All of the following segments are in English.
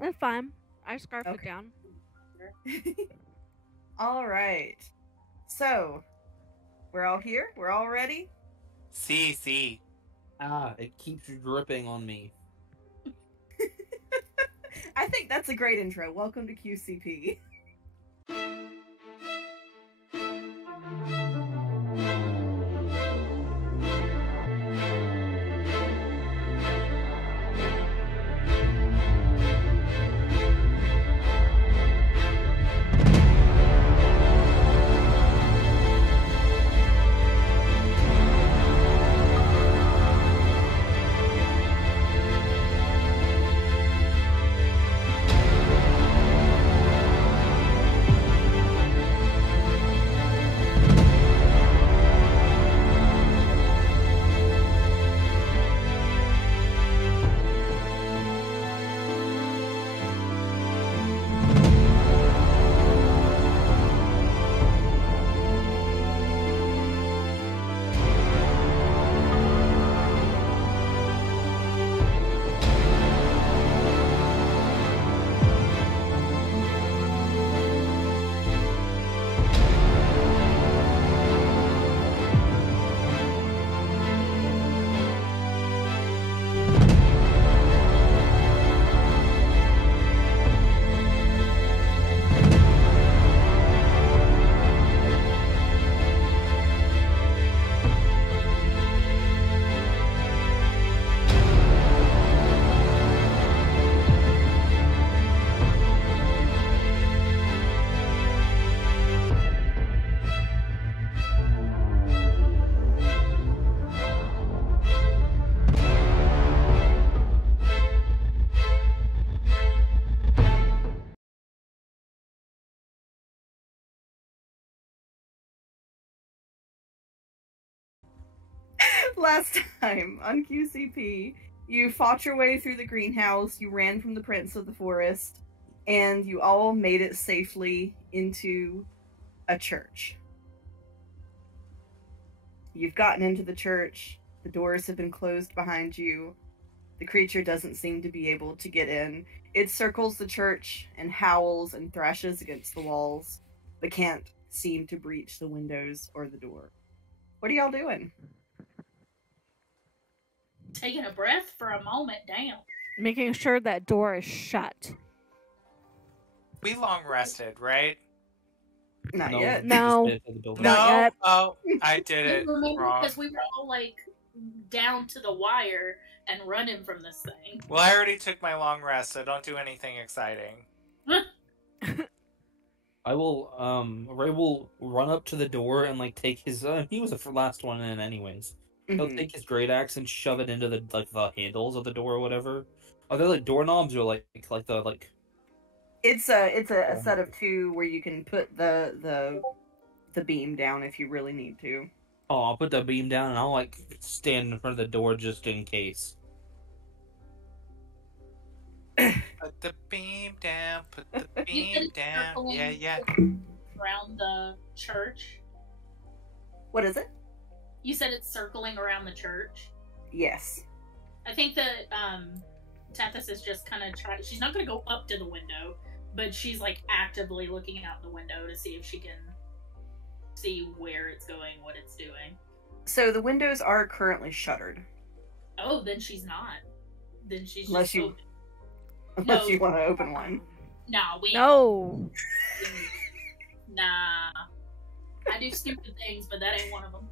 It's fine. I scarfed it Okay. down. All right. So, we're all here? We're all ready? See. Ah, it keeps dripping on me. I think that's a great intro. Welcome to QCP. Last time on QCP, you fought your way through the greenhouse, you ran from the Prince of the Forest, and you all made it safely into a church. You've gotten into the church, the doors have been closed behind you, the creature doesn't seem to be able to get in. It circles the church and howls and thrashes against the walls, but can't seem to breach the windows or the door. What are y'all doing? Taking a breath for a moment, damn. Making sure that door is shut. We long rested, right? Not No. yet. No. Just into the building. Not No. yet. Oh, I did it Remember, wrong. because we were all like down to the wire and running from this thing. Well, I already took my long rest, so don't do anything exciting. I will, Ray will run up to the door and, like, take his, he was the last one in anyways. He'll Mhm. take his great axe and shove it into the, like, the handles of the door or whatever. Are there, like, doorknobs or, like, It's a set of two where you can put the beam down if you really need to. Oh, I'll put the beam down and I'll, like, stand in front of the door just in case. Put the beam down, put the beam down. Yeah. Around the church. What is it? You said it's circling around the church. Yes. I think that Tethys is just kind of trying. She's not going to go up to the window, but she's like actively looking out the window to see if she can see where it's going, what it's doing. So the windows are currently shuttered. Oh, then she's not. Then she's Unless just you- open. Unless No. you want to open one. Nah, we No. Nah. I do stupid things, but that ain't one of them.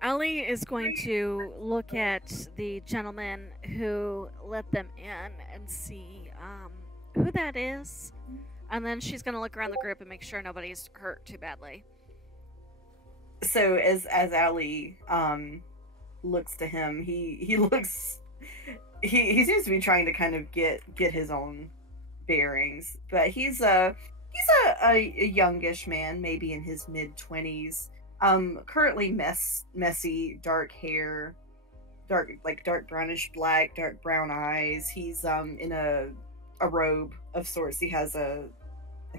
Allie is going to look at the gentleman who let them in and see who that is. And then she's going to look around the group and make sure nobody's hurt too badly. So as Allie looks to him, he looks he seems to be trying to kind of get his own bearings, but he's a youngish man, maybe in his mid-20s. Currently messy, dark hair, dark brownish black, dark brown eyes. He's in a robe of sorts. He has a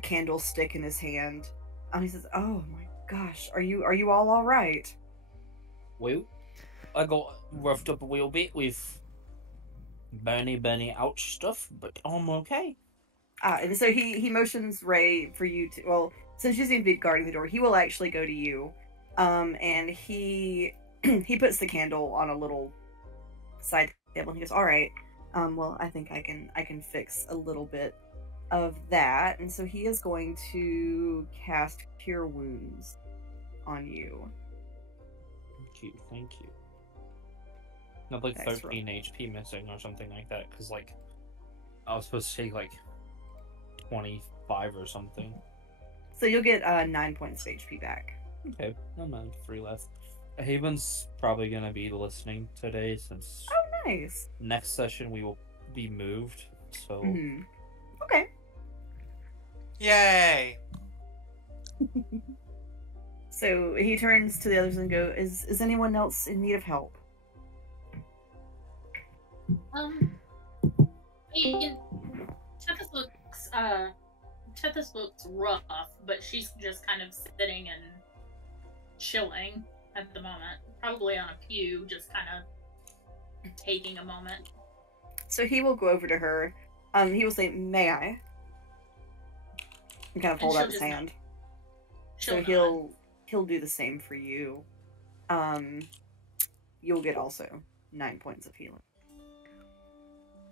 candlestick in his hand. He says, "Oh my gosh, are you all right?" Well, I got roughed up a little bit with Benny, ouch stuff, but I'm okay. And so he motions Ray for you to. Well, since you seem to be guarding the door, he will actually go to you, and he he puts the candle on a little side table. And he goes, "All right, well, I think I can fix a little bit of that." And so he is going to cast Cure Wounds on you. Thank you. Not like Thanks, 13 HP missing or something like that, because like I was supposed to take like 25 or something. So you'll get 9 points of HP back. Okay, I'm at 3 left. Haven's probably gonna be listening today since Oh, nice. next session we will be moved. So Okay. Yay! So he turns to the others and go, "Is anyone else in need of help?" Tethys looks rough, but she's just kind of sitting and chilling at the moment. Probably on a pew, just kind of taking a moment. So he will go over to her. He will say, "May I?" And kind of hold she'll out his just nod. hand. She'll So nod. he'll do the same for you. You'll get also 9 points of healing.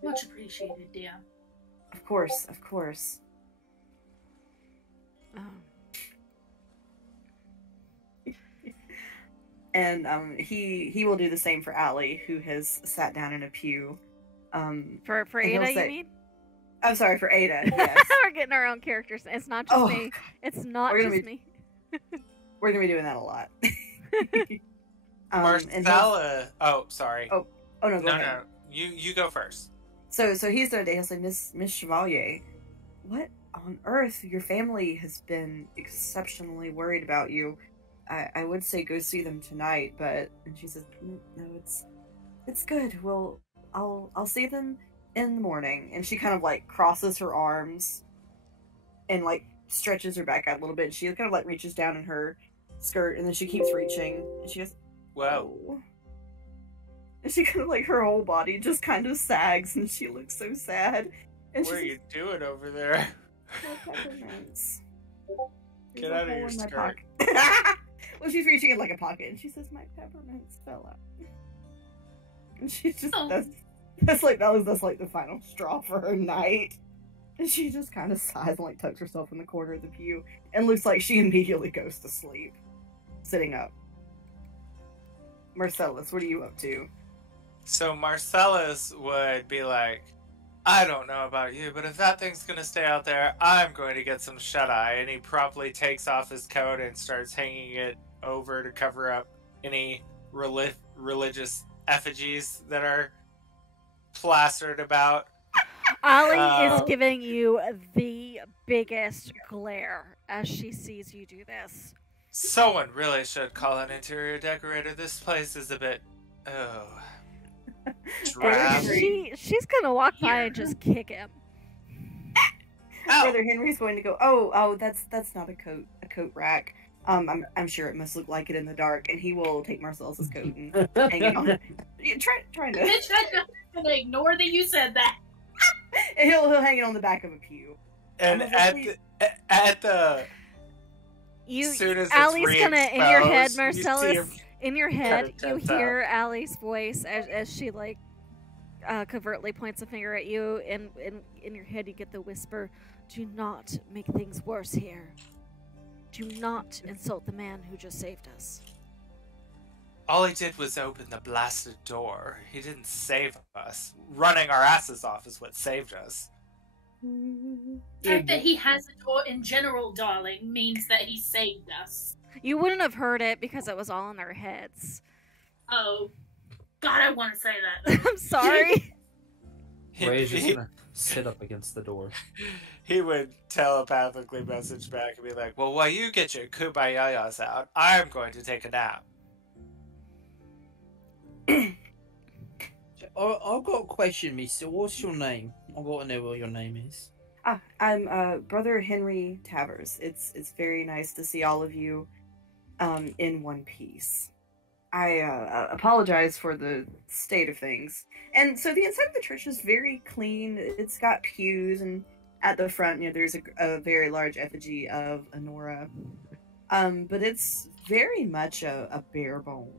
Much appreciated, dear. Of course, of course. And he will do the same for Allie, who has sat down in a pew. For and he'll Ada, you say- mean? I'm sorry, for Ada. Yes. We're getting our own characters. It's not just Oh, me. It's not We're gonna just be- me. We're gonna be doing that a lot. And he'll- Marcella. Oh, sorry. Oh, Oh no, go no, ahead. no. You go first. So he's the other day. He'll say, Miss Chevalier, what on earth? Your family has been exceptionally worried about you. I would say go see them tonight, but and she says, no, it's good. I'll see them in the morning. And she kind of like crosses her arms and like stretches her back out a little bit. And she kind of like reaches down in her skirt, and then she keeps reaching, and she goes, Whoa. "Oh." And she kind of like her whole body just kind of sags, and she looks so sad. And What are she's you doing over there? "My peppermints. Get There's a out of hole your in my skirt." pocket." Well, she's reaching in like a pocket, and she says, "My peppermints fell out." And she's just Oh. that's like the final straw for her night. And she just kind of sighs and like tucks herself in the corner of the pew, and looks like she immediately goes to sleep, sitting up. Marcellus, what are you up to? So Marcellus would be like, I don't know about you, but if that thing's gonna stay out there, I'm going to get some shut-eye. And he promptly takes off his coat and starts hanging it over to cover up any religious effigies that are plastered about. Ollie is Oh. giving you the biggest glare as she sees you do this. Someone really should call an interior decorator. This place is a bit, drab. She's gonna walk by and just kick him. Ow! Brother Henry's going to go, oh, that's not a coat rack. I'm sure it must look like it in the dark, and he will take Marcellus's coat and hang it on. Trying to, Bitch, I'm gonna ignore that you said that. and he'll hang it on the back of a pew. And I'm like, at the You, soon as it's Allie's gonna in your head, re-exposed, you see Marcellus. him In your head, cut you it hear Allie's voice as she like covertly points a finger at you. And in your head, you get the whisper, "Do not make things worse here. Do not insult the man who just saved us." All he did was open the blasted door. He didn't save us. Running our asses off is what saved us. The fact that he has a door in general, darling, means that he saved us. You wouldn't have heard it because it was all in their heads. Oh, God, I want to say that. I'm sorry. Ray's just He, gonna sit up against the door. he would telepathically message back and be like, well, while you get your kubayayas out, I'm going to take a nap. I've got a question, mister. What's your name? I've got to know what your name is. I'm Brother Henry Tavers. It's very nice to see all of you in one piece. apologize for the state of things. And so the inside of the church is very clean. It's got pews, and at the front, there's a very large effigy of Honora. But it's very much a bare bone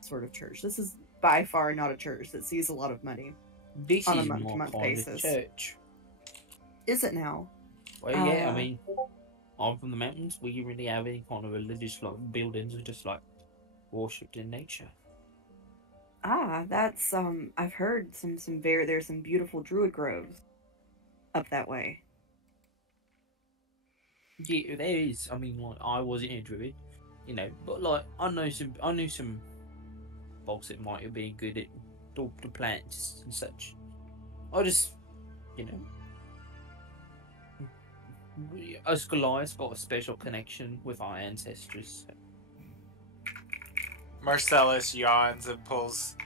sort of church. This is by far not a church that sees a lot of money This on a is month-to-month more kind of basis. church. Is it now? Well, yeah, I mean, I'm from the mountains. We don't really have any kind of religious buildings. We're just worshipped in nature. That's I've heard there's some beautiful druid groves up that way. Yeah, there is. I mean, I wasn't a druid, but I knew some folks that might have been good at the plants and such. I just, us Goliath's got a special connection with our ancestors. Marcellus yawns and pulls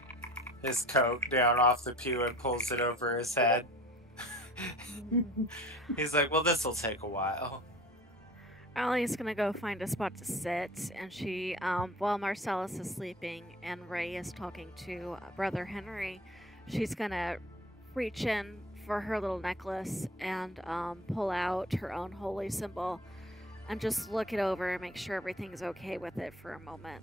his coat down off the pew and pulls it over his head. He's like, well, this'll take a while. Allie's gonna go find a spot to sit, and she, while Marcellus is sleeping and Ray is talking to Brother Henry, she's gonna reach in for her little necklace and pull out her own holy symbol and just look it over and make sure everything's okay with it for a moment.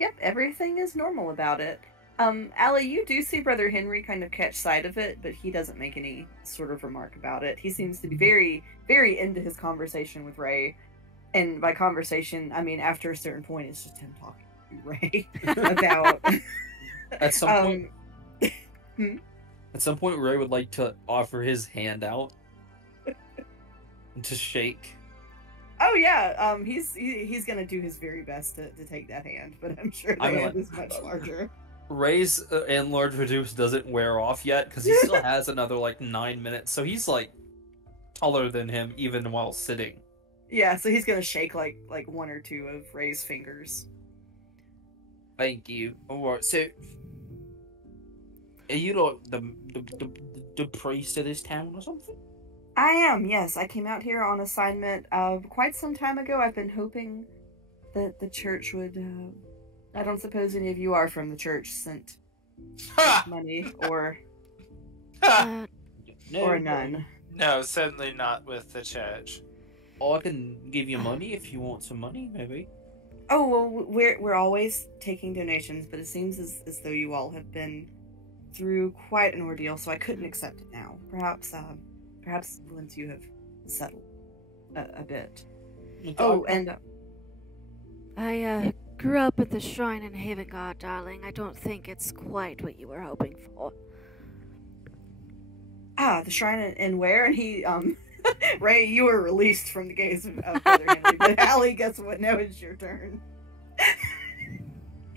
Yep, everything is normal about it. Allie, you do see Brother Henry kind of catch sight of it, but he doesn't make any sort of remark about it. He seems to be very, very into his conversation with Ray. And by conversation, I mean after a certain point, it's just him talking to Ray about... At some point... At some point, Ray would like to offer his hand out to shake. Oh yeah, he's gonna do his very best to take that hand, but I'm sure the hand is much larger. Ray's enlarged reduce doesn't wear off yet because he still has another 9 minutes, so he's taller than him even while sitting. Yeah, so he's gonna shake like one or two of Ray's fingers. Thank you. Alright, so are you the priest of this town or something? I am, yes. I came out here on assignment quite some time ago. I've been hoping that the church would, I don't suppose any of you are from the church, sent money or none. No, certainly not with the church. I can give you money if you want some money, maybe. Oh, well, we're always taking donations, but it seems as though you all have been through quite an ordeal, so I couldn't accept it now. Perhaps once you have settled a bit. Oh, and I grew up at the shrine in Havengard, darling. I don't think it's quite what you were hoping for. The shrine in where? And he, Ray, you were released from the gaze of Brother Henry, but Allie, guess what? Now it's your turn.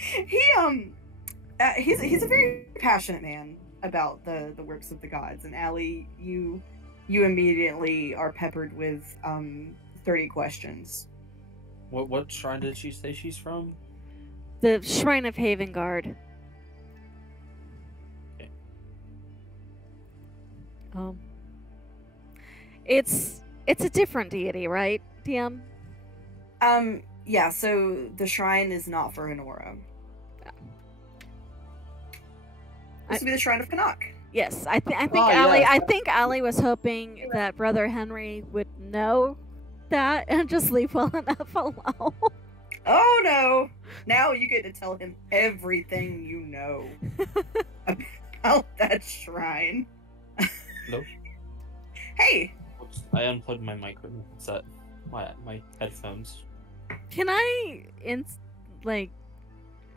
He's a very passionate man about the works of the gods, and Allie, you immediately are peppered with 30 questions. What shrine did she say she's from? The Shrine of Havengard. Okay. It's a different deity, right, DM? Yeah, so the shrine is not for Honora. This would be the Shrine of Canuck. Yes, I think Allie. I think Allie was hoping that Brother Henry would know that and just leave well enough alone. Oh no! Now you get to tell him everything you know about that shrine. Nope. Hey! I unplugged my microphone. Set my headphones. Can I,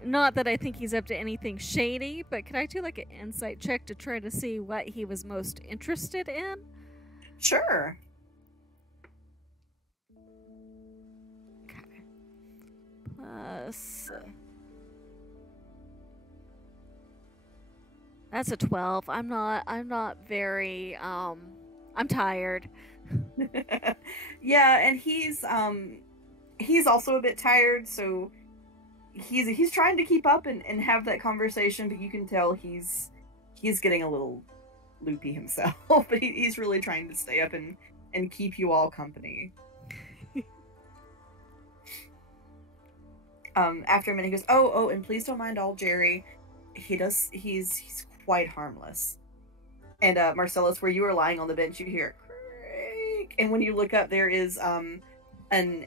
not that I think he's up to anything shady, but could I do an insight check to try to see what he was most interested in? Sure. Okay. Plus... that's a 12. I'm not very, I'm tired. Yeah, and he's also a bit tired, so he's trying to keep up and have that conversation, but you can tell he's getting a little loopy himself, but he's really trying to stay up and keep you all company. After a minute, he goes, "Oh, and please don't mind old Jerry. He's quite harmless." And Marcellus, where you were lying on the bench, you hear a creak, and when you look up, there is an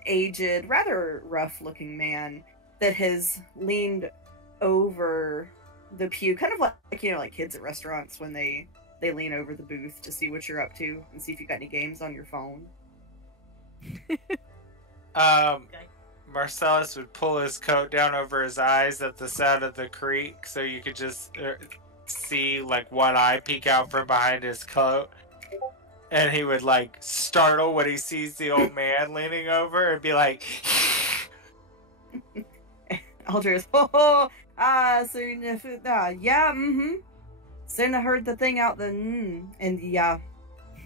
aged, rather rough-looking man that has leaned over the pew, kind of like like kids at restaurants when they lean over the booth to see what you're up to and see if you got any games on your phone. Marcellus would pull his coat down over his eyes at the sound of the creak, so you could just see like one eye peek out from behind his coat, and he would like startle when he sees the old man leaning over and be like, Aldrich, yeah, Soon I heard the thing out and yeah. He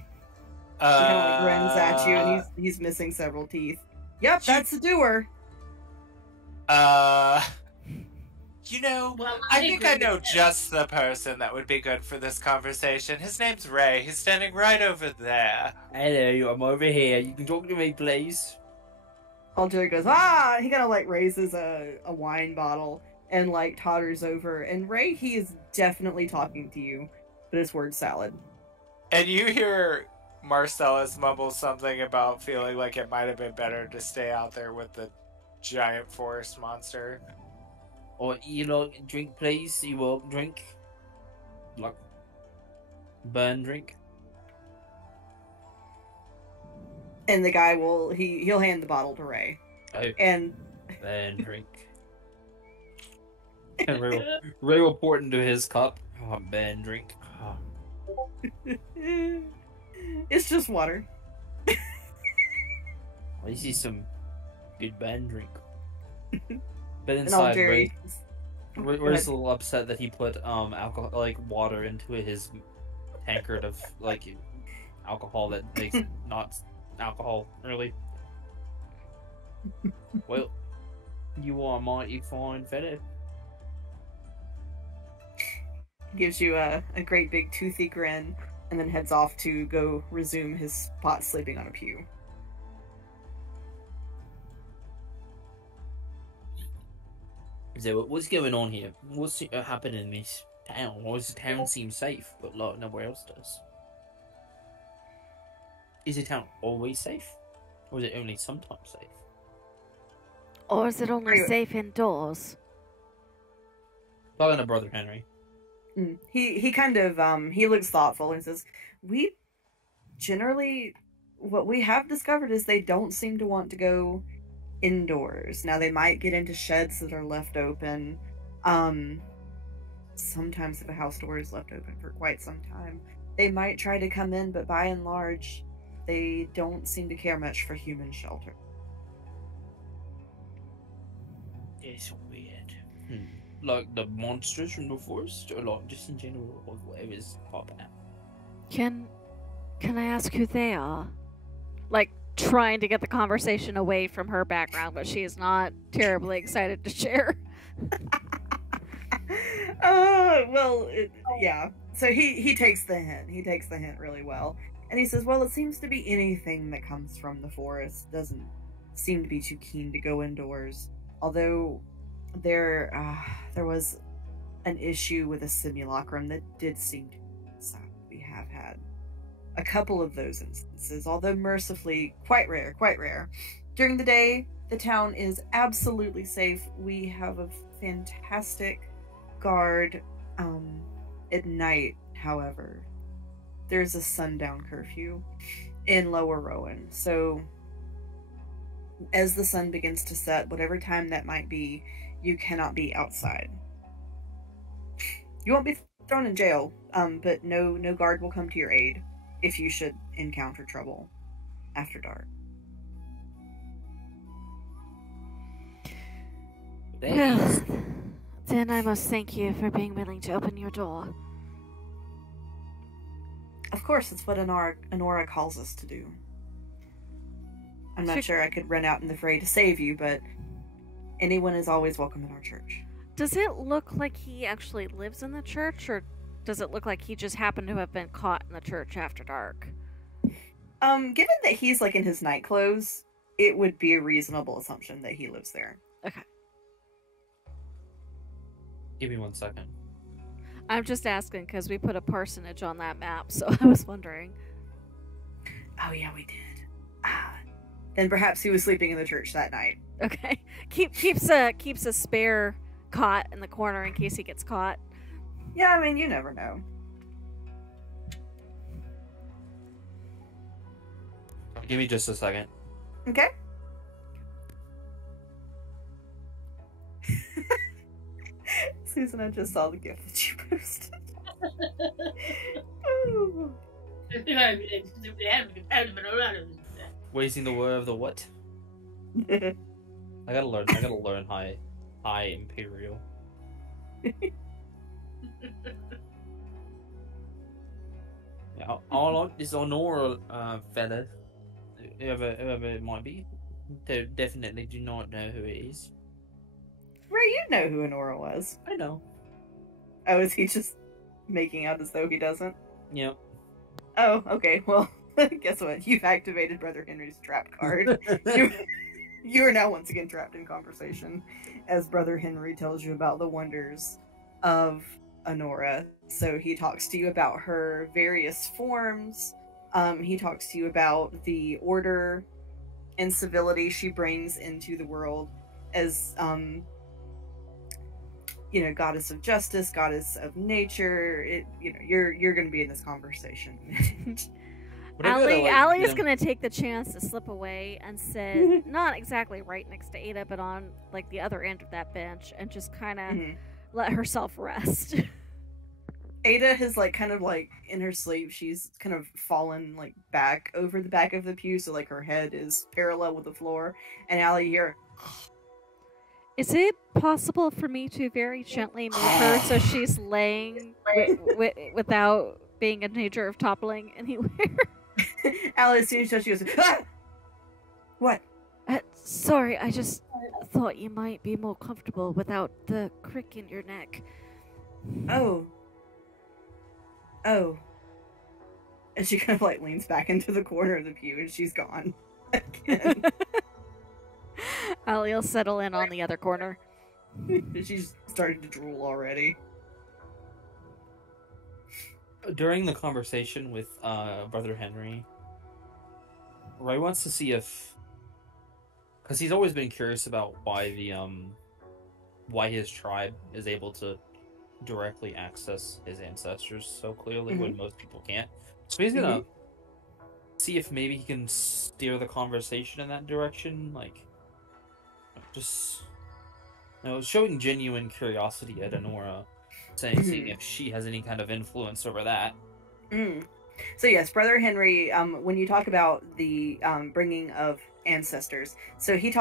kind of like grins at you, and he's missing several teeth. Yep, that's the doer. You know, Well, I think I know just the person that would be good for this conversation. His name's Ray. He's standing right over there. Hello, I'm over here. You can talk to me, please. Aldrich goes, he kind of like raises a wine bottle and like totters over, and Ray, he is definitely talking to you, but it's word salad. And you hear Marcellus mumble something about feeling like it might have been better to stay out there with the giant forest monster. Or you like drink, please. You will drink, like burn drink. And the guy he'll hand the bottle to Ray. Oh, and burn drink. And Ray will pour it into his cup. Oh, burn drink. Oh. It's just water. Well, this is some good burn drink. But And all inside, Jerry. Ray's a little upset that he put alcohol, like water, into his tankard of like alcohol that makes it not alcohol, really. Well, you are mighty fine fellow. Gives you a great big toothy grin, and then heads off to go resume his spot sleeping on a pew. So what's going on here? What's happening in this town? Why does the town seem safe, but like nowhere else does? Is the town always safe? Or is it only sometimes safe? Or is it only Anyway. safe indoors? Talking to Brother Henry. He kind of he looks thoughtful and says, "We generally, what we have discovered is they don't seem to want to go indoors. Now they might get into sheds that are left open. Sometimes if a house door is left open for quite some time, they might try to come in, but by and large, they don't seem to care much for human shelter." It's weird. Like the monsters from the forest, or like just in general, or whatever's popping out. Can I ask who they are? Like, trying to get the conversation away from her background, but she is not terribly excited to share. Yeah. So he takes the hint. He takes the hint really well. And he says, "Well, it seems to be anything that comes from the forest doesn't seem to be too keen to go indoors. Although there was an issue with a simulacrum that did seem to be inside. We have had a couple of those instances, although mercifully quite rare. During the day, the town is absolutely safe. We have a fantastic guard. At night, however, there's a sundown curfew in Lower Rowan. So as the sun begins to set, whatever time that might be, you cannot be outside. You won't be thrown in jail, but no guard will come to your aid if you should encounter trouble after dark. Well, then I must thank you for being willing to open your door. Of course, it's what Honora calls us to do. I'm not sure I could run out in the fray to save you, but anyone is always welcome in our church. Does it look like he actually lives in the church, or does it look like he just happened to have been caught in the church after dark? Given that he's like in his night clothes, it would be a reasonable assumption that he lives there. Okay. Give me 1 second. I'm just asking because we put a parsonage on that map, so I was wondering. Oh yeah, we did. Then perhaps he was sleeping in the church that night. Okay, keeps a spare cot in the corner in case he gets caught. Yeah, I mean, you never know. Give me just a second. Okay. Susan, I just saw the gift that you posted. Oh. Wasting the word of the what? I gotta learn high imperial. Yeah, I like this Honora fella. Whoever it might be. Definitely do not know who it is. Ray, you know who Honora was. I know. Oh, is he just making out as though he doesn't? Yep. Oh, okay. Well, guess what? You've activated Brother Henry's trap card. You are now once again trapped in conversation as Brother Henry tells you about the wonders of Honora. So he talks to you about her various forms. He talks to you about the order and civility she brings into the world as, goddess of justice, goddess of nature. You're going to be in this conversation. Allie is going to take the chance to slip away and sit not exactly right next to Ada, but on like the other end of that bench and just kind of let herself rest. Ada has kind of in her sleep, she's kind of fallen back over the back of the pew, so her head is parallel with the floor. And Allie here. Is it possible for me to very gently move her so she's laying without being in danger of toppling anywhere? Allie, as soon as she goes, ah! What? Sorry, I just thought you might be more comfortable without the crick in your neck. Oh. And she kind of leans back into the corner of the pew and she's gone again. Allie will settle in on the other corner. She's starting to drool already. During the conversation with Brother Henry, Ray wants to see if, because he's always been curious about why why his tribe is able to directly access his ancestors so clearly when most people can't. So he's gonna see if maybe he can steer the conversation in that direction, just showing genuine curiosity at Honora, seeing if she has any kind of influence over that. So yes, Brother Henry, when you talk about the bringing of ancestors, so he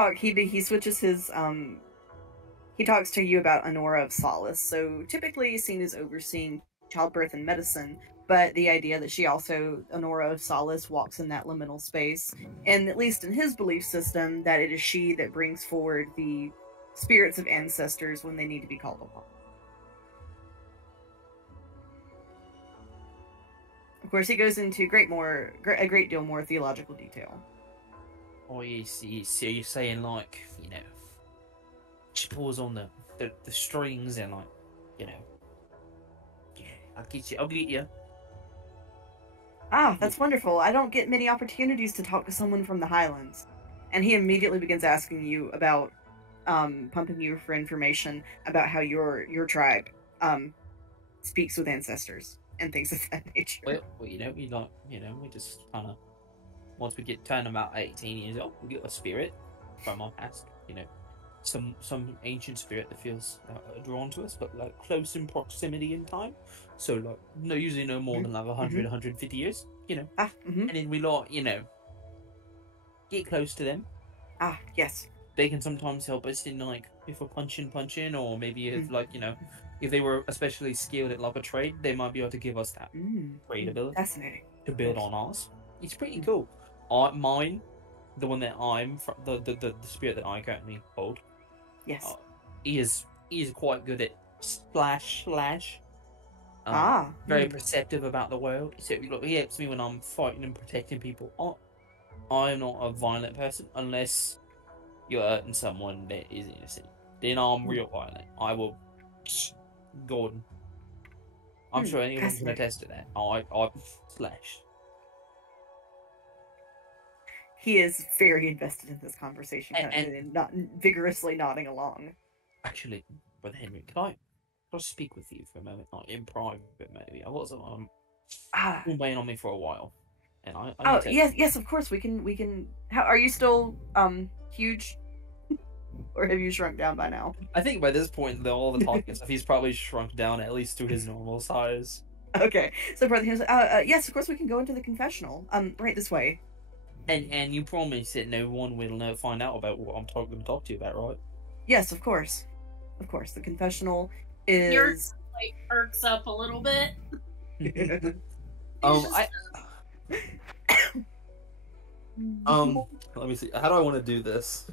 switches his he talks to you about Honora of Solace. So typically seen as overseeing childbirth and medicine, but the idea that she also, Honora of Solace, walks in that liminal space, and at least in his belief system, that it is she that brings forward the spirits of ancestors when they need to be called upon. Of course, he goes into a great deal more theological detail. Oh, yes, so you're saying, she pulls on the strings and, yeah, I'll get you. Ah, that's wonderful. I don't get many opportunities to talk to someone from the Highlands. And he immediately begins asking you about, pumping you for information about how your tribe, speaks with ancestors and things of that nature. Well, we just kind of, once we get turned about 18 years old, we get a spirit from our past, some ancient spirit that feels drawn to us, but close in proximity in time. So usually no more than 100, 150 years, and then we get close to them. Ah, yes. They can sometimes help us in if we're punching, or maybe if if they were especially skilled at a trade, they might be able to give us that trade ability. Fascinating. To build on ours. It's pretty cool. Mine, the one that I'm from, the spirit that I currently hold. Yes. He is quite good at slash. Very perceptive about the world. So he helps me when I'm fighting and protecting people. I'm not a violent person unless you're hurting someone that is innocent. Then I'm real violent. I will Gordon. I'm sure anyone can attest to that. I slash. He is very invested in this conversation and not vigorously nodding along. Actually, Brother Henry, can I speak with you for a moment, like in private, maybe? I was weighing on me for a while, and I yes, of course we can. How are you still huge, or have you shrunk down by now? I think by this point, all the talking stuff, he's probably shrunk down at least to his normal size. Okay, so Brother Henry's yes, of course we can go into the confessional. Right this way. And you promise that no one will find out about what I'm going to talk to you about, right? Yes, of course. Of course, the confessional is. Yours like perks up a little bit. Let me see. How do I want to do this?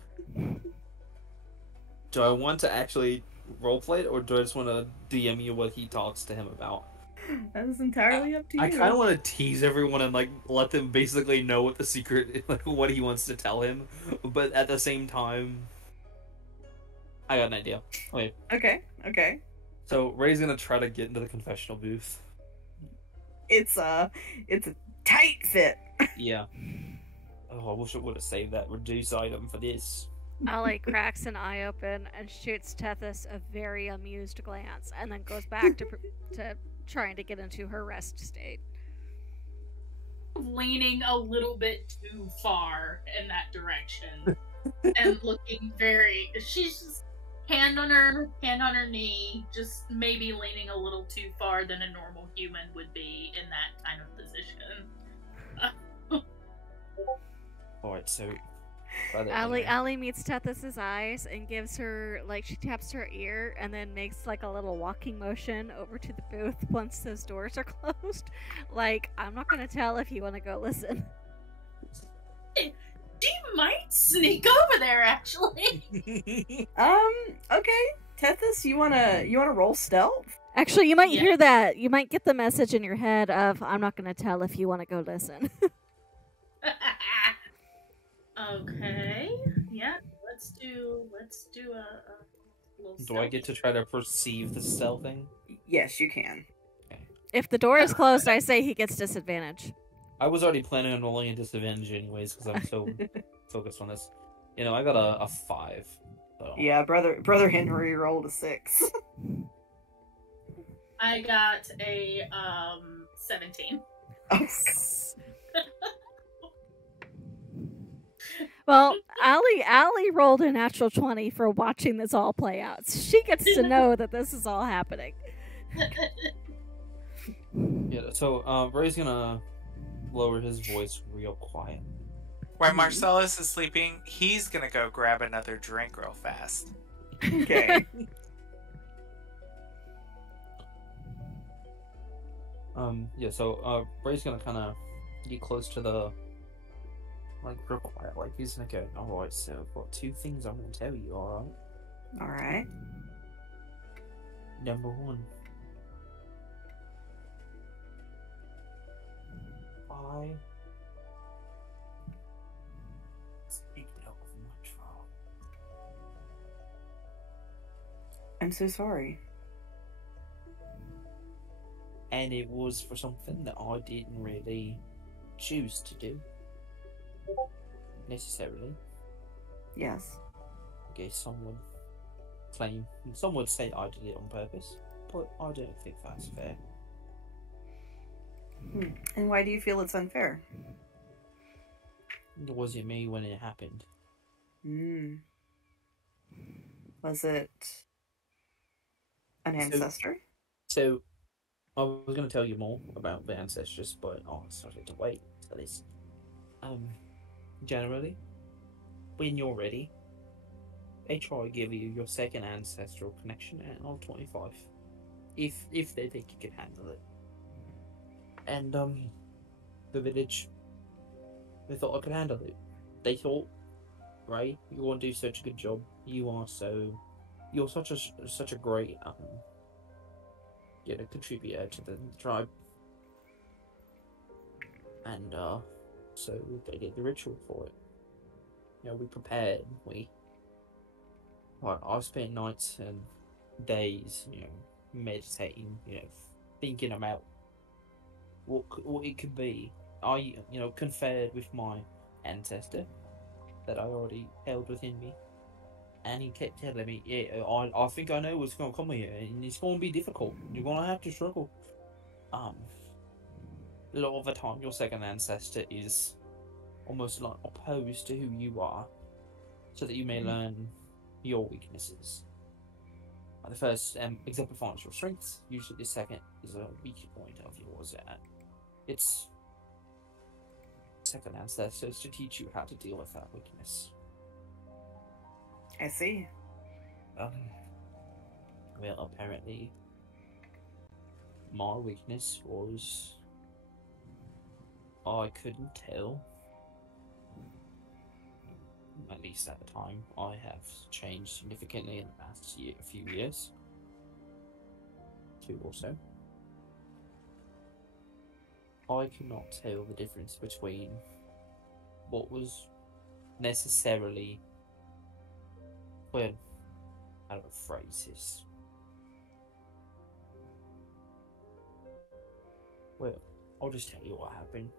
Do I want to actually roleplay it, or do I just want to DM you what he talks to him about? That is entirely up to you. I kind of want to tease everyone and like let them basically know what the secret, like what he wants to tell him, but at the same time, I got an idea. Okay. So Ray's gonna try to get into the confessional booth. It's a tight fit. Yeah. Oh, I wish I would have saved that reduce item for this. Ollie cracks an eye open and shoots Tethys a very amused glance, and then goes back to trying to get into her rest state. Leaning a little bit too far in that direction and looking very. She's just hand on her knee, just maybe leaning a little too far than a normal human would be in that kind of position. Alright, so Allie meets Tethys's eyes and gives her, like, she taps her ear and then makes, like, a little walking motion over to the booth once those doors are closed. Like, I'm not gonna tell if you want to go listen. She might sneak over there, actually. Okay. Tethys, you wanna roll stealth? Actually, you might hear that. You might get the message in your head of, I'm not gonna tell if you want to go listen. Okay. Yeah. Let's do a little. Do I get to try to perceive the stealthing? Yes, you can. Okay. If the door is closed, I say he gets disadvantage. I was already planning on rolling a disadvantage anyways because I'm so focused on this. You know, I got a 5. So. Yeah, brother Henry rolled a 6. I got a 17. Oh, Well, Allie rolled a natural 20 for watching this all play out. So she gets to know that this is all happening. Yeah, so Ray's gonna lower his voice real quiet. While Marcellus is sleeping, he's gonna go grab another drink real fast. Okay. Yeah, so Ray's gonna kind of get close to the, like, real quiet, like he's gonna go, alright, so I've got 2 things I'm gonna tell you, alright? Alright. Number 1. Speaking of matron. I'm so sorry. And it was for something that I didn't really choose to do. Necessarily. Yes. I guess some would say I did it on purpose, but I don't think that's fair. And why do you feel it's unfair? Was it me when it happened? Was it an ancestor? So I was going to tell you more about the ancestors, but I started to wait for this. Generally, when you're ready, they try to give you your second ancestral connection at 25, if they think you can handle it. And the village, they thought I could handle it. They thought, Ray, you want to do such a good job. You're such a great contributor to the tribe. And so they did the ritual for it. You know, we prepared. I've spent nights and days, meditating, thinking about what it could be. I, conferred with my ancestor that I already held within me, and he kept telling me, "Yeah, I think I know what's going to come here, and it's going to be difficult. You're going to have to struggle." A lot of the time, your second ancestor is almost like opposed to who you are, so that you may learn your weaknesses. The first exemplifies your strengths. Usually, the second is a weak point of yours. It's second ancestors to teach you how to deal with that weakness. I see. Well, apparently, my weakness was I couldn't tell. At least at the time, I have changed significantly in the past few years. 2 or so. I could not tell the difference between what was necessarily, well, how do I phrase this? Well, I'll just tell you what happened.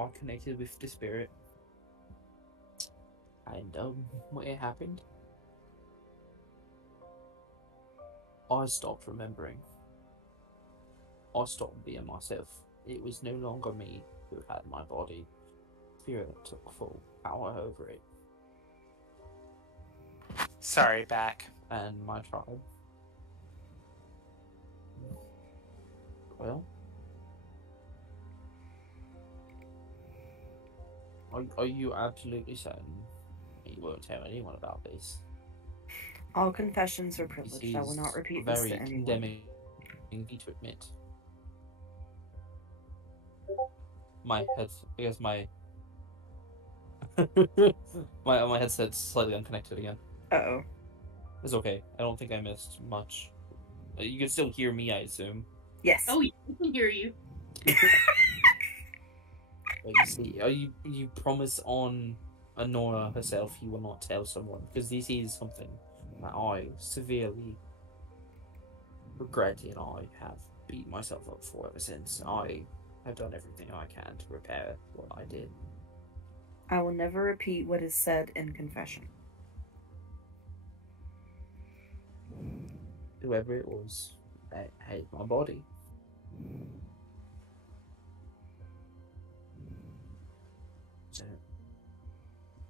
I connected with the spirit, and what happened? I stopped remembering. I stopped being myself. It was no longer me who had my body. Spirit took full power over it. Sorry, back. And my tribe. Well, are you absolutely certain you won't tell anyone about this? All confessions are privileged. I will not repeat this to very anyone. condemning thing to admit. My head, I guess my my headset's slightly unconnected again. Uh-oh. It's okay. I don't think I missed much. You can still hear me, I assume. Yes. Oh, yeah, we can hear you. But you see, you promise on Honora herself you will not tell someone, because this is something that I severely regret and I have beat myself up for ever since. I have done everything I can to repair what I did. I will never repeat what is said in confession. Whoever it was, I hate my body. So,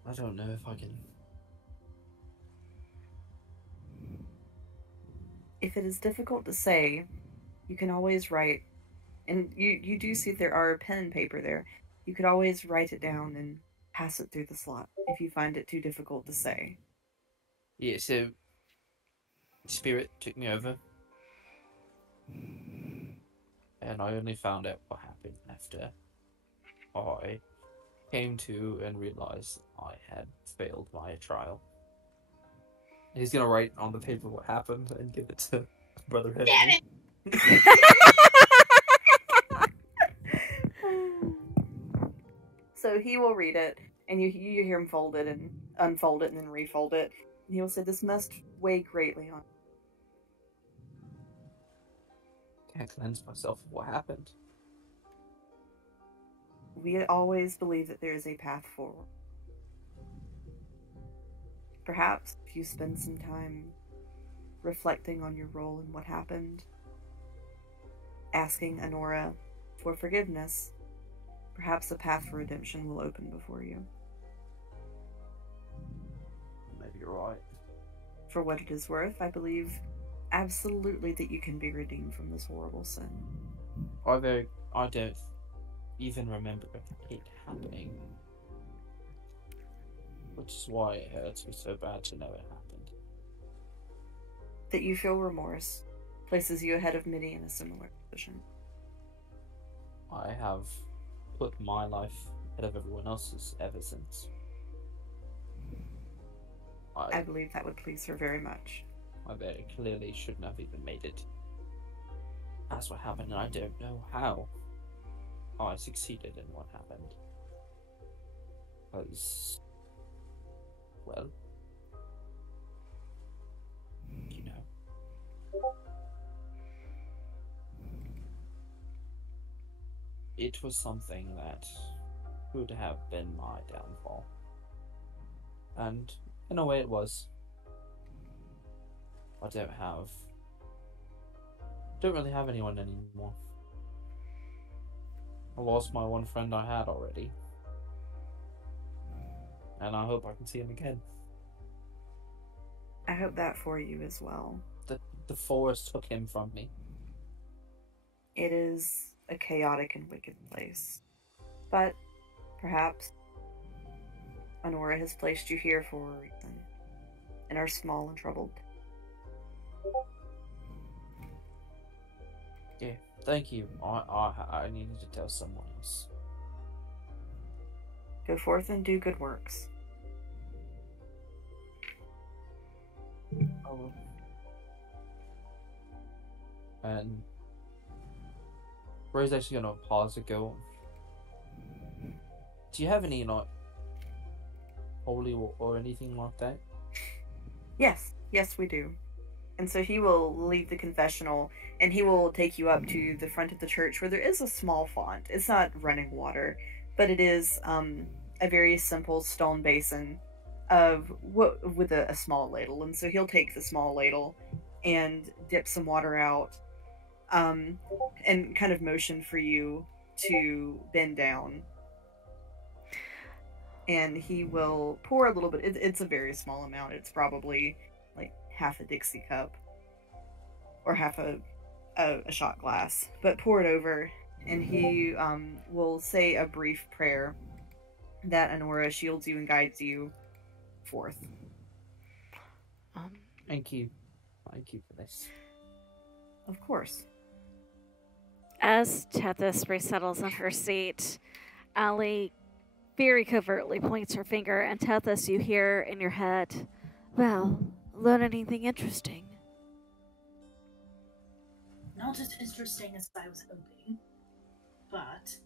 I don't know if I can. If it is difficult to say, you can always write. And you do see there are pen and paper there. You could always write it down and pass it through the slot if you find it too difficult to say. Yeah, so Spirit took me over, and I only found out what happened after I came to and realized I had failed my trial. He's gonna write on the paper what happened and give it to Brother Henry. Damn it! So he will read it, and you hear him fold it and unfold it and then refold it. And he will say, "This must weigh greatly on." Can't cleanse myself of what happened. We always believe that there is a path forward. Perhaps if you spend some time reflecting on your role in what happened, asking Honora for forgiveness, perhaps a path for redemption will open before you. Maybe you're right. For what it is worth, I believe absolutely that you can be redeemed from this horrible sin. I don't even remember it happening. Which is why it hurts me so bad to know it happened. That you feel remorse places you ahead of Midian in a similar position. I have put my life ahead of everyone else's ever since. I believe that would please her very much. I very clearly shouldn't have even made it. That's what happened, and I don't know how I succeeded in what happened. Because, well, you know. it was something that could have been my downfall. And in a way it was. I don't really have anyone anymore. I lost my one friend I had already. And I hope I can see him again. I hope that for you as well. The forest took him from me. It is a chaotic and wicked place. But perhaps Honora has placed you here for a reason. And are small and troubled. Yeah, thank you. I needed to tell someone else. Go forth and do good works. Oh. And Ray's actually gonna pause to go. Do you have any holy or anything like that? Yes, we do. And so he will leave the confessional, and he will take you up to the front of the church where there is a small font. It's not running water, but it is a very simple stone basin with a small ladle. And so he'll take the small ladle and dip some water out, and kind of motion for you to bend down. And he will pour a little bit. It's a very small amount. It's probably like half a Dixie cup or half a shot glass. But pour it over, and he will say a brief prayer that Honora shields you and guides you forth. Thank you. Thank you for this. Of course. As Tethys resettles in her seat, Allie very covertly points her finger, and Tethys, you hear in your head, "Well, learn anything interesting?" Not as interesting as I was hoping, but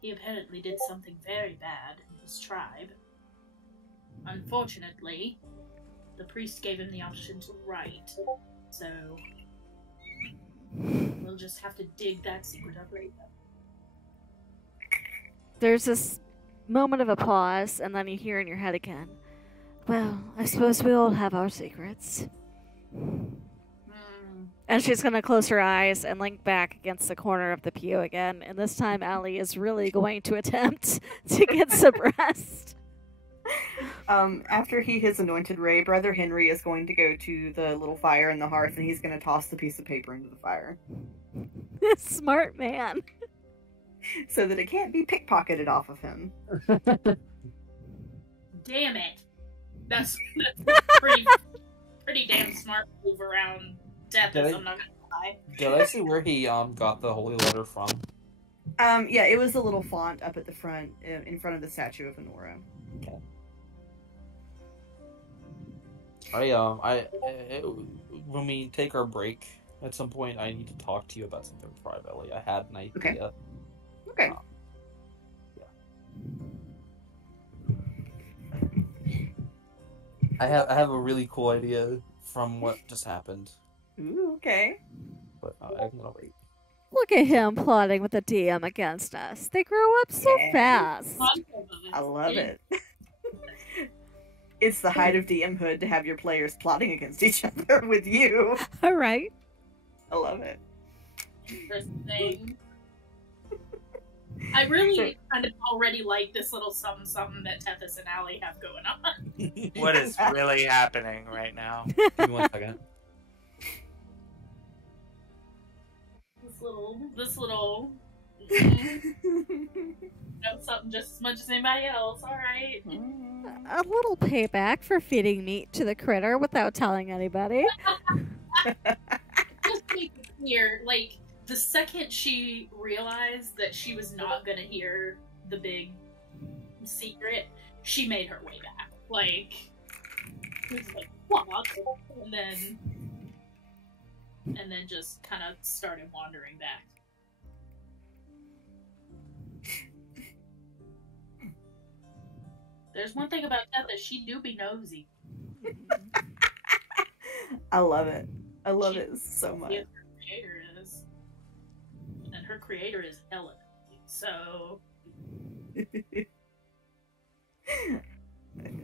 he apparently did something very bad in his tribe. Unfortunately, the priest gave him the option to write, so we'll just have to dig that secret up later. There's this moment of a pause, and then you hear in your head again, "Well, I suppose we all have our secrets." And she's going to close her eyes and lean back against the corner of the pew again. And this time, Allie is really going to attempt to get some rest. After he has anointed Ray, Brother Henry is going to go to the little fire in the hearth, and he's going to toss the piece of paper into the fire. Smart man. So that it can't be pickpocketed off of him. Damn it! That's pretty damn smart move around death, I'm not gonna lie. Did I see where he got the holy letter from? Yeah, it was the little font up at the front, in front of the statue of Honora. Okay. When we take our break at some point, I need to talk to you about something privately. I had an idea. Okay. I have a really cool idea from what just happened. Ooh, okay. But I'm gonna wait. Look at him plotting with the DM against us. They grow up so fast. I love it. It's the height of DM hood to have your players plotting against each other with you. All right. I love it. Interesting. I really kind of already like this little something that Tethys and Allie have going on. What is really happening right now? Give me 1 second. This little know something just as much as anybody else, alright. A little payback for feeding meat to the critter without telling anybody. Just to make it clear, like, the second she realized that she was not gonna hear the big secret, she made her way back. Like, it was like, what? And then just kind of started wandering back. There's one thing about Death that she do be nosy. I love it. I love it so much. Her creator is, and her creator is Ellen. So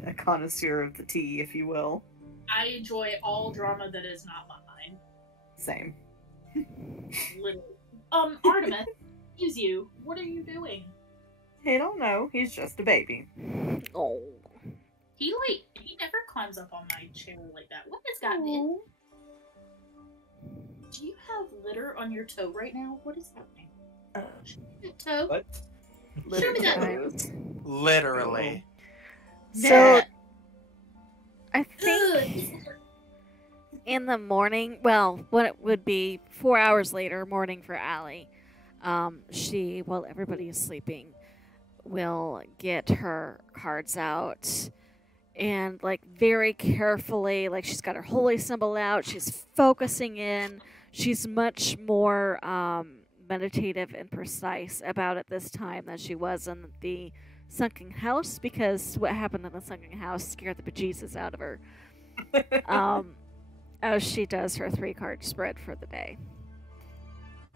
A connoisseur of the tea, if you will. I enjoy all drama that is not mine. Same. Literally. Artemis, excuse you. What are you doing? I don't know. He's just a baby. Oh. He never climbs up on my chair like that. What has gotten in? Do you have litter on your toe right now? What is happening? Show me that toe. What? Show me that Litter. Literally. So, I Ugh, think in the morning, well, what it would be 4 hours later, morning for Allie, she, while everybody is sleeping, will get her cards out and, like, very carefully, like, she's got her holy symbol out, she's focusing in, she's much more meditative and precise about it this time than she was in the sunken house, because what happened in the sunken house scared the bejesus out of her. As she does her 3-card spread for the day.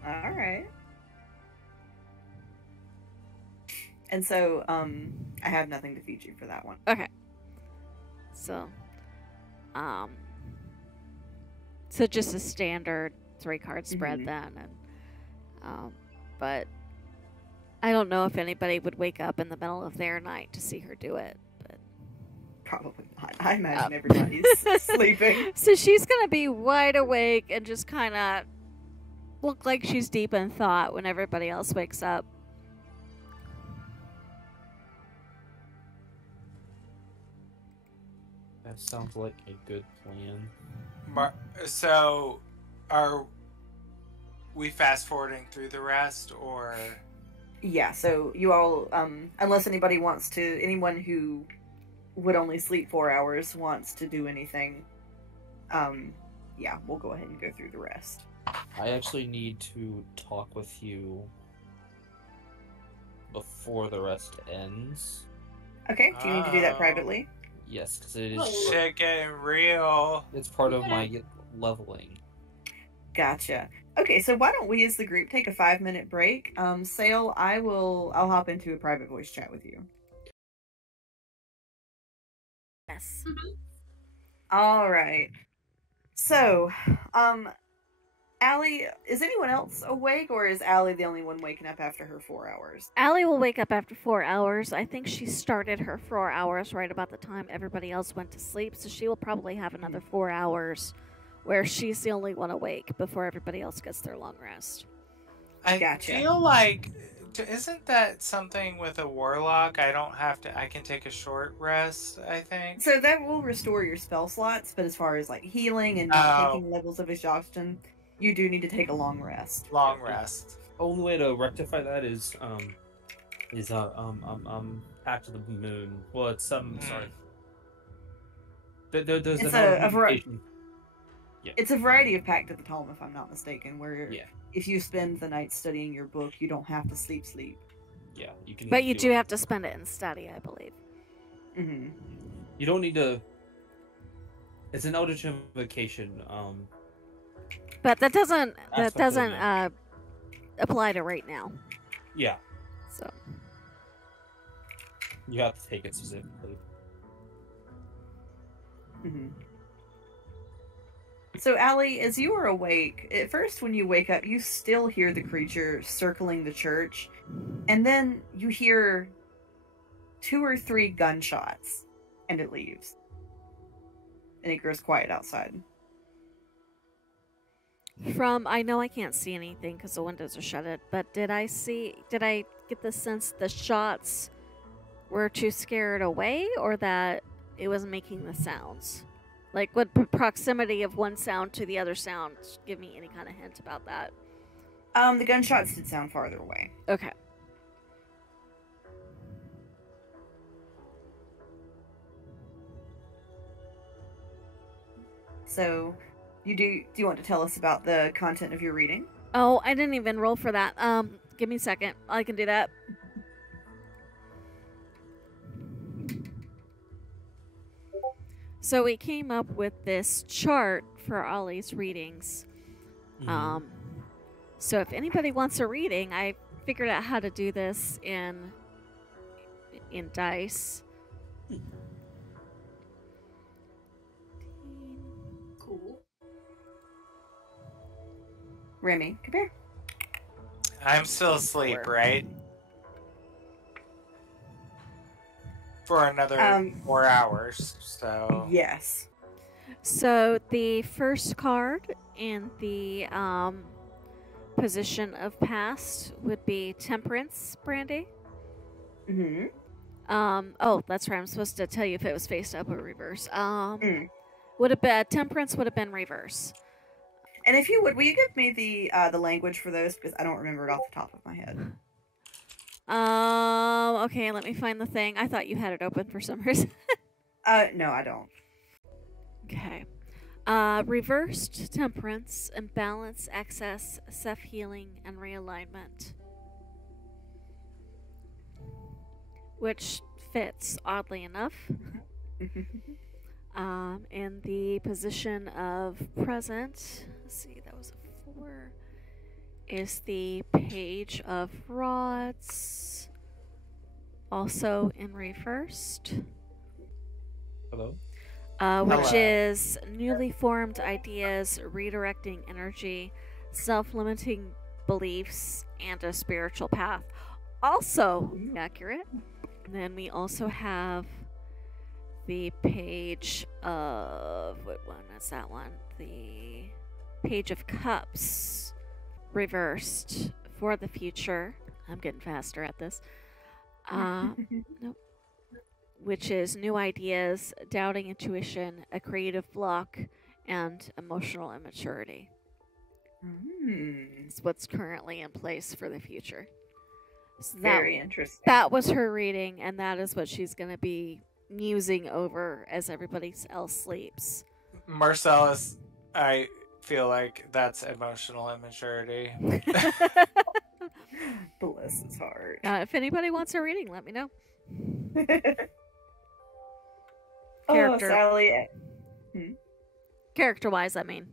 All right. And so, I have nothing to feed you for that one. So, so just a standard 3-card spread then, and but I don't know if anybody would wake up in the middle of their night to see her do it. But Probably not. I imagine everybody's sleeping. so she's gonna be wide awake and just kind of look like she's deep in thought when everybody else wakes up. That sounds like a good plan. So, are we fast forwarding through the rest, or? Yeah, so you all, unless anyone who would only sleep 4 hours wants to do anything, yeah, we'll go ahead and go through the rest. I actually need to talk with you before the rest ends. Okay, do you need to do that Oh. privately? Yes, because it is. Oh. Shit getting real. It's part of my leveling. Gotcha. Okay, so why don't we as the group take a 5-minute break? Sale, I'll hop into a private voice chat with you. Yes. All right. So, Allie, is anyone else awake, or is Allie the only one waking up after her 4 hours? Allie will wake up after 4 hours. I think she started her 4 hours right about the time everybody else went to sleep, so she will probably have another 4 hours where she's the only one awake before everybody else gets their long rest. I Gotcha. feel like, isn't that something with a warlock? I can take a short rest, I think. So that will restore your spell slots, but as far as like healing and not Oh. taking levels of exhaustion, you do need to take a long rest. Long rest. Only way to rectify that is Pact of the Moon. Well, it's sorry. There's It's another a vari- mutation. It's a variety of Pact of the Tome, if I'm not mistaken, where Yeah. if you spend the night studying your book, you don't have to sleep. Yeah, you can. But you do have to spend it in study, I believe. Mm-hmm. You don't need to. It's an Eldritch Invocation. But that doesn't Aspect of it. apply to right now. Yeah, So you have to take it specifically. Mm-hmm. So, Allie, as you are awake, at first when you wake up, you still hear the creature circling the church, and then you hear 2 or 3 gunshots, and it leaves. And it grows quiet outside. I know I can't see anything because the windows are shuttered, but did I get the sense the shots were to scare it away, or that it was making the sounds? Like, would proximity of one sound to the other sound give me any kind of hint about that? The gunshots did sound farther away. Okay. So, do you want to tell us about the content of your reading? Oh, I didn't even roll for that. Give me a second. I can do that. So we came up with this chart for Ollie's readings. Mhm. So if anybody wants a reading, I figured out how to do this in dice. Cool. Remy, come here. I'm still asleep, right? For another 4 hours, so... Yes. So the first card in the position of past would be Temperance, Brandy. Mm-hmm. Oh, that's right. I'm supposed to tell you if it was face up or reverse. Would have been Temperance would have been reverse. And if you would, will you give me the language for those, because I don't remember it off the top of my head. Okay, let me find the thing. I thought you had it open for some reason. No, I don't. Okay. Reversed Temperance, imbalance, excess, self-healing, and realignment. Which fits, oddly enough. In the position of present, let's see, that was a 4, is the Page of Rods, also in reversed. Hello? Which is newly formed ideas, redirecting energy, self-limiting beliefs, and a spiritual path. Also accurate. And then we also have the Page of... what one is that one? The Page of Cups, reversed for the future. I'm getting faster at this. Nope. Which is new ideas, doubting intuition, a creative block, and emotional immaturity. It's what's currently in place for the future. So Very interesting. That was her reading, and that is what she's going to be musing over as everybody else sleeps. Marcellus, I feel like that's emotional immaturity. Bless his heart. If anybody wants a reading, let me know. Character. Sally. Character-wise, I mean.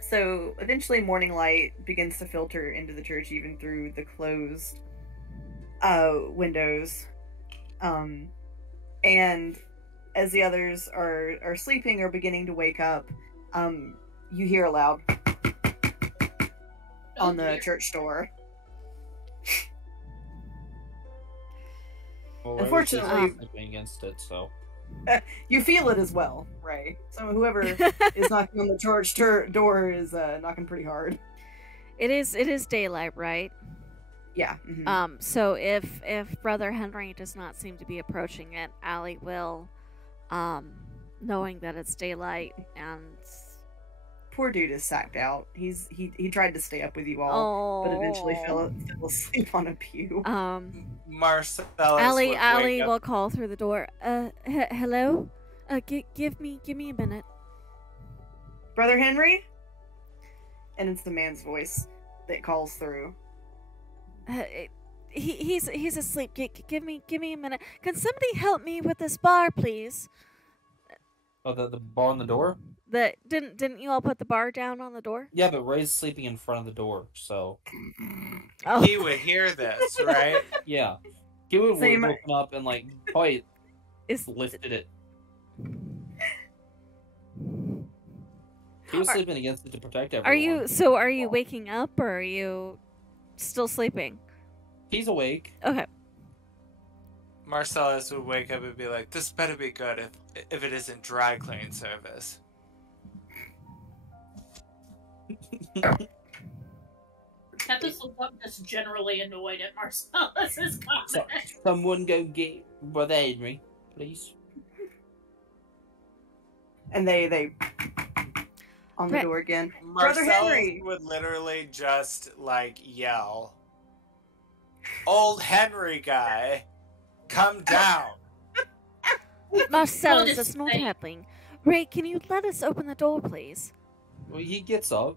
So, eventually morning light begins to filter into the church, even through the closed windows. And as the others are sleeping or beginning to wake up, you hear a loud on the church door. Well, Unfortunately, against it, so you feel it as well, right? So whoever is knocking on the church door is knocking pretty hard. It is daylight, right? Yeah. Mm-hmm. So if Brother Henry does not seem to be approaching it, Allie will, knowing that it's daylight and... Poor dude is sacked out. He tried to stay up with you all, but eventually fell asleep on a pew. Marcellus Allie will call through the door. Hello? Give me a minute. Brother Henry? And it's the man's voice that calls through. He's asleep. Give me a minute. Can somebody help me with this bar, please? Oh, the bar on the door? Didn't you all put the bar down on the door? Yeah, but Ray's sleeping in front of the door, so... Oh. He would hear this, right? Yeah. He would So have woken up and, like, probably lifted it. He was sleeping against it to protect everyone. Are you waking up, or are you still sleeping? He's awake. Okay. Marcellus would wake up and be like, this better be good if it isn't dry clean service. Tempest looks up just generally annoyed at Marcellus's comment. Someone go get Brother Henry, please. And they on the door again. Brother Marcellus Henry would literally just, like, yell, "Old Henry guy, come down." Marcellus, it's not happening. Ray, can you let us open the door, please? Well, he gets up.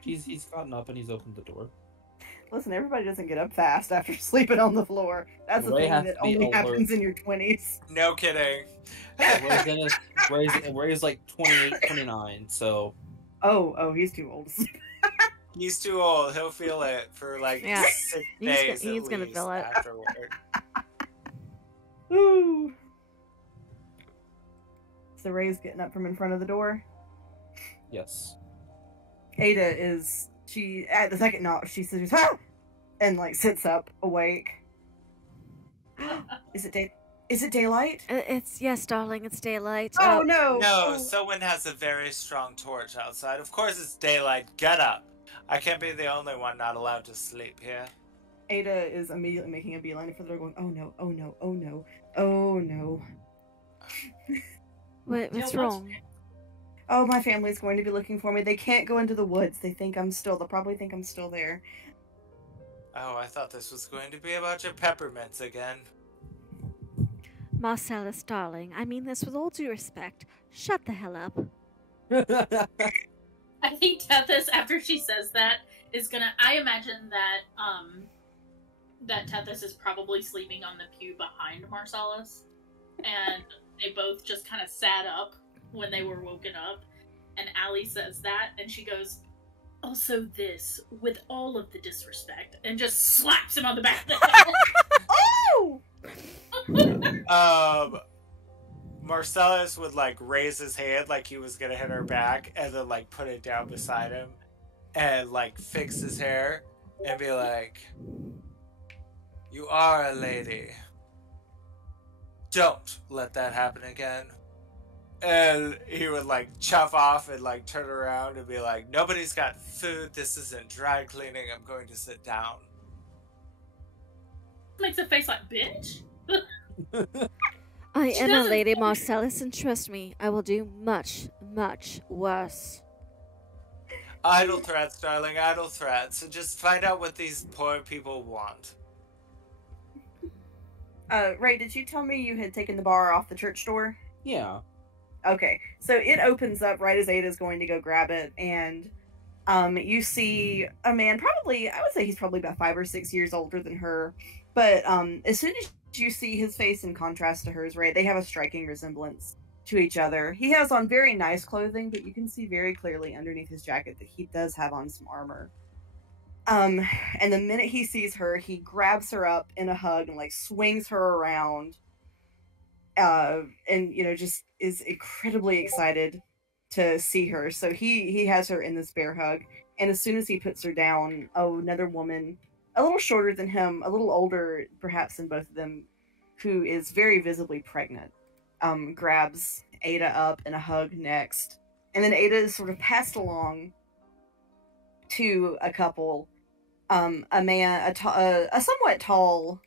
He's gotten up and he's opened the door. Listen, everybody doesn't get up fast after sleeping on the floor. That's a Ray thing has that to be only alert. happens in your 20s. No kidding. Ray's like 28, 29, so... Oh, he's too old. He's too old. He'll feel it for like Yeah. 6 days He's at gonna least feel it. afterward. Ooh. So Ray's getting up from in front of the door. Yes. Ada is, she, at the second knock, she says, ah! And like sits up, awake. Is it daylight? Yes, darling, it's daylight. Oh no! No, Oh. someone has a very strong torch outside. Of course it's daylight. Get up. I can't be the only one not allowed to sleep here. Ada is immediately making a beeline for the door, going, oh no, oh no, oh no, oh no. What's wrong? Oh, my family's going to be looking for me. They can't go into the woods. They'll probably think I'm still there. Oh, I thought this was going to be about your peppermints again. Marcellus, darling, I mean this with all due respect. Shut the hell up. I think Tethys, after she says that, is gonna. I imagine that that Tethys is probably sleeping on the pew behind Marcellus, and they both just kind of sat up when they were woken up. And Allie says that, and she goes, "Also, this with all of the disrespect," and just slaps him on the back of the head. Oh! Marcellus would like raise his hand like he was gonna hit her back, and then like put it down beside him, and like fix his hair, and be like, "You are a lady. Don't let that happen again." And he would like chuff off and like turn around and be like, "Nobody's got food. This isn't dry cleaning. I'm going to sit down." Makes a face like, bitch. I She am a doesn't- lady, Marcellus, and trust me, I will do much, much worse. Idle threats, darling, idle threats. So just find out what these poor people want. Ray, did you tell me you had taken the bar off the church door? Yeah. Okay, so it opens up right as Ada's going to go grab it, and you see a man, probably, I would say he's probably about 5 or 6 years older than her, but as soon as you see his face in contrast to hers, Ray, they have a striking resemblance to each other. He has on very nice clothing, but you can see very clearly underneath his jacket that he does have on some armor. And the minute he sees her, he grabs her up in a hug and like swings her around, and you know, just is incredibly excited to see her. So he has her in this bear hug, and as soon as he puts her down, another woman, a little shorter than him, a little older perhaps than both of them, who is very visibly pregnant, grabs Ada up in a hug next, and then Ada is sort of passed along to a couple, a man, a somewhat tall,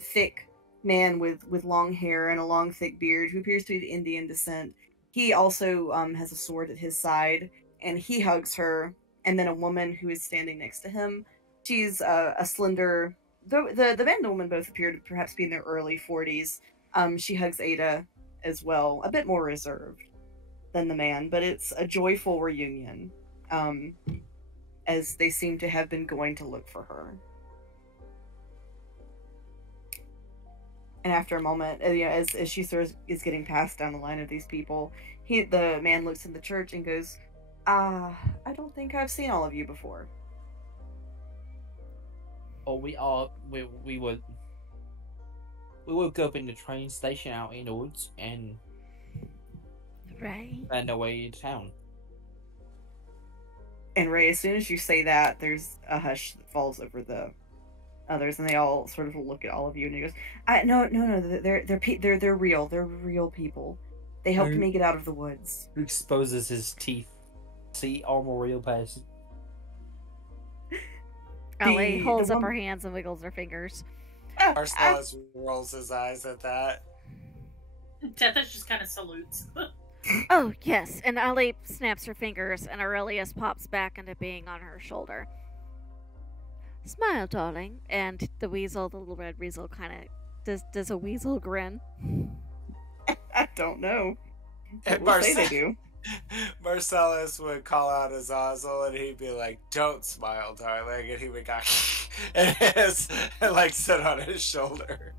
thick man with long hair and a long thick beard, who appears to be of Indian descent. He also has a sword at his side, and he hugs her. And then a woman who is standing next to him. She's a slender. The man and the woman both appear to perhaps be in their early 40s. She hugs Ada as well, a bit more reserved than the man, but it's a joyful reunion, as they seem to have been going to look for her. And after a moment, you know, as she sort of is getting passed down the line of these people, the man looks in the church and goes, I don't think I've seen all of you before. Oh, we woke up in the train station out in the woods and Right? found our way to town. And Ray, as soon as you say that, there's a hush that falls over the others, and they all sort of look at all of you, and he goes, "No, they're real. They're real people. They helped me get out of the woods." Who exposes his teeth? See, I'm a real person. Ellie holds up woman- her hands and wiggles her fingers. Marcellus rolls his eyes at that. Tethys just kind of salutes. Oh, yes, and Ellie snaps her fingers, and Aurelius pops back into being on her shoulder. Smile, darling. And the weasel, the little red weasel, kind of does a weasel grin. I don't know. And We'll say they do. Marcellus would call out Azazel and he'd be like, "Don't smile, darling," and he would go and like sit on his shoulder.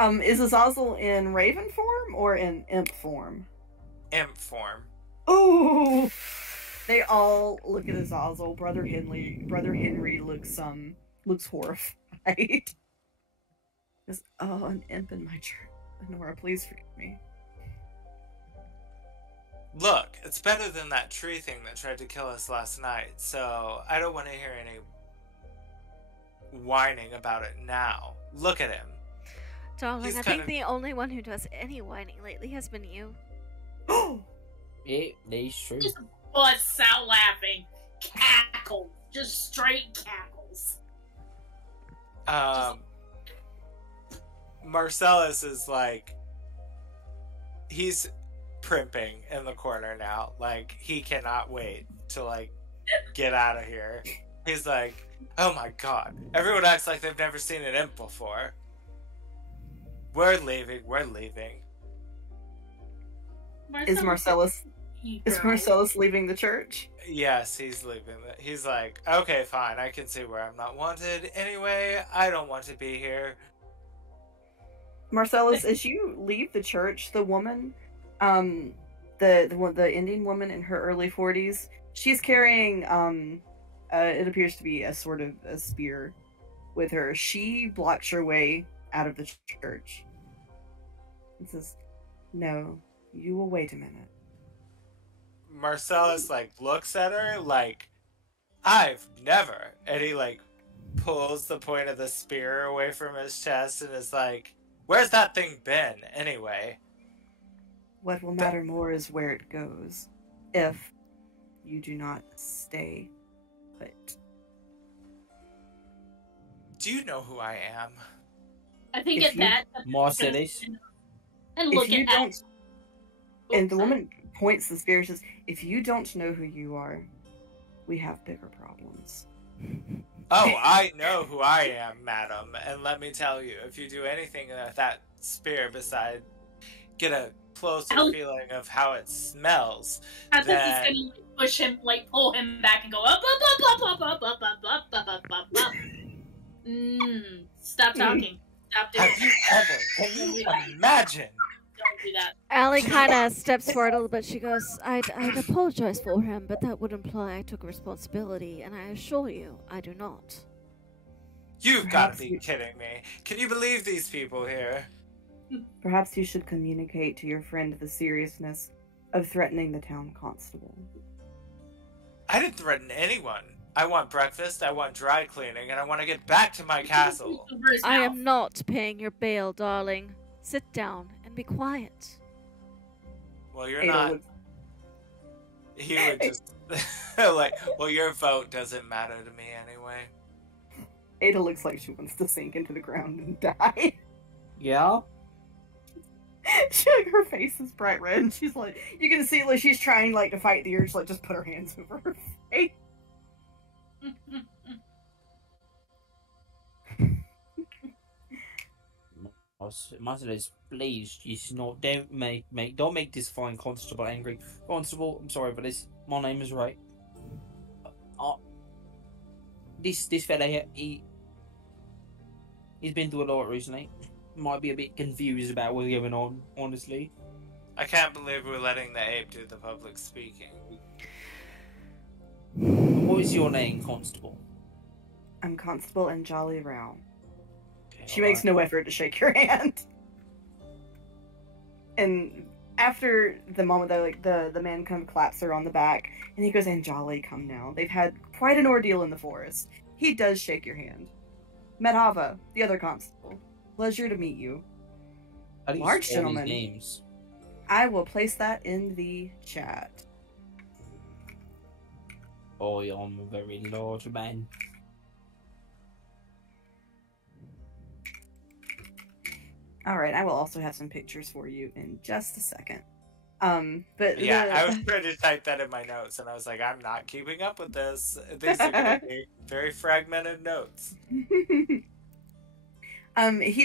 Is Azazel in Raven form or in imp form? Imp form. Ooh! They all look at Azazel. Brother Henry looks horrified. Goes, "Oh, an imp in my church. Nora, please forgive me." Look, it's better than that tree thing that tried to kill us last night, so I don't want to hear any whining about it now. Look at him. Darling, I think the only one who does any whining lately has been you. Yeah, that's true. Just busts out laughing. Cackles. Just straight cackles. Marcellus is like, he's primping in the corner now. Like, he cannot wait to, like, get out of here. He's like, oh my god. Everyone acts like they've never seen an imp before. We're leaving. Is Marcellus leaving the church? Yes, he's leaving. He's like, okay, fine. I can see where I'm not wanted. Anyway, I don't want to be here. Marcellus, as you leave the church, the woman, the Indian woman in her early 40s, she's carrying, it appears to be a sort of a spear with her. She blocks her way out of the church and says, "No, you will wait a minute." Marcellus, like, looks at her like, I've never. And he, like, pulls the point of the spear away from his chest and is like, where's that thing been, anyway? What will matter more is where it goes, if you do not stay put. Do you know who I am? I think If at you- that. Marcellus. And If look you at don't, that. and the woman points the spear and says, "If you don't know who you are, we have bigger problems." Oh, I know who I am, madam. And let me tell you, if you do anything with that spear beside get a closer feeling of how it smells, I think then... he's gonna like, push him, like pull him back and go up, up, up, up, up, up, up, up, up, up, up, up. Stop talking. Stop doing Have you ever? Can you imagine? Don't do that. Allie kind of steps forward a little bit. She goes, I'd apologize for him, but that would imply I took responsibility, and I assure you, I do not. You've got to be kidding me. Can you believe these people here? Perhaps you should communicate to your friend the seriousness of threatening the town constable. I didn't threaten anyone. I want breakfast, I want dry cleaning, and I want to get back to my castle. I am not paying your bail, darling. Sit down and be quiet. Well, you're Ada not... looks- He would just... like, well, your vote doesn't matter to me anyway. Ada looks like she wants to sink into the ground and die. Yeah? Her face is bright red, and she's like, you can see like she's trying like to fight the urge, like just put her hands over her face. Marcellus, please, don't make this fine constable angry. Constable, I'm sorry, but my name is right. This fella here, he's been through a lot recently. Might be a bit confused about what's going on, honestly. I can't believe we're letting the ape do the public speaking. What is your name, Constable? I'm Constable and Jolly Row. Okay, She makes no effort to shake your hand. And after the moment that like the man kind of claps her on the back, and he goes, "And Jolly, come now. They've had quite an ordeal in the forest." He does shake your hand. Medhava, the other constable. Pleasure to meet you. How do you Large spell these gentleman. names? I will place that in the chat. Oh, I'm a very large man. Alright, I will also have some pictures for you in just a second. But Yeah, the- I was trying to type that in my notes, and I was like, I'm not keeping up with this. These are going to be very fragmented notes. He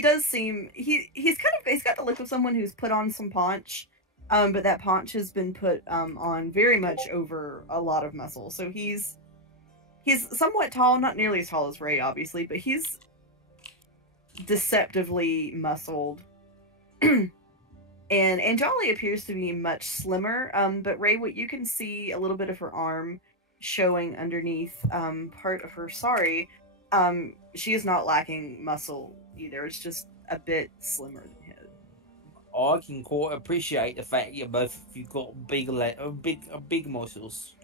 does seem he's got the look of someone who's put on some paunch, but that paunch has been put on very much over a lot of muscle. So he's somewhat tall, not nearly as tall as Ray, obviously, but he's deceptively muscled. And Anjali appears to be much slimmer, but Ray, what you can see a little bit of her arm showing underneath part of her sari, she is not lacking muscle either. It's just a bit slimmer than his. I can quite appreciate the fact you both of you got big muscles.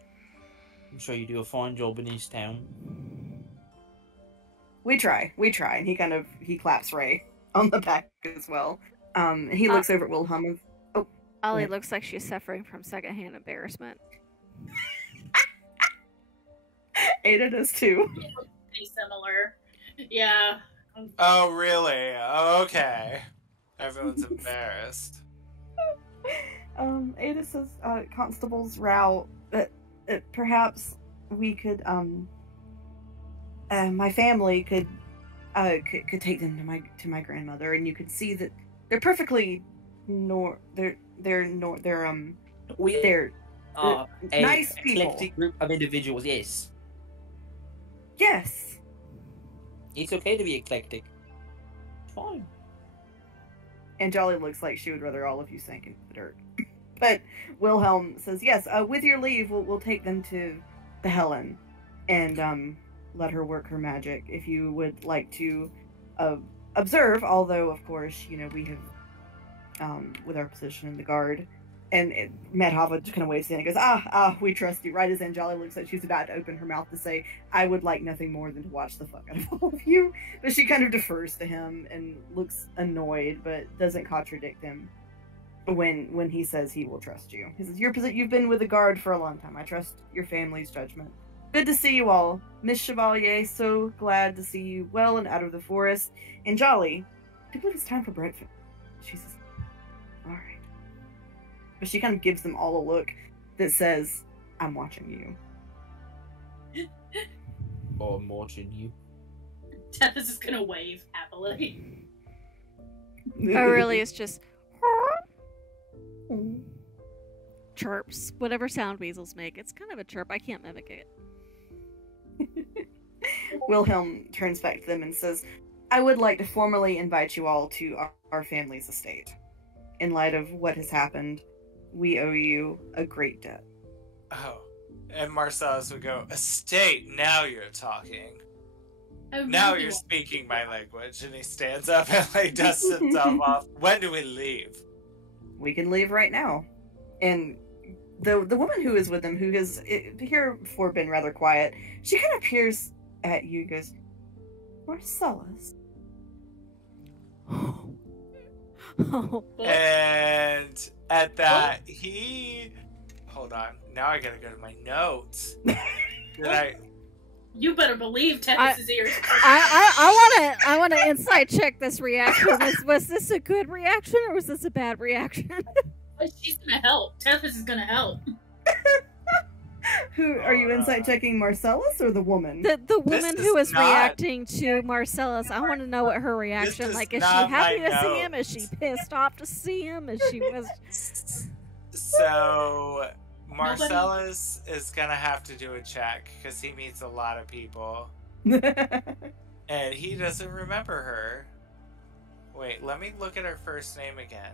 I'm sure you do a fine job in this town. We try, and he claps Ray on the back as well. He looks over at Wilhelm. Ollie looks like she's suffering from secondhand embarrassment. Ada does too. Pretty similar. Yeah. Oh, really? Okay. Everyone's embarrassed. Ada says, Constable's route, perhaps we could, my family could take them to my grandmother, and you could see that they're perfectly they're nice a people. eclectic group of individuals. Yes. It's okay to be eclectic. Fine. And Jolly looks like she would rather all of you sank into the dirt. But Wilhelm says, yes, with your leave, we'll take them to the Helen and let her work her magic. If you would like to observe, although, of course, we have, with our position in the guard, and Medhava just kind of waves in and goes, we trust you. Right as Anjali looks like she's about to open her mouth to say, I would like nothing more than to watch the fuck out of all of you. But she kind of defers to him and looks annoyed, but doesn't contradict him when he says he will trust you. He says, you've been with the guard for a long time. I trust your family's judgment. Good to see you all. Miss Chevalier, so glad to see you well and out of the forest. Anjali, I believe it's time for breakfast. She says, all right. But she kind of gives them all a look that says, I'm watching you. Oh, I'm watching you. Tethys is gonna wave happily. Aurelius just chirps. Whatever sound weasels make. It's kind of a chirp. I can't mimic it. Wilhelm turns back to them and says, I would like to formally invite you all to our family's estate. In light of what has happened, we owe you a great debt. Oh. And Marcellus would go, estate, now you're talking. Oh, Now really? you're speaking my language. And he stands up and dusts himself off. When do we leave? We can leave right now. And the woman who is with them, who has heretofore been rather quiet, she kind of peers at you and goes, Marcellus. Oh. And at that, hold on. Now I gotta go to my notes. You better believe Tethys' ears. I want to insight check this reaction. Was this a good reaction or was this a bad reaction? She's gonna help. Tethys is gonna help. Who are you insight checking, Marcellus or the woman? The woman This who is is not- reacting to Marcellus. I want to know what her reaction. is Like, is she not happy my to see him? Is she notes. pissed off to see him? Is she was? So Marcellus is gonna have to do a check because he meets a lot of people and he doesn't remember her. Wait, let me look at her first name again.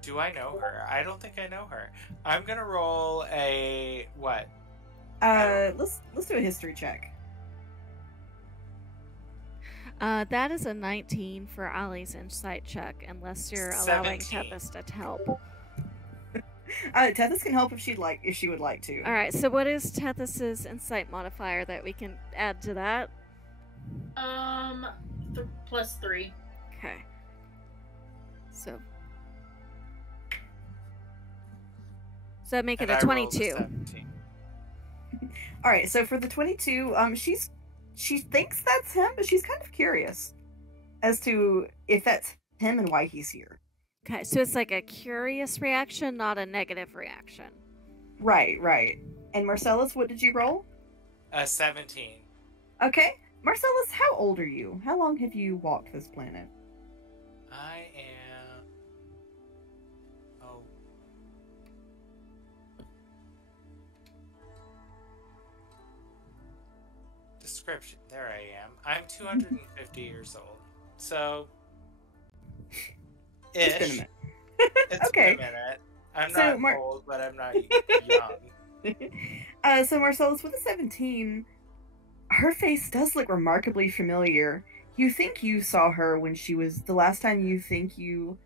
Do I know her? I don't think I know her. I'm gonna roll a what? Let's do a history check. That is a 19 for Ollie's insight check, unless you're allowing 17. Tethys to help. Tethys can help if she would like to. All right. So, what is Tethys's insight modifier that we can add to that? +3. Okay. So make it And a I rolled 22. 17. All right, so for the 22, she thinks that's him, but she's kind of curious as to if that's him and why he's here. Okay, so it's like a curious reaction, not a negative reaction. Right. And Marcellus, what did you roll? 17. Okay. Marcellus, how old are you? How long have you walked this planet? I am description. There I am. I'm 250 years old. So, It's been a ish. minute. It's Okay. been a minute. I'm So, not old, but I'm not young. So Marcellus, with a 17, her face does look remarkably familiar. You think you saw her when she was... The last time you think you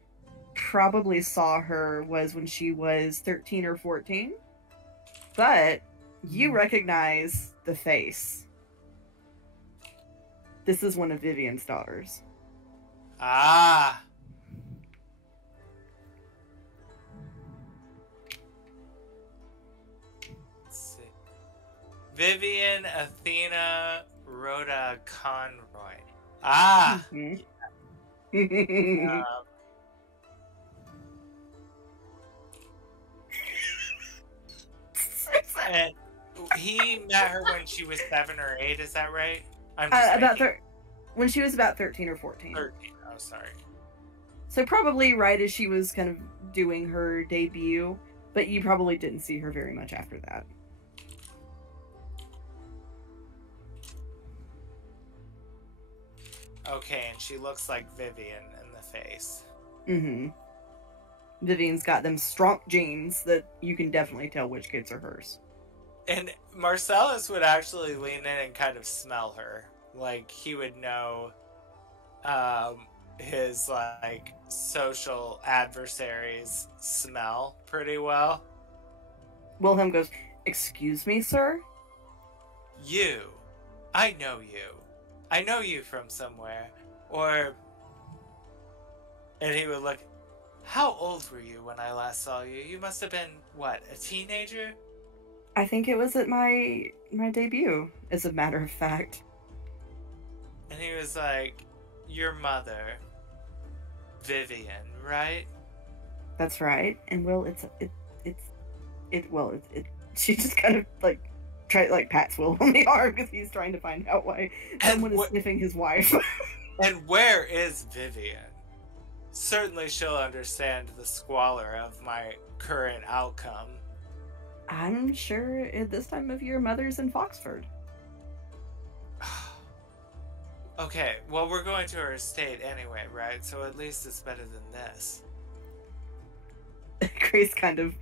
probably saw her was when she was 13 or 14. But you recognize the face. This is one of Vivian's daughters. Ah. Let's see. Vivian Athena Rhoda Conroy. Ah. Mhm. And he met her when she was 7 or 8. Is that right? I'm when she was about 13 or 14. 13. Oh, sorry. So probably right as she was kind of doing her debut, but you probably didn't see her very much after that. Okay, and she looks like Vivian in the face. Mm-hmm. Vivian's got them strong genes that you can definitely tell which kids are hers. And Marcellus would actually lean in and kind of smell her. Like, he would know his, like, social adversaries smell pretty well. Wilhelm goes, "Excuse me, sir?" You. I know you. I know you from somewhere. Or... And he would look... How old were you when I last saw you? You must have been, what, a teenager? I think it was at my debut, as a matter of fact. And he was like, your mother, Vivian, right? That's right. And Will, she just kind of pats Will on the arm because he's trying to find out why someone is sniffing his wife. And where is Vivian? Certainly she'll understand the squalor of my current outcome. I'm sure at this time of year, mother's in Foxford. Okay, well, we're going to her estate anyway, right? So at least it's better than this. Grace kind of...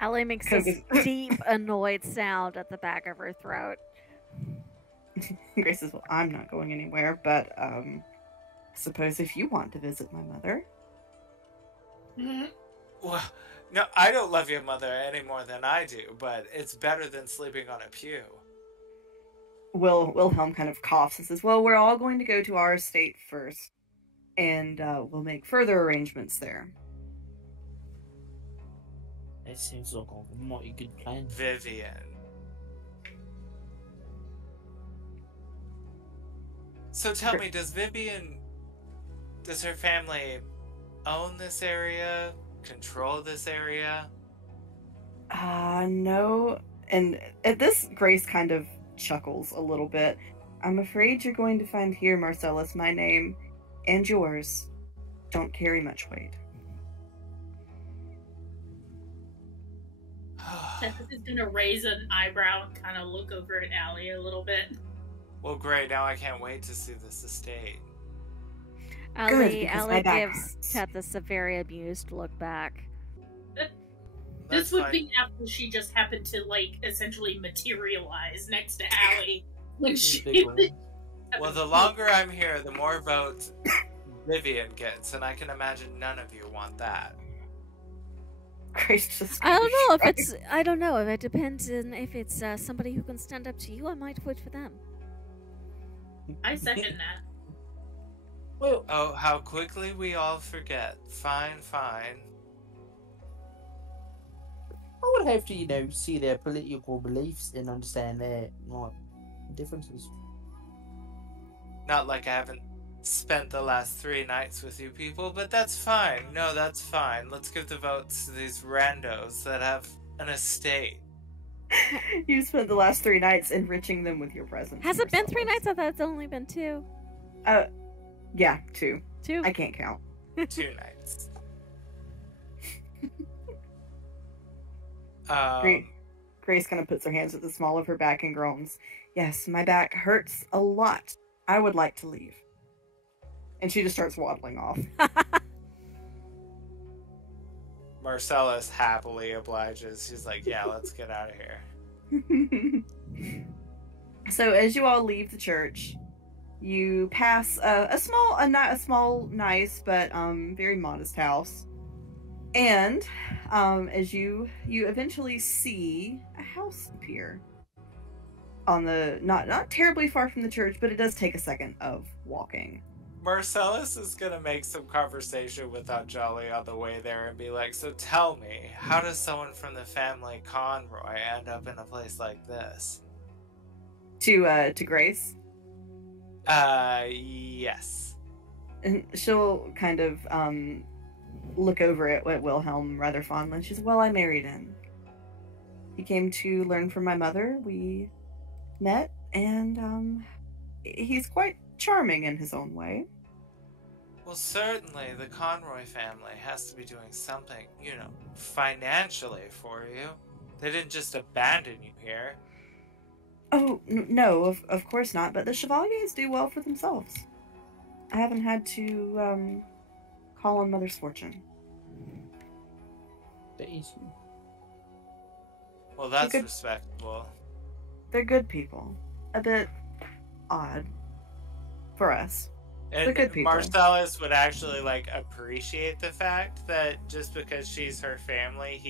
Allie makes this deep, annoyed sound at the back of her throat. Grace says, "Well, I'm not going anywhere, but, I suppose if you want to visit my mother." Well, no, I don't love your mother any more than I do, but it's better than sleeping on a pew. Wilhelm kind of coughs and says, "Well, we're all going to go to our estate first, and we'll make further arrangements there." That seems like a mighty good plan. Vivian. So tell me, does her family own this area? Control this area? No. And at this, Grace kind of chuckles a little bit. "I'm afraid you're going to find here, Marcellus, my name and yours don't carry much weight." This is gonna raise an eyebrow and kind of look over at Allie a little bit. Well, great. Now I can't wait to see this estate. Allie because my back gives hurts. Tethys a very amused look back. This That's would fine. be after she just happened to, like, essentially materialize next to Allie when she Big was... Well, the longer I'm here, the more votes Vivian gets, and I can imagine none of you want that. Grace just... I don't know if it's. I don't know if it depends on if it's somebody who can stand up to you. I might vote for them. I second that. Well, Oh, how quickly we all forget. Fine, fine. I would have to, see their political beliefs and understand their differences. Not like I haven't spent the last 3 nights with you people, but that's fine. No, that's fine. Let's give the votes to these randos that have an estate. You spent the last 3 nights enriching them with your presence. Has it been 3 Marcellus. nights? I thought it's only been 2. Yeah, 2. 2. I can't count. 2 nights. Great. Grace kind of puts her hands at the small of her back and groans. Yes, my back hurts a lot. I would like to leave. And she just starts waddling off. Marcellus happily obliges. She's like, yeah, let's get out of here. So as you all leave the church, you pass a small, nice, but very modest house. And as you eventually see a house appear on the not terribly far from the church, but it does take a second of walking. Marcellus is gonna make some conversation with Aunt Jolly on the way there and be like, so tell me, how does someone from the family Conroy end up in a place like this? To Grace. Yes. And she'll kind of look over at Wilhelm rather fondly. She's, well, I married in. He came to learn from my mother. We met, and he's quite charming in his own way. Well, certainly the Conroy family has to be doing something, financially for you. They didn't just abandon you here. Oh, no, of course not, but the Chevaliers do well for themselves. I haven't had to call on Mother's fortune. Daisy. Well, that's respectable. They're good people. A bit odd for us. And They're good people. Marcellus would actually appreciate the fact that just because she's her family,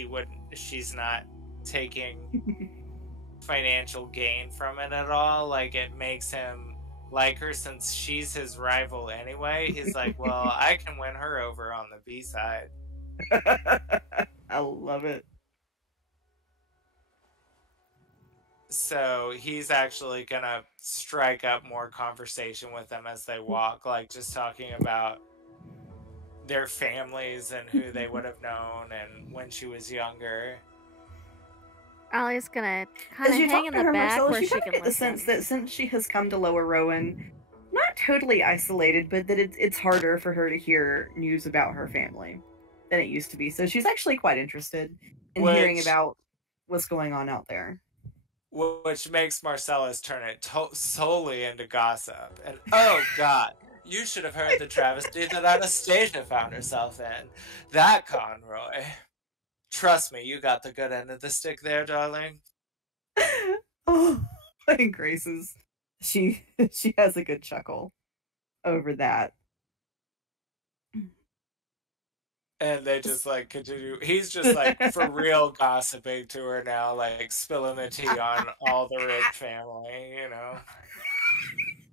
she's not taking financial gain from it at all. It makes him like her since she's his rival anyway. He's like, well, I can win her over on the B side. I love it. So he's actually gonna strike up more conversation with them as they walk, just talking about their families and who they would have known and when she was younger. Allie's gonna kind of hang in the back Marcella, where she she kind can of get the listen. sense that since she has come to Lower Rowan, not totally isolated, but that it's harder for her to hear news about her family than it used to be. So she's actually quite interested in hearing about what's going on out there. Which makes Marcellus turn it solely into gossip. And oh god, you should have heard the travesty that Anastasia found herself in. That Conroy. Trust me, you got the good end of the stick there, darling. Oh, and Grace's. She has a good chuckle over that. And they just continue. He's just for real gossiping to her now, spilling the tea on all the rich family,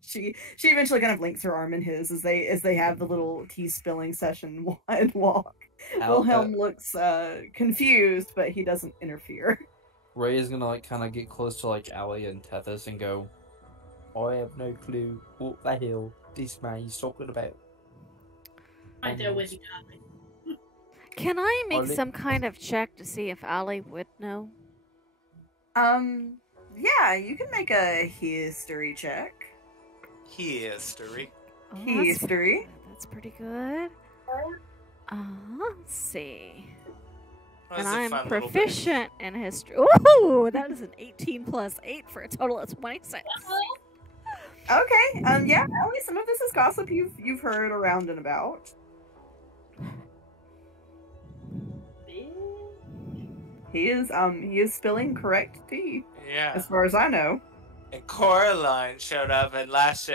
She eventually kind of links her arm in his as they have the little tea spilling session and walk. Wilhelm looks confused, but he doesn't interfere. Ray is gonna kind of get close to Allie and Tethys and go, I have no clue what the hell this man is talking about. Right there with you, darling. Can I make some kind of check to see if Allie would know? Yeah, you can make a history check. History. Oh, History. That's pretty good. Let's see. Well, And that's a I'm fun little proficient in history. Ooh, that is an 18 plus 8 for a total of 26. Okay. Yeah, Allie, some of this is gossip you've heard around and about. He is spilling correct tea. Yeah. As far as I know. And Coraline showed up at last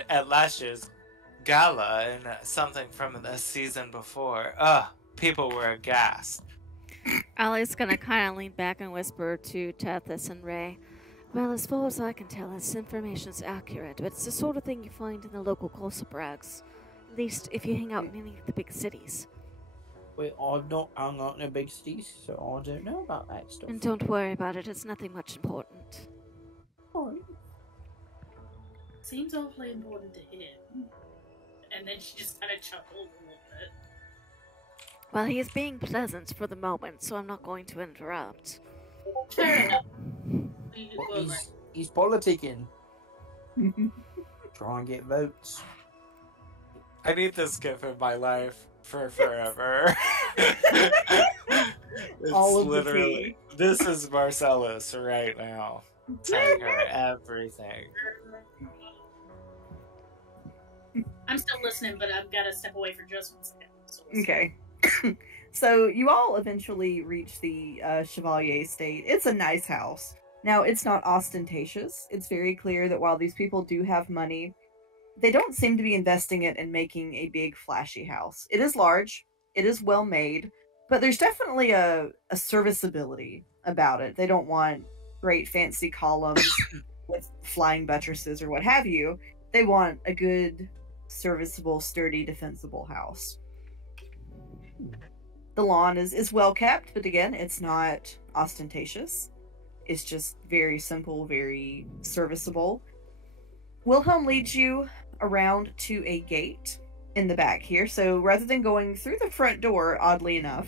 year's gala in something from the season before. People were aghast. Allie's gonna kind of lean back and whisper to Tethys and Ray. Well, as far as I can tell, this information's accurate, but it's the sort of thing you find in the local gossip rags. At least if you hang out in any of the big cities. Well, I've not hung out in a big cities, so I don't know about that stuff. And don't worry about it, it's nothing much important. Alright. Seems awfully important to him. And then she just kind of chuckles a little bit. Well, he is being pleasant for the moment, so I'm not going to interrupt. Fair enough. Well, he's politicking. Try and get votes. I need this gif in my life for forever. It's all of literally, this is Marcellus right now. Telling her everything. I'm still listening, but I've got to step away for just 1 second. the tea. Okay. So you all eventually reach the Chevalier estate. It's a nice house. Now, it's not ostentatious. It's very clear that while these people do have money, they don't seem to be investing it in making a big, flashy house. It is large. It is well made. But there's definitely a serviceability about it. They don't want great fancy columns with flying buttresses or what have you. They want a good, serviceable, sturdy, defensible house. The lawn is well kept, but again, it's not ostentatious. It's just very simple, very serviceable. Wilhelm leads you around to a gate in the back here. So rather than going through the front door, oddly enough,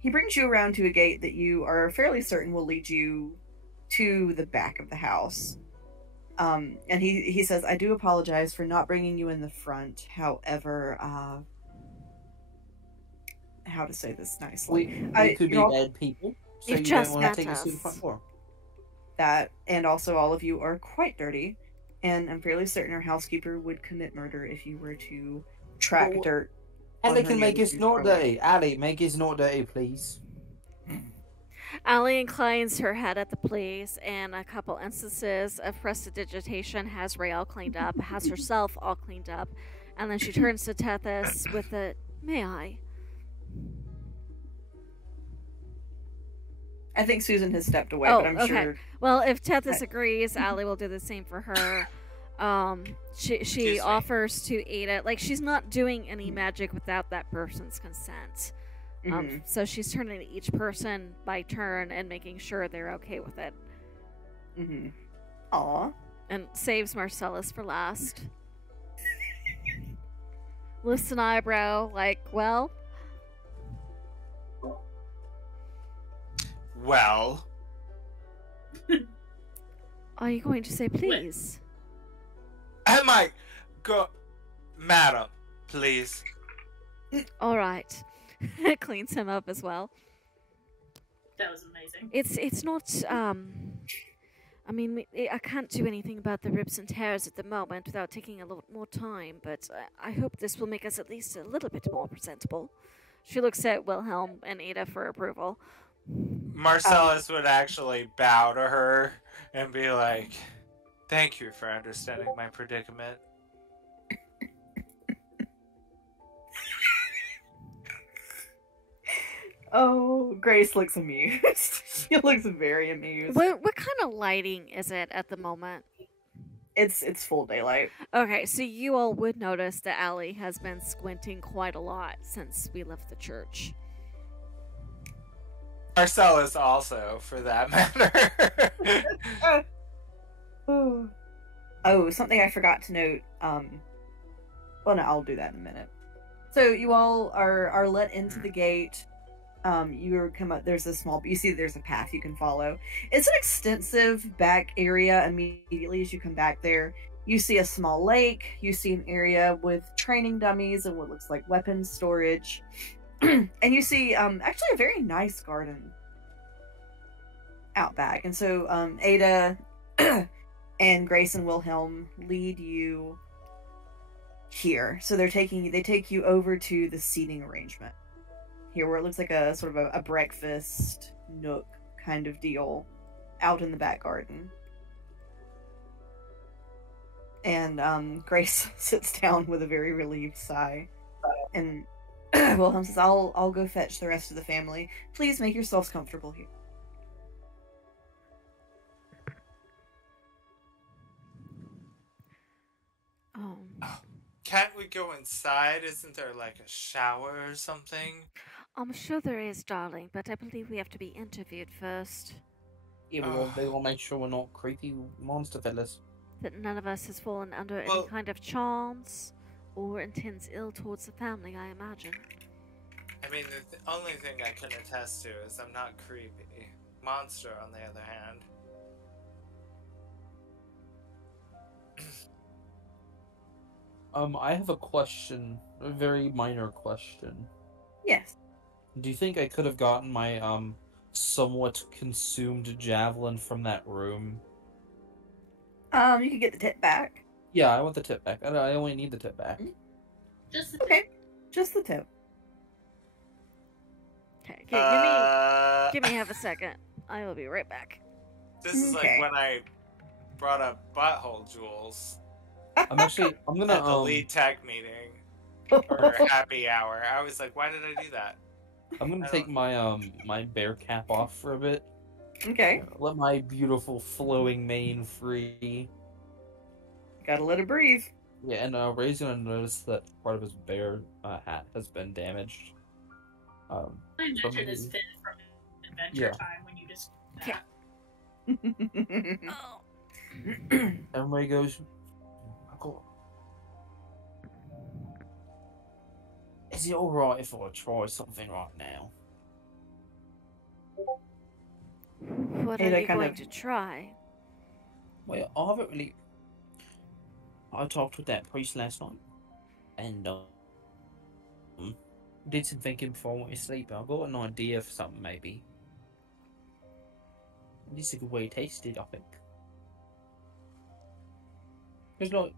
he brings you around to a gate that you are fairly certain will lead you to the back of the house. And he says, I do apologize for not bringing you in the front. However, how to say this nicely? We could be bad people, so You've you just don't want met to take us to the us. front door. That, and also all of you are quite dirty, and I'm fairly certain our housekeeper would commit murder if you were to track Well, dirt. And on they her can make neighbor's us not road. dirty. Ali, make us not dirty, please. Allie inclines her head at the please, and a couple instances of prestidigitation has Ray all cleaned up, has herself all cleaned up, and then she turns to Tethys with a, may I? I think Susan has stepped away, Oh, but I'm okay. sure. Well, if Tethys agrees, Allie will do the same for her. She Excuse me. offers to Ada, like she's not doing any magic without that person's consent. Mhm. So she's turning to each person by turn and making sure they're okay with it, Mhm. Aw. and saves Marcellus for last. Lifts an eyebrow, like, well, Well, are you going to say please? I might go. Madam, please. All right. Cleans him up as well. That was amazing. It's not I mean, I can't do anything about the rips and tears at the moment without taking a little more time, but I hope this will make us at least a little bit more presentable. She looks at Wilhelm and Ada for approval. Marcellus would actually bow to her and be like, thank you for understanding my predicament. Oh, Grace looks amused. She looks very amused. What kind of lighting is it at the moment? It's full daylight. Okay, so you all would notice that Allie has been squinting quite a lot since we left the church. Marcellus also, for that matter. Oh, something I forgot to note. Well, no, I'll do that in a minute. So you all are let into the gate. You come up. There's a small. You see, there's a path you can follow. It's an extensive back area. Immediately as you come back there, you see a small lake. You see an area with training dummies and what looks like weapons storage. And you see actually a very nice garden out back. And so Ada and Grace and Wilhelm lead you here. So they take you over to the seating arrangement here, where it looks like a sort of a breakfast nook kind of deal out in the back garden. And Grace sits down with a very relieved sigh, and Wilhelm says, I'll go fetch the rest of the family. Please make yourselves comfortable here. Can't we go inside? Isn't there like a shower or something? I'm sure there is, darling, but I believe we have to be interviewed first. Yeah, they will make sure we're not creepy monster fellas. That none of us has fallen under Well- any kind of charms or intends ill towards the family, I imagine. I mean, the only thing I can attest to is I'm not creepy. Monster, on the other hand. I have a question, a very minor question. Yes. Do you think I could have gotten my somewhat consumed javelin from that room. You can get the tip back. Yeah, I want the tip back. I only need the tip back. Just Okay, just the tip. Okay, give me half a second. I will be right back. This is Okay. like when I brought up butthole jewels I'm gonna at the lead tech meeting or happy hour. I was like, why did I do that? I'm gonna take my my bear cap off for a bit. Okay, Let my beautiful flowing mane free. gotta let it breathe. Yeah, and Ray's gonna notice that part of his bear hat has been damaged. I imagine it's fit from Adventure Yeah. Time when you just. Yeah. Oh. And Ray goes, Uncle, is it alright if I try something right now? What Ada are you kind going of- to try? Well, I haven't really. I talked with that priest last night, and did some thinking before I went to sleep. I got an idea for something, maybe. This is a good way to taste it, I think. It's like,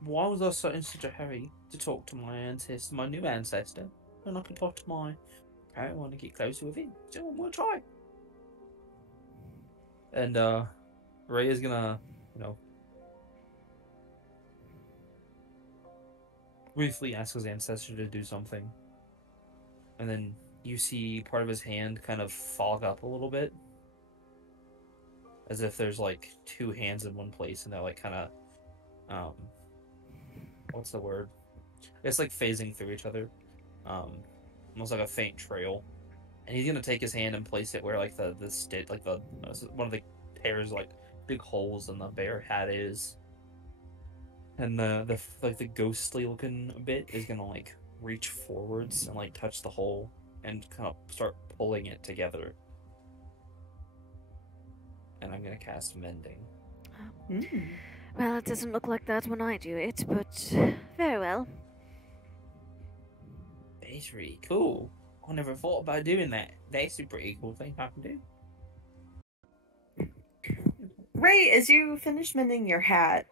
why was I in such a hurry to talk to my ancestor, my new ancestor, when I could talk to my parent, want to get closer with him? So I'm gonna try. And Ray is gonna, briefly ask his ancestor to do something, and then you see part of his hand kind of fog up a little bit, as if there's like two hands in one place, and they're like kind of, what's the word? It's like phasing through each other, almost like a faint trail. And he's gonna take his hand and place it where like the stick, like the one of the hairs, like big holes in the bear hat is. And the ghostly looking bit is gonna like reach forwards and like touch the hole and kind of start pulling it together. And I'm gonna cast mending. Well, it doesn't look like that when I do it, but very well. That's really cool. I never thought about doing that. That's a pretty cool thing I can do. Ray, as you finish mending your hat,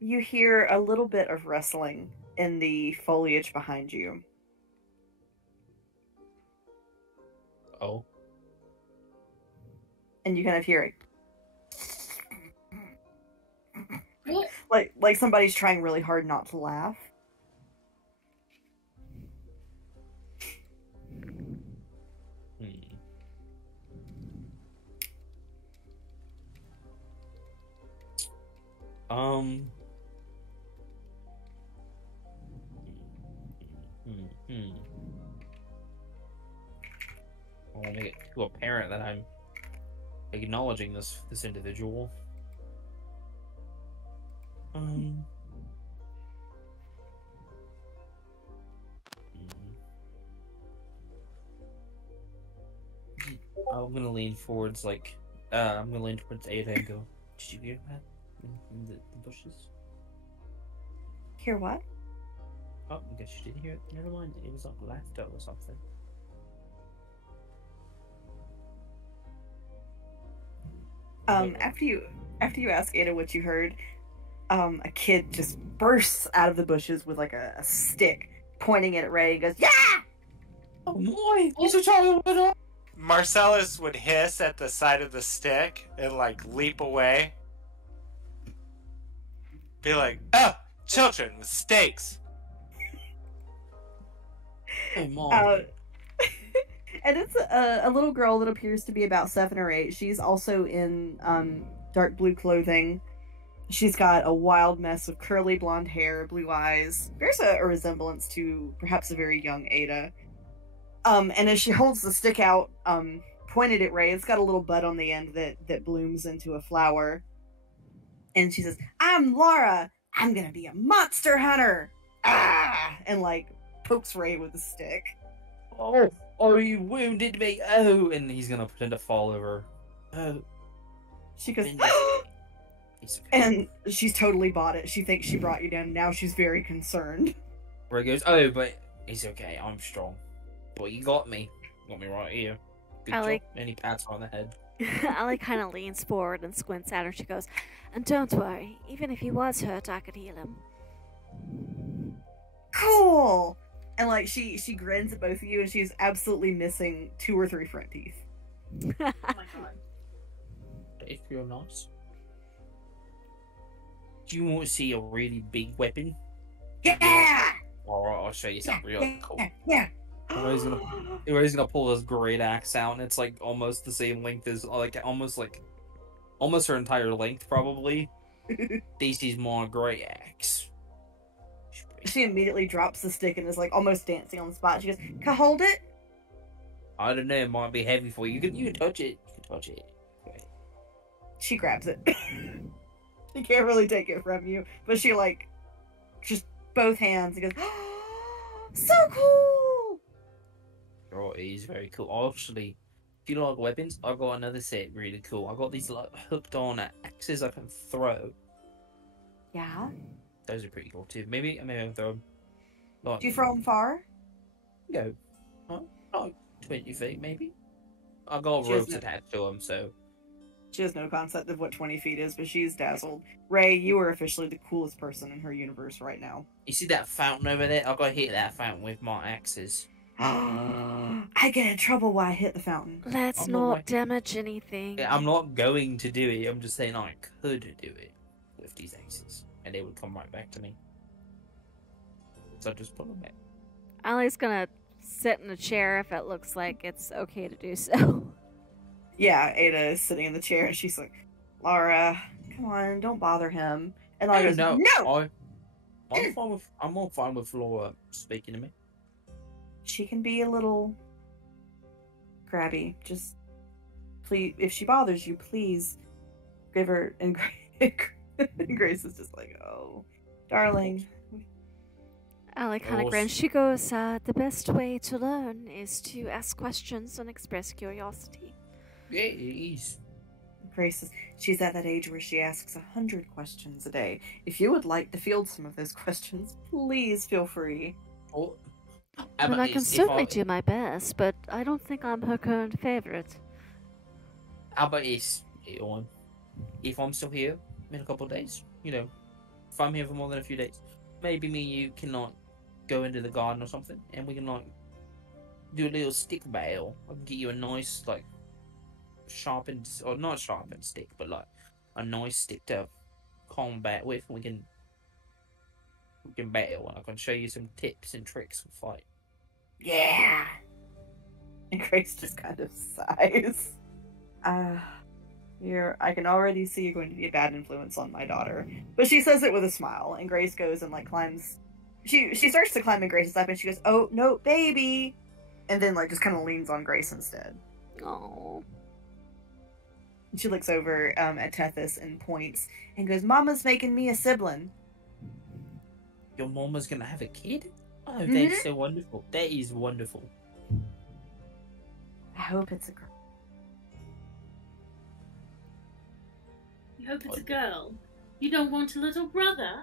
you hear a little bit of rustling in the foliage behind you. Oh. And you kind of hear it. What? Like somebody's trying really hard not to laugh. I want to make it too apparent that I'm acknowledging this individual. I'm gonna lean forwards, like, I'm gonna lean towards Ada and go, did you hear that? In the bushes? Hear what? Oh, I guess you didn't hear it. Never mind. It was like laughter or something. After you ask Ada what you heard, a kid just bursts out of the bushes with like a stick, pointing it at Ray and goes, "Yeah!" Oh my! He's a child! Marcellus would hiss at the side of the stick and like leap away. Be like, oh, children with stakes. Oh my! And it's a little girl that appears to be about 7 or 8. She's also in dark blue clothing. She's got a wild mess of curly blonde hair, blue eyes. There's a resemblance to perhaps a very young Ada. And as she holds the stick out, pointed at Ray, it's got a little bud on the end that blooms into a flower. And she says, "I'm Laura. I'm gonna be a monster hunter." Ah! And like pokes Ray with the stick. Oh, you wounded me! Oh, and he's gonna pretend to fall over. Oh, She goes, it's okay. and she's totally bought it. She thinks she brought you down. Now she's very concerned. Ray goes, oh, but it's okay. I'm strong. But you got me. Got me right here. Good I job. like- And he pats her on the head. Allie kind of leans forward and squints at her. She goes, "And don't worry, even if he was hurt, I could heal him." Cool. And like she grins at both of you, and she's absolutely missing 2 or 3 front teeth. Oh my god. If you're nice. Do you want to see a really big weapon? Yeah. Alright, I'll show you something really cool. Yeah. He's gonna pull this great axe out, and it's like almost the same length as almost her entire length, probably. This is my great axe. She immediately drops the stick and is like almost dancing on the spot. She goes, "Can I hold it?" I don't know, it might be heavy for you. You can touch it. You can touch it. Okay. She grabs it. She can't really take it from you, but she like just both hands and goes, "Oh, so cool!" Oh, it is very cool. Actually, if you like weapons, I got another set really cool. I got these like hooked on axes I can throw. Yeah. Those are pretty cool too. Maybe I can throw them. Like, Do you throw them far? go, like 20 feet maybe. I got She has ropes no- attached to them, so She has no concept of what 20 feet is, but she's dazzled. Ray, you are officially the coolest person in her universe right now. you see that fountain over there? I got to hit that fountain with my axes. I get in trouble while I hit the fountain. Let's I'm not not like- damage anything. Yeah, I'm not going to do it. I'm just saying I could do it with these axes, and they would come right back to me. So I just put them back. Allie's gonna sit in a chair if it looks like it's okay to do so. Yeah, Ada is sitting in the chair and she's like, "Laura, come on, don't bother him." And Laura goes, "No!" I'm all fine with Laura speaking to me. She can be a little crabby. Just please, if she bothers you, please give her. And Grace is just like, "Oh, darling." Allie kind of Oh, grins. She goes, "The best way to learn is to ask questions and express curiosity." Yeah, it is. Grace is, she's at that age where she asks 100 questions a day. If you would like to field some of those questions, please feel free. Oh, And I can certainly do my best, but I don't think I'm her current favorite. How about this, Ewan? If I'm still here in a couple of days, if I'm here for more than a few days, maybe me and you can like go into the garden or something, and we can like do a little stick battle. I can get you a nice like sharpened, or not sharpened stick, but like a nice stick to combat with. We can battle, and I can show you some tips and tricks for fight. Yeah. And Grace just kind of sighs. I can already see you're going to be a bad influence on my daughter. But she says it with a smile, and Grace goes and like climbs. She starts to climb in Grace's lap, and she goes, "Oh no, baby!" And then like just kind of leans on Grace instead. Oh, And she looks over at Tethys and points and goes, "Mama's making me a sibling." Your mama's gonna have a kid? Oh, Mhm. that's so wonderful. That is wonderful. I hope it's a girl. You hope it's a girl. You don't want a little brother?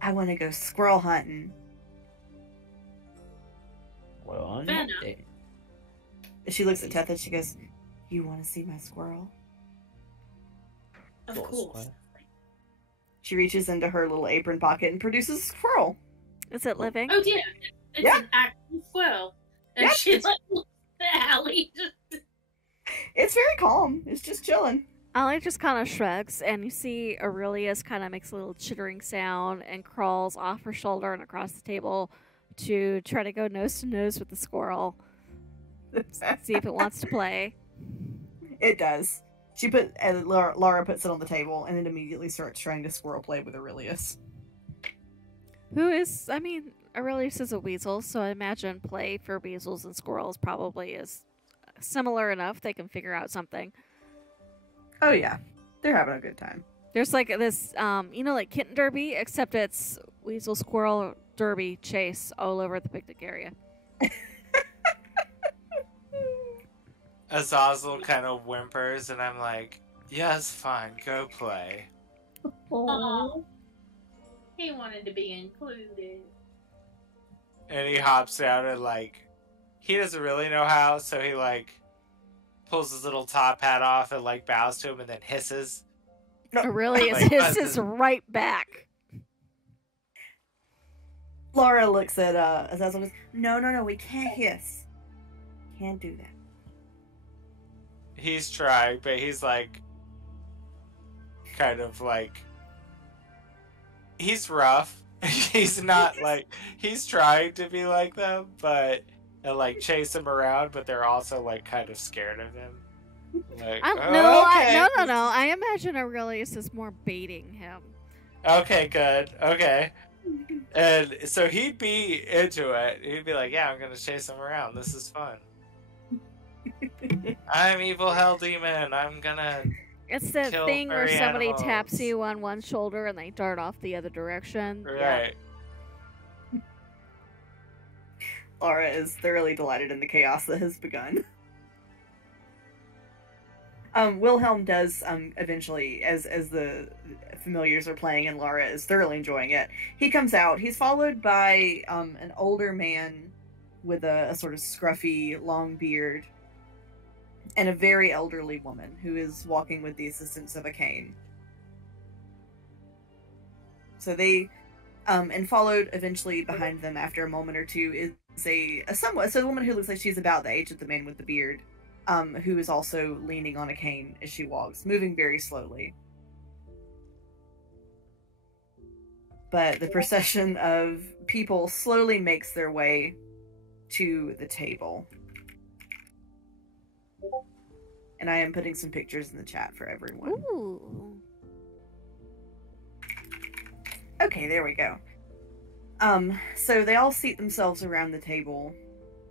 I want to go squirrel hunting. Well, I'm Fair not enough. there. She looks at Tethys. She goes, "You want to see my squirrel?" Of Got a course. square. She reaches into her little apron pocket and produces a squirrel. is it living? Oh dear, it's Yeah. an actual squirrel. And Yeah. she's like, looks at Allie. It's very calm. It's just chilling. Allie just kind of shrugs, and you see Aurelius kind of makes a little chittering sound and crawls off her shoulder and across the table to try to go nose to nose with the squirrel. See if it wants to play. It does. Laura puts it on the table and then immediately starts trying to squirrel play with Aurelius. Aurelius is a weasel, so I imagine play for weasels and squirrels probably is similar enough. They can figure out something. Oh yeah, they're having a good time. There's like this, like kitten derby, except it's weasel squirrel derby chase all over the picnic area. Azazel kind of whimpers, and I'm like, yes, fine, go play. Aw. He wanted to be included. And he hops out and like he doesn't really know how, so he like pulls his little top hat off and like bows to him and then hisses. Aurelius Like, hisses right back. Laura looks at Azazel and goes, no, we can't hiss. Can't do that. He's trying, but he's like kind of like he's rough. He's not like he's trying to be like them, but and like chase him around, but they're also like kind of scared of him. Like, No, okay. no. I imagine Aurelius is more baiting him. Okay, good. Okay. And so he'd be into it. He'd be like, yeah, I'm gonna chase him around. This is fun. I'm evil hell demon. I'm gonna It's that kill thing where furry somebody animals. taps you on one shoulder and they dart off the other direction. Yeah. Right. Laura is thoroughly delighted in the chaos that has begun. Wilhelm does eventually, as the familiars are playing and Laura is thoroughly enjoying it, he comes out. He's followed by an older man with a sort of scruffy, long beard, and a very elderly woman who is walking with the assistance of a cane. So they, and followed eventually behind them after a moment or two is a woman who looks like she's about the age of the man with the beard, who is also leaning on a cane as she walks, moving very slowly. But the procession of people slowly makes their way to the table. And I am putting some pictures in the chat for everyone. Ooh. Okay, there we go. So they all seat themselves around the table,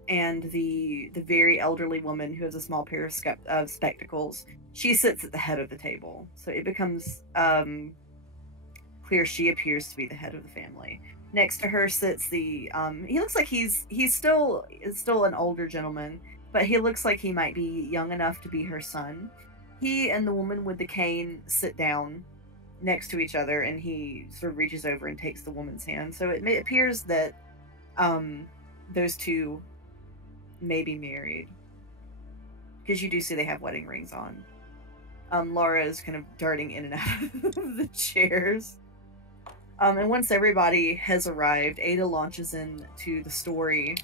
and the very elderly woman who has a small pair of spectacles, she sits at the head of the table. So it becomes clear she appears to be the head of the family. Next to her sits the he looks like he's still an older gentleman, but he looks like he might be young enough to be her son. He and the woman with the cane sit down next to each other, and he sort of reaches over and takes the woman's hand. So it appears that those two may be married, because you do see they have wedding rings on. Laura is kind of darting in and out of the chairs. And once everybody has arrived, Ada launches into the story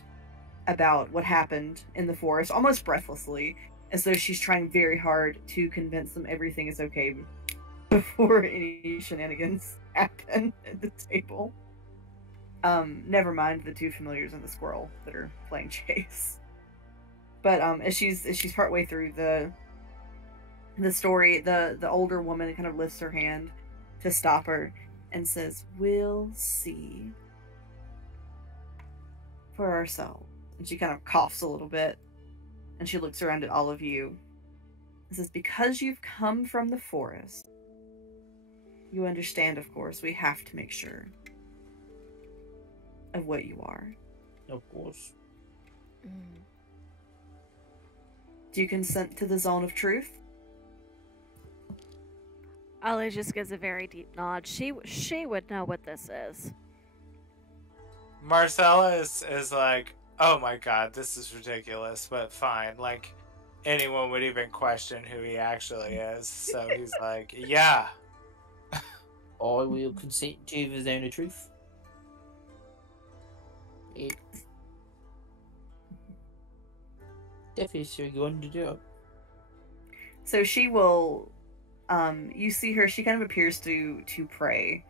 about what happened in the forest, almost breathlessly, as though she's trying very hard to convince them everything is okay before any shenanigans happen at the table. Never mind the two familiars and the squirrel that are playing chase. But as she's partway through the story, the older woman kind of lifts her hand to stop her and says, "We'll see for ourselves." And she kind of coughs a little bit, and she looks around at all of you and says, "Because you've come from the forest, you understand, of course, we have to make sure of what you are." Of course. Mm. Do you consent to the zone of truth? Ollie just gives a very deep nod. She would know what this is. Marcella is like, oh my god, this is ridiculous, but fine. Like, anyone would even question who he actually is. So he's like, yeah. I will consent to the zone of truth. It definitely you're going to do it. So she will, you see her, she kind of appears to pray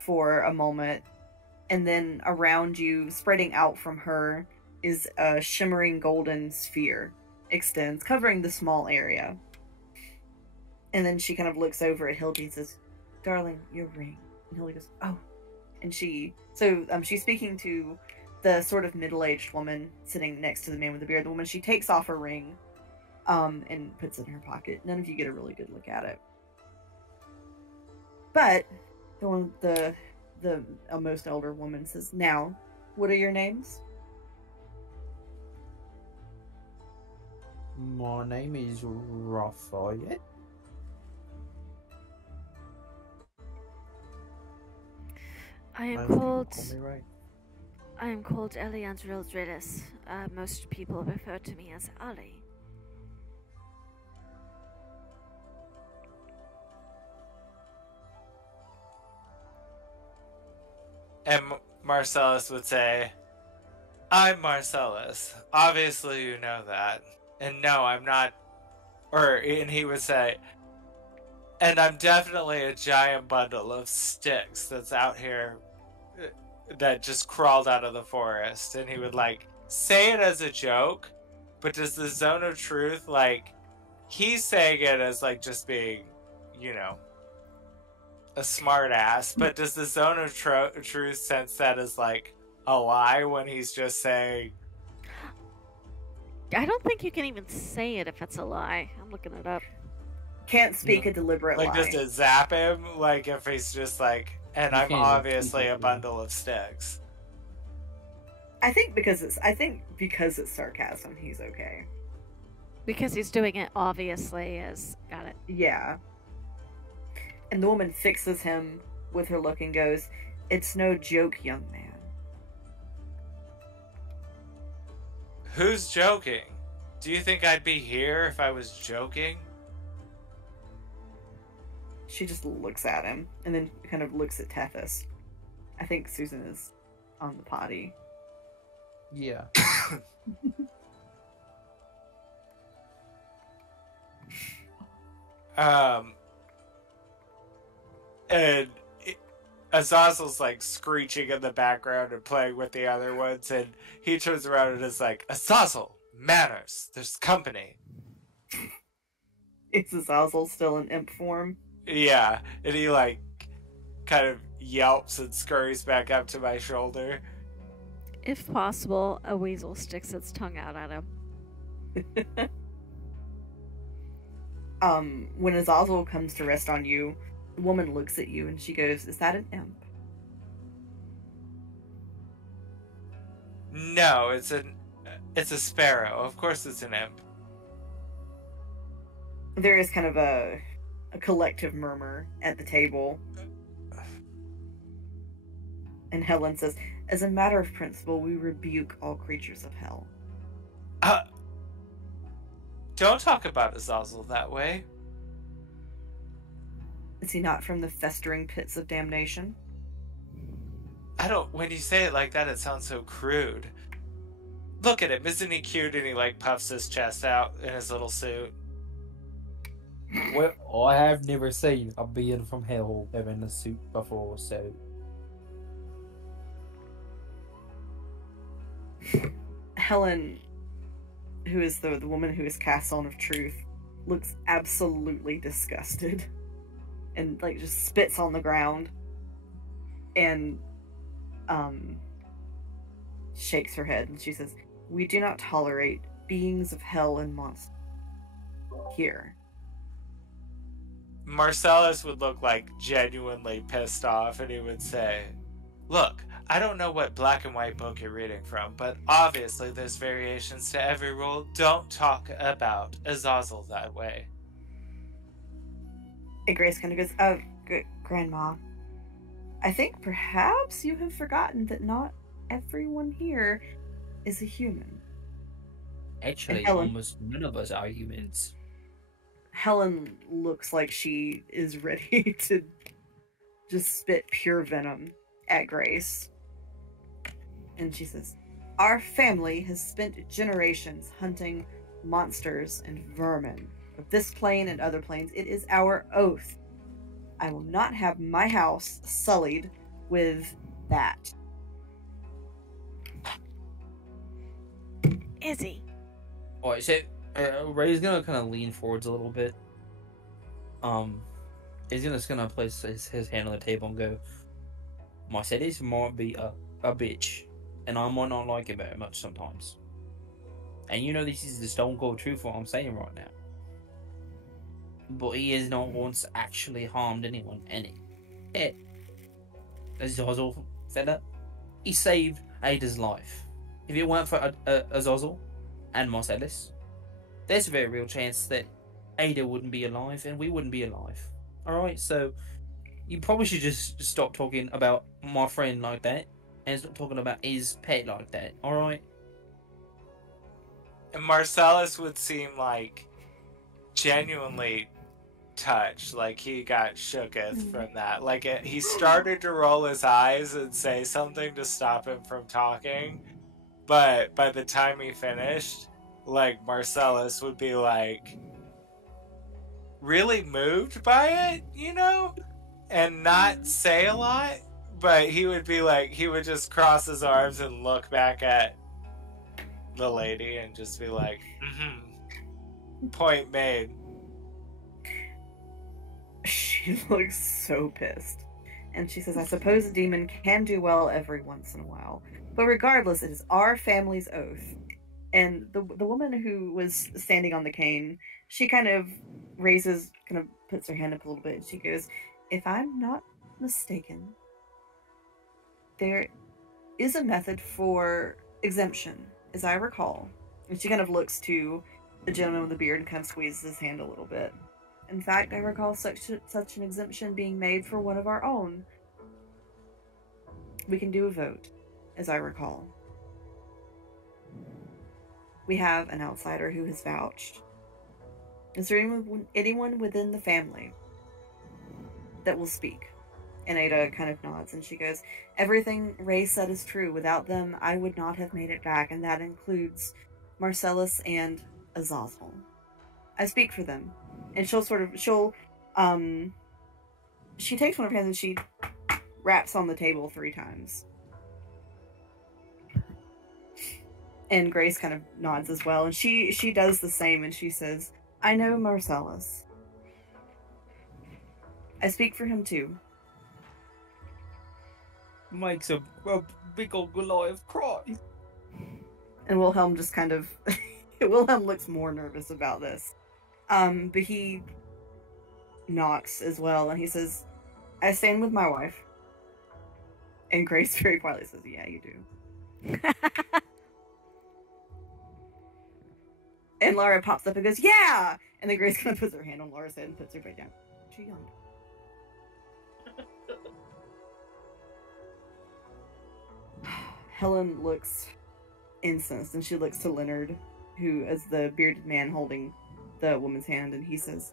for a moment, and then around you, spreading out from her, is a shimmering golden sphere extends, covering the small area. And then she kind of looks over at Hildy and says, "Darling, your ring." And Hildy goes, "Oh." And she's speaking to the sort of middle-aged woman sitting next to the man with the beard. The woman, she takes off her ring and puts it in her pocket. None of you get a really good look at it. But the most elder woman says, "Now, what are your names?" My name is Raphael. I am Most people called call me Ray. I am called Eliandril Drillis. Most people refer to me as Ali. And Marcellus would say, I'm Marcellus. Obviously you know that. And no, I'm not. And he would say, and I'm definitely a giant bundle of sticks that's out here that just crawled out of the forest. And he would, like, say it as a joke, but does the zone of truth, like, he's saying it as, like, just being, you know, a smart ass, but does the zone of truth sense that as, like, a lie when he's just saying... I don't think you can even say it if it's a lie. I'm looking it up. Can't speak a deliberate like, lie. just to zap him, like, if he's just like, and You I'm can't obviously speak a it. bundle of sticks. I think because it's sarcasm, he's okay. Because he's doing it obviously as... Got it. Yeah. And the woman fixes him with her look and goes, "It's no joke, young man." Who's joking? Do you think I'd be here if I was joking? She just looks at him and then kind of looks at Tethys. I think Susan is on the potty. Yeah. And Azazel's like screeching in the background and playing with the other ones, and he turns around and is like, Azazel, manners, there's company. Is Azazel still in imp form? Yeah, and he like kind of yelps and scurries back up to my shoulder. If possible, a weasel sticks its tongue out at him. When Azazel comes to rest on you, the woman looks at you and she goes, "Is that an imp?" No, it's a sparrow. Of course it's an imp. There is kind of a collective murmur at the table. And Helen says, "As a matter of principle, we rebuke all creatures of hell." Don't talk about Azazel that way. Is he not from the festering pits of damnation? When you say it like that, it sounds so crude. Look at him, isn't he cute? And he like puffs his chest out in his little suit. Well, I have never seen a being from hell wearing a suit before, so... Helen, who is the woman who is cast on of truth, looks absolutely disgusted. And like just spits on the ground. And shakes her head and she says, "We do not tolerate beings of hell and monsters here." Marcellus would look like genuinely pissed off, and he would say, "Look, I don't know what black and white book you're reading from, but obviously there's variations to every rule. Don't talk about Azazel that way." And Grace kind of goes, Grandma, I think perhaps you have forgotten that not everyone here is a human." Actually, Helen- almost none of us are humans. Helen looks like she is ready to just spit pure venom at Grace. And she says, "Our family has spent generations hunting monsters and vermin of this plane and other planes. It is our oath. I will not have my house sullied with that." Izzy. Alright, so Ray's gonna kind of lean forwards a little bit. He's just gonna place his hand on the table and go, "Mercedes might be a bitch, and I might not like it very much sometimes. And you know this is the stone cold truth what I'm saying right now. But he has not once actually harmed anyone, and Azazel fella, he saved Ada's life. If it weren't for Azazel and Marcellus, there's a very real chance that Ada wouldn't be alive and we wouldn't be alive. Alright, so you probably should just stop talking about my friend like that and he's not talking about his pet like that. All right. And Marcellus would seem like genuinely touched, like he got shooketh from that. Like he started to roll his eyes and say something to stop him from talking, but by the time he finished, like Marcellus would be like really moved by it, you know, and not say a lot, but he would be like, he would just cross his arms and look back at the lady and just be like, point made. She looks so pissed. And she says, I suppose a demon can do well every once in a while. But regardless, it is our family's oath. And the woman who was standing on the cane, she kind of puts her hand up a little bit, and she goes, if I'm not mistaken, there is a method for exemption, as I recall. And she kind of looks to the gentleman with the beard and kind of squeezes his hand a little bit. In fact, I recall such an exemption being made for one of our own. We can do a vote, as I recall. We have an outsider who has vouched. Is there anyone within the family that will speak? And Ada kind of nods, and she goes, everything Ray said is true. Without them, I would not have made it back, and that includes Marcellus and Azazel. I speak for them. And she takes one of her hands and she raps on the table 3 times. And Grace kind of nods as well, and she does the same, and she says, I know Marcellus. I speak for him too. Makes a big old Goliath cry. And Wilhelm just kind of Wilhelm looks more nervous about this. But he knocks as well, and he says, I stand with my wife. And Grace very quietly says, yeah, you do. And Laura pops up and goes, yeah! And then Grace kind of puts her hand on Laura's head and puts her back down. She yawned. Helen looks incensed, and she looks to Leonard, who is the bearded man holding the woman's hand, and he says,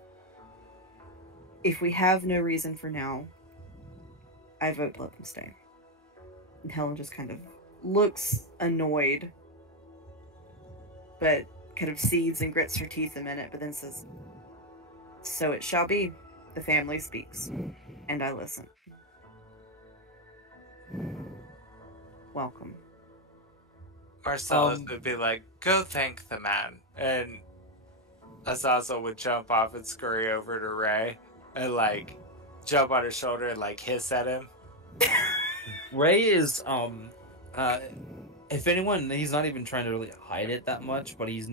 if we have no reason for now, I vote to let them stay. And Helen just kind of looks annoyed, but kind of seethes and grits her teeth a minute, but then says, so it shall be. The family speaks, and I listen. Welcome. Marcellus would be like, go thank the man. And Azazel would jump off and scurry over to Ray and like jump on his shoulder and like hiss at him. Ray is if anyone, he's not even trying to really hide it that much, but he's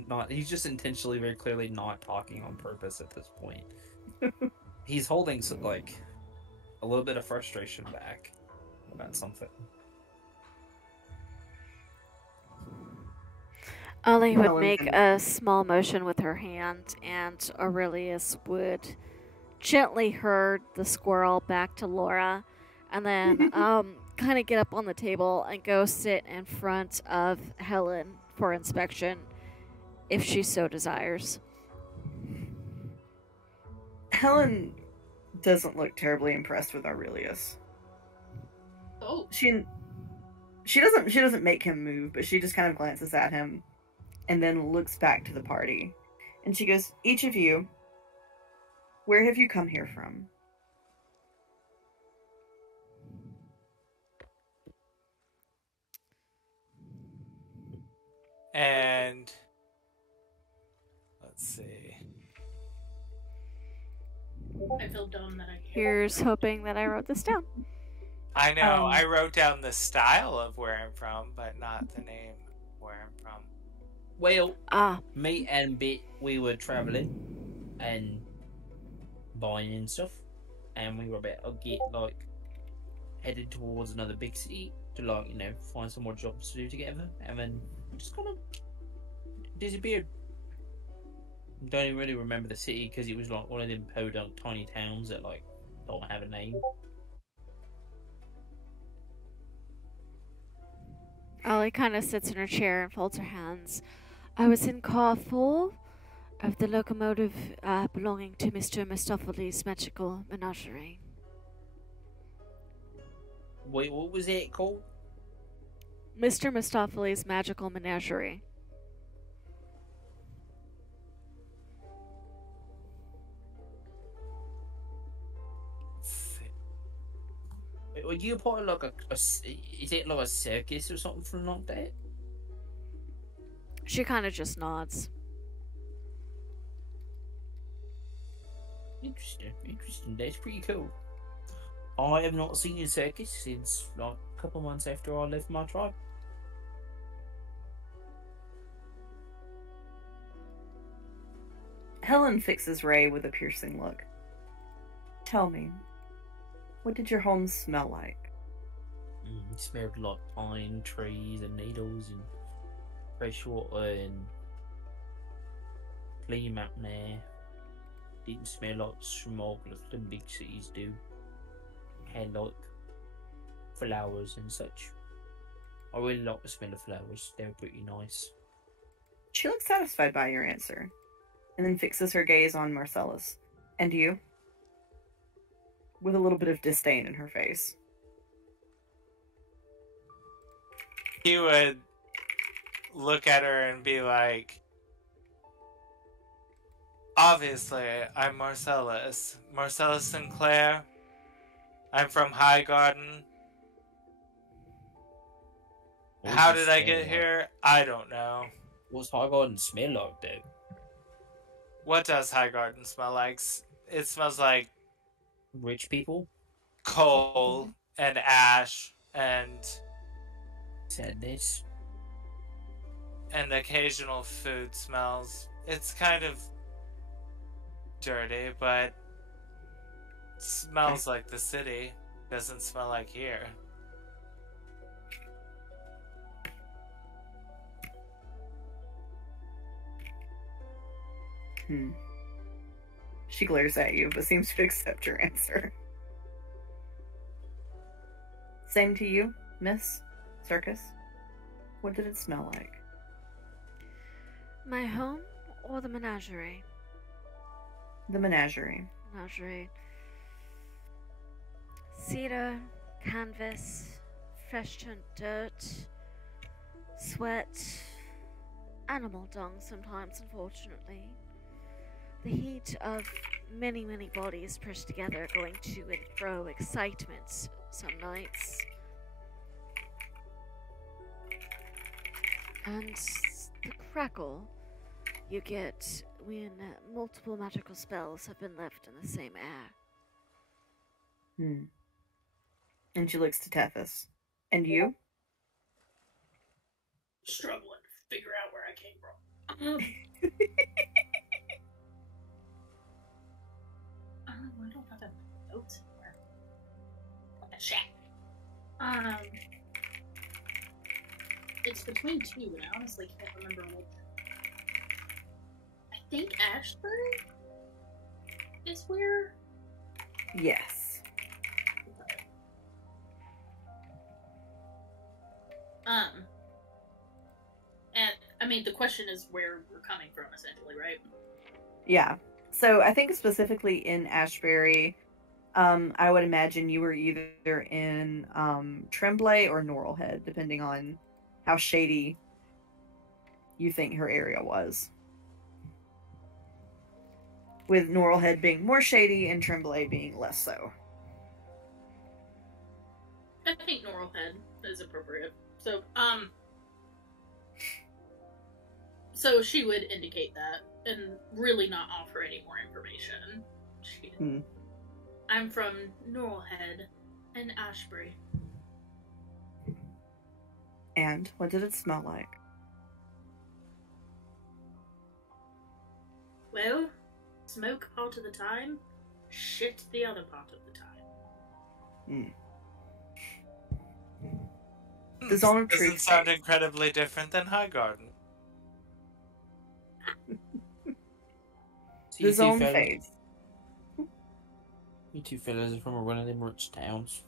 just intentionally very clearly not talking on purpose at this point. He's holding like a little bit of frustration back about something. Ollie would make a small motion with her hand, and Aurelius would gently herd the squirrel back to Laura, and then kind of get up on the table and go sit in front of Helen for inspection, if she so desires. Helen doesn't look terribly impressed with Aurelius. Oh. She doesn't make him move, but she just kind of glances at him and then looks back to the party. And she goes, each of you, where have you come here from? And let's see. I feel dumb that I can't. Here's hoping that I wrote this down. I know, I wrote down the style of where I'm from, but not the name of where I'm from. Well, me and Bit, we were travelling and buying and stuff, and we were about to get like headed towards another big city to like, you know, find some more jobs to do together, and then just kind of disappeared. Don't even really remember the city because it was like one of them podunk tiny towns that like don't have a name. Ollie kind of sits in her chair and folds her hands. I was in car 4 of the locomotive belonging to Mr. Mistopheles' magical menagerie. Wait, what was it called? Mr. Mistopheles' magical menagerie. Were you part of like is it like a circus or something like that? She kind of just nods. Interesting. That's pretty cool. I have not seen a circus since like a couple of months after I left my tribe. Helen fixes Ray with a piercing look. Tell me, what did your home smell like? It smelled like pine trees and needles and fresh water and clean mountain air. Didn't smell like smog like the big cities do. Had like flowers and such. I really like the smell of flowers. They're pretty nice. She looks satisfied by your answer, and then fixes her gaze on Marcellus. And you? With a little bit of disdain in her face. He would look at her and be like, obviously, I'm Marcellus. Marcellus Sinclair. I'm from Highgarden. How did I get here? I don't know. What's Highgarden smell like, dude? What does Highgarden smell like? It smells like Rich people? coal and ash and Sadness. occasional food smells. It's kind of dirty, but smells like the city. Doesn't smell like here. She glares at you, but seems to accept your answer. Same to you, Miss Circus? What did it smell like? My home or the menagerie? The menagerie. Menagerie. Cedar, canvas, fresh turned dirt, sweat, animal dung sometimes, unfortunately. The heat of many, many bodies pushed together going to and fro, excitement some nights. And the crackle you get when multiple magical spells have been left in the same air. And she looks to Tethys. And you? Struggling to figure out where I came from. I don't have a note anywhere. What a shack. It's between two, and I honestly can't remember which. I think Ashbury is where. Yes. And I mean, the question is where we're coming from, essentially, right? Yeah. So I think specifically in Ashbury, I would imagine you were either in Tremblay or Norrelhead, depending on how shady you think her area was. With Norrelhead being more shady and Tremblay being less so. I think Norrelhead is appropriate. So she would indicate that and really not offer any more information. I'm from Norrelhead and Ashbury. And what did it smell like? Well, smoke part of the time, shit the other part of the time. The zone of truth doesn't sound incredibly different than Highgarden. The zone fades. You two fellas are from one of them rich towns.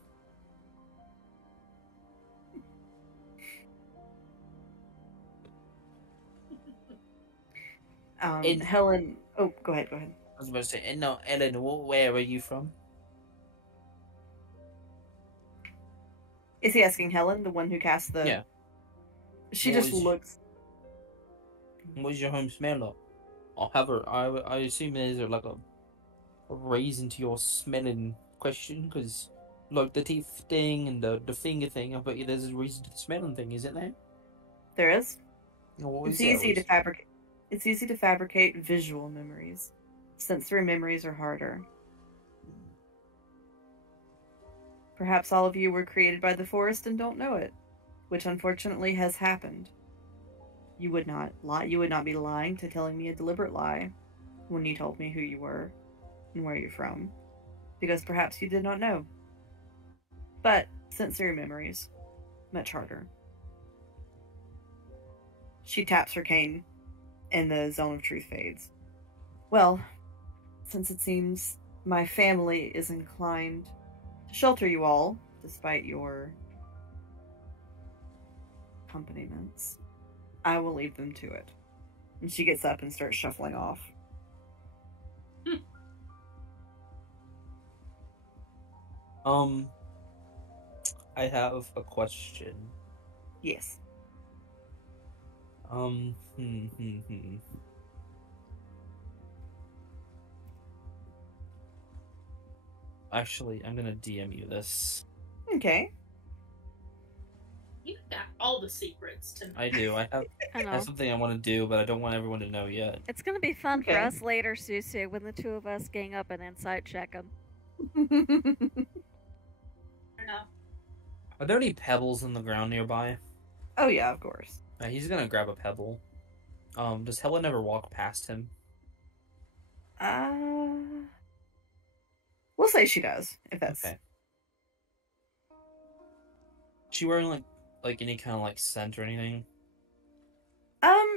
Helen. Oh, go ahead. I was about to say, and no, Ellen, where are you from? Is he asking Helen, the one who cast the? Yeah. She What just is- looks. What does your home smell like? I'll have her. I assume there's like a reason to your smelling question, because like the teeth thing and the finger thing. I bet you there's a reason to the smelling thing, isn't there? There is. What It's is there? easy to fabricate. It's easy to fabricate visual memories. Sensory memories are harder. Perhaps all of you were created by the forest and don't know it, which unfortunately has happened. You would not lie. You would not be lying to telling me a deliberate lie when you told me who you were and where you're from, because perhaps you did not know. But sensory memories, much harder. She taps her cane, and the zone of truth fades. Well, since it seems my family is inclined to shelter you all, despite your accompaniments, I will leave them to it. And she gets up and starts shuffling off. I have a question. Yes. Actually, I'm gonna DM you this. Okay. You got all the secrets tonight. I do. I have I know. that's something I want to do, but I don't want everyone to know yet. It's gonna be fun for Okay. us later, Susu, when the two of us gang up and insight check them. Fair enough. Are there any pebbles in the ground nearby? Oh yeah, of course. He's gonna grab a pebble. Does Helen ever walk past him? We'll say she does, if that's Okay. She wearing like any kind of like scent or anything?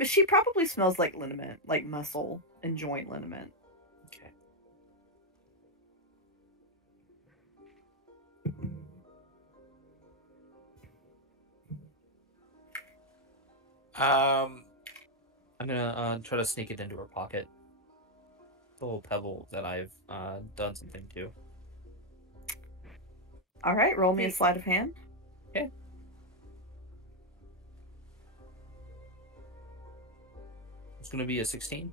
She probably smells like liniment, like muscle and joint liniment. Okay. I'm gonna try to sneak it into her pocket. The little pebble that I've done something to. Alright, roll me a sleight of hand. Okay. It's gonna be a 16.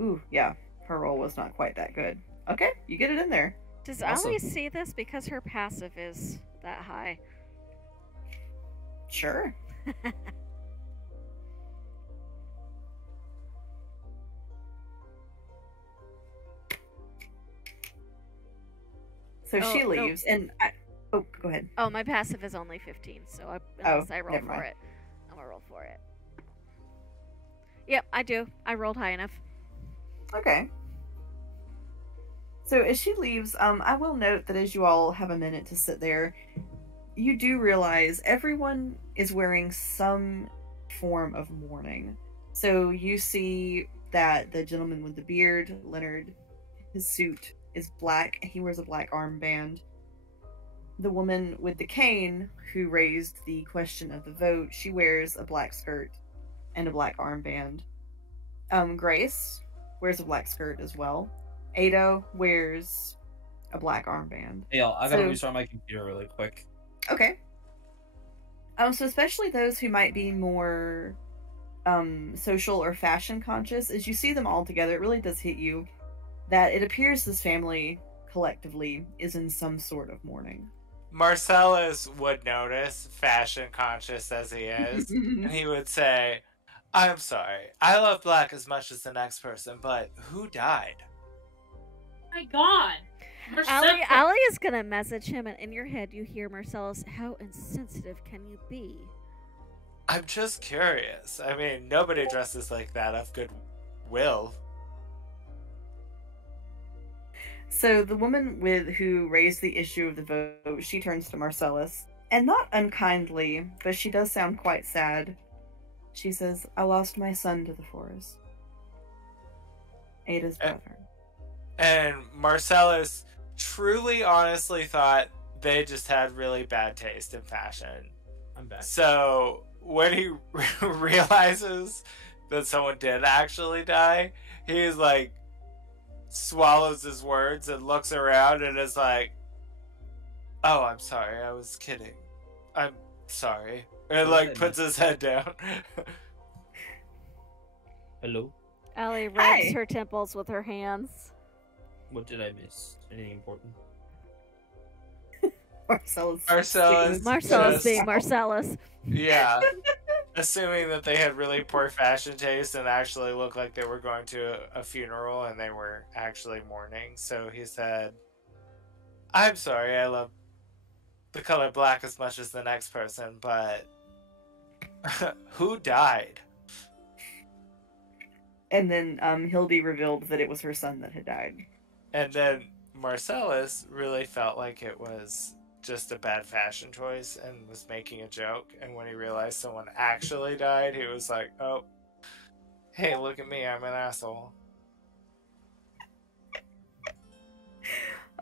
Ooh, yeah. Her roll was not quite that good. Okay, you get it in there. Does Awesome. Ali see this because her passive is that high? Sure. So Oh, she no. leaves, and oh, go ahead. Oh, my passive is only 15, so unless I roll never for mind. it, I'm gonna roll for it. Yep, I do. I rolled high enough. Okay. So as she leaves, I will note that as you all have a minute to sit there, you do realize everyone is wearing some form of mourning. So you see that the gentleman with the beard, Leonard, his suit is black. He wears a black armband. The woman with the cane, who raised the question of the vote, she wears a black skirt and a black armband. Grace wears a black skirt as well. Ada wears a black armband. Yeah, I gotta So- restart my computer really quick. Okay. So especially those who might be more social or fashion conscious, as you see them all together, it really does hit you that it appears this family collectively is in some sort of mourning. Marcellus would notice, fashion conscious as he is, and he would say, I'm sorry, I love black as much as the next person, but who died? My God. Ali is gonna message him, and in your head you hear Marcellus, how insensitive can you be? I'm just curious. I mean, nobody dresses like that of good will. So the woman who raised the issue of the vote, she turns to Marcellus, and not unkindly, but she does sound quite sad. She says, I lost my son to the forest. Ada's brother. And Marcellus truly, honestly thought they just had really bad taste in fashion. I'm back. So when he realizes that someone did actually die, he's like, swallows his words and looks around and is like, "Oh, I'm sorry, I was kidding. I'm sorry." And like puts his head down. Hello? Allie rubs Hi. her temples with her hands. What did I miss? Anything important? Marcellus Marcellus just- being Marcellus. Yeah. Assuming that they had really poor fashion taste and actually looked like they were going to a funeral and they were actually mourning. So he said, "I'm sorry, I love the color black as much as the next person, but who died?" And then Hildy revealed that it was her son that had died. And then Marcellus really felt like it was just a bad fashion choice and was making a joke. And when he realized someone actually died, he was like, "Oh, hey, look at me, I'm an asshole."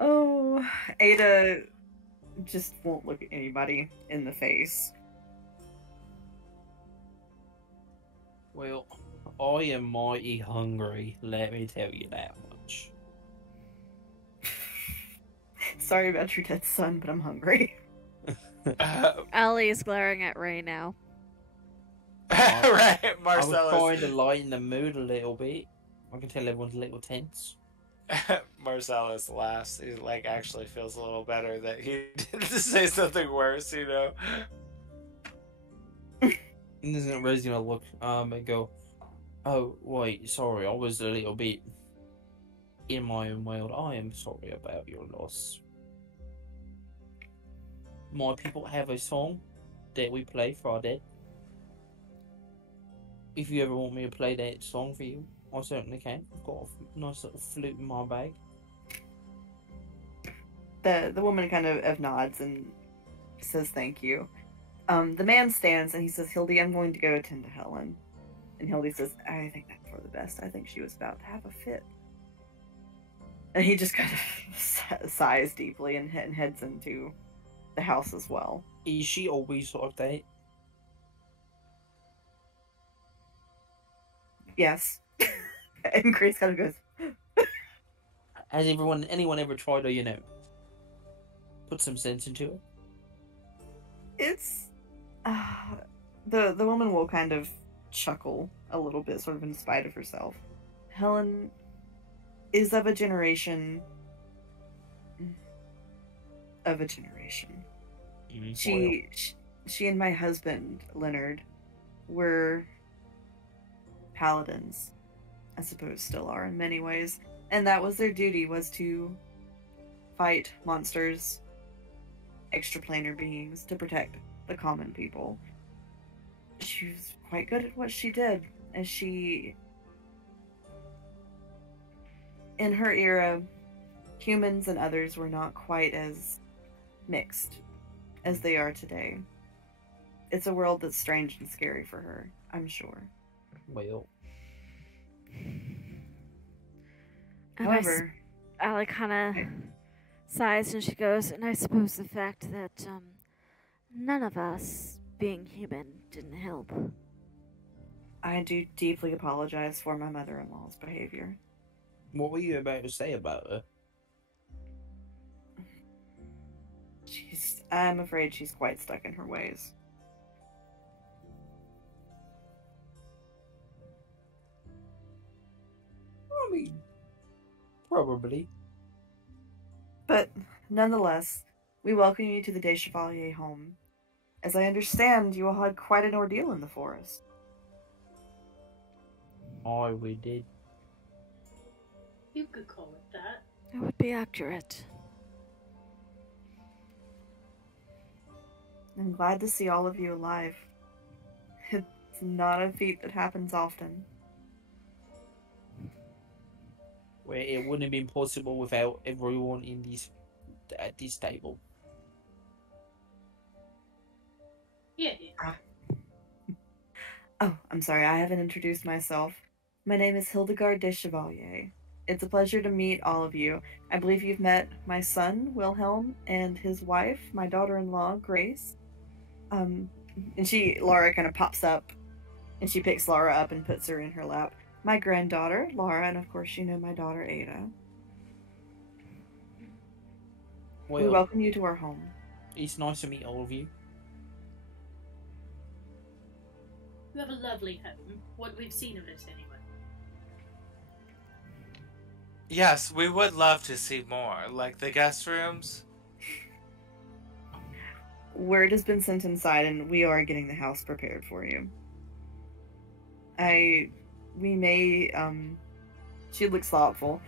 Oh, Ada just won't look at anybody in the face. Well, I am mighty hungry, let me tell you that much. Sorry about your dead son, but I'm hungry. Allie is glaring at Ray now. Right, I was Marcellus. trying to lighten the mood a little bit. I can tell everyone's a little tense. Marcellus laughs. He like actually feels a little better that he didn't say something worse, you know. And isn't Ray's gonna look and go, "Oh wait, sorry, I was a little bit in my own world. I am sorry about your loss. My people have a song that we play for our dead. If you ever want me to play that song for you, I certainly can. I've got a nice little flute in my bag." The woman kind of nods and says thank you. The man stands and he says, "Hildy, I'm going to go attend to Helen." And Hildy says, "I think that's for the best. I think she was about to have a fit." And he just kind of sighs deeply and heads into the house as well. Is she always like that? Yes. And Grace kind of goes, Has anyone ever tried to, put some sense into it? it's the woman will kind of chuckle a little bit, sort of in spite of herself. Helen is of a generation. She and my husband Leonard were paladins, I suppose still are in many ways, and that was their duty, was to fight monsters, extraplanar beings, to protect the common people. She was quite good at what she did, as in her era, humans and others were not quite as mixed as they are today. It's a world that's strange and scary for her, I'm sure. Well, And However, Allie kind of sighs and she goes, "And I suppose the fact that none of us being human didn't help." I do deeply apologize for my mother-in-law's behavior. what were you about to say about her? I'm afraid she's quite stuck in her ways. I mean, probably. But nonetheless, we welcome you to the Des Chevalier home. As I understand, you all had quite an ordeal in the forest. Aye, we did. You could call it that. That would be accurate. I'm glad to see all of you alive. It's not a feat that happens often. Well, it wouldn't have been possible without everyone at this table. Yeah. Oh, I'm sorry, I haven't introduced myself. My name is Hildegard de Chevalier. It's a pleasure to meet all of you. I believe you've met my son, Wilhelm, and his wife, my daughter-in-law, Grace. And Laura kind of pops up And she picks Laura up and puts her in her lap. My granddaughter, Laura, and of course you know my daughter, Ada. We Well, welcome you to our home. it's nice to meet all of you. You have a lovely home. What we've seen of it, anyway. Yes, we would love to see more, like the guest rooms. Word has been sent inside, and we are getting the house prepared for you. We may, she looks thoughtful.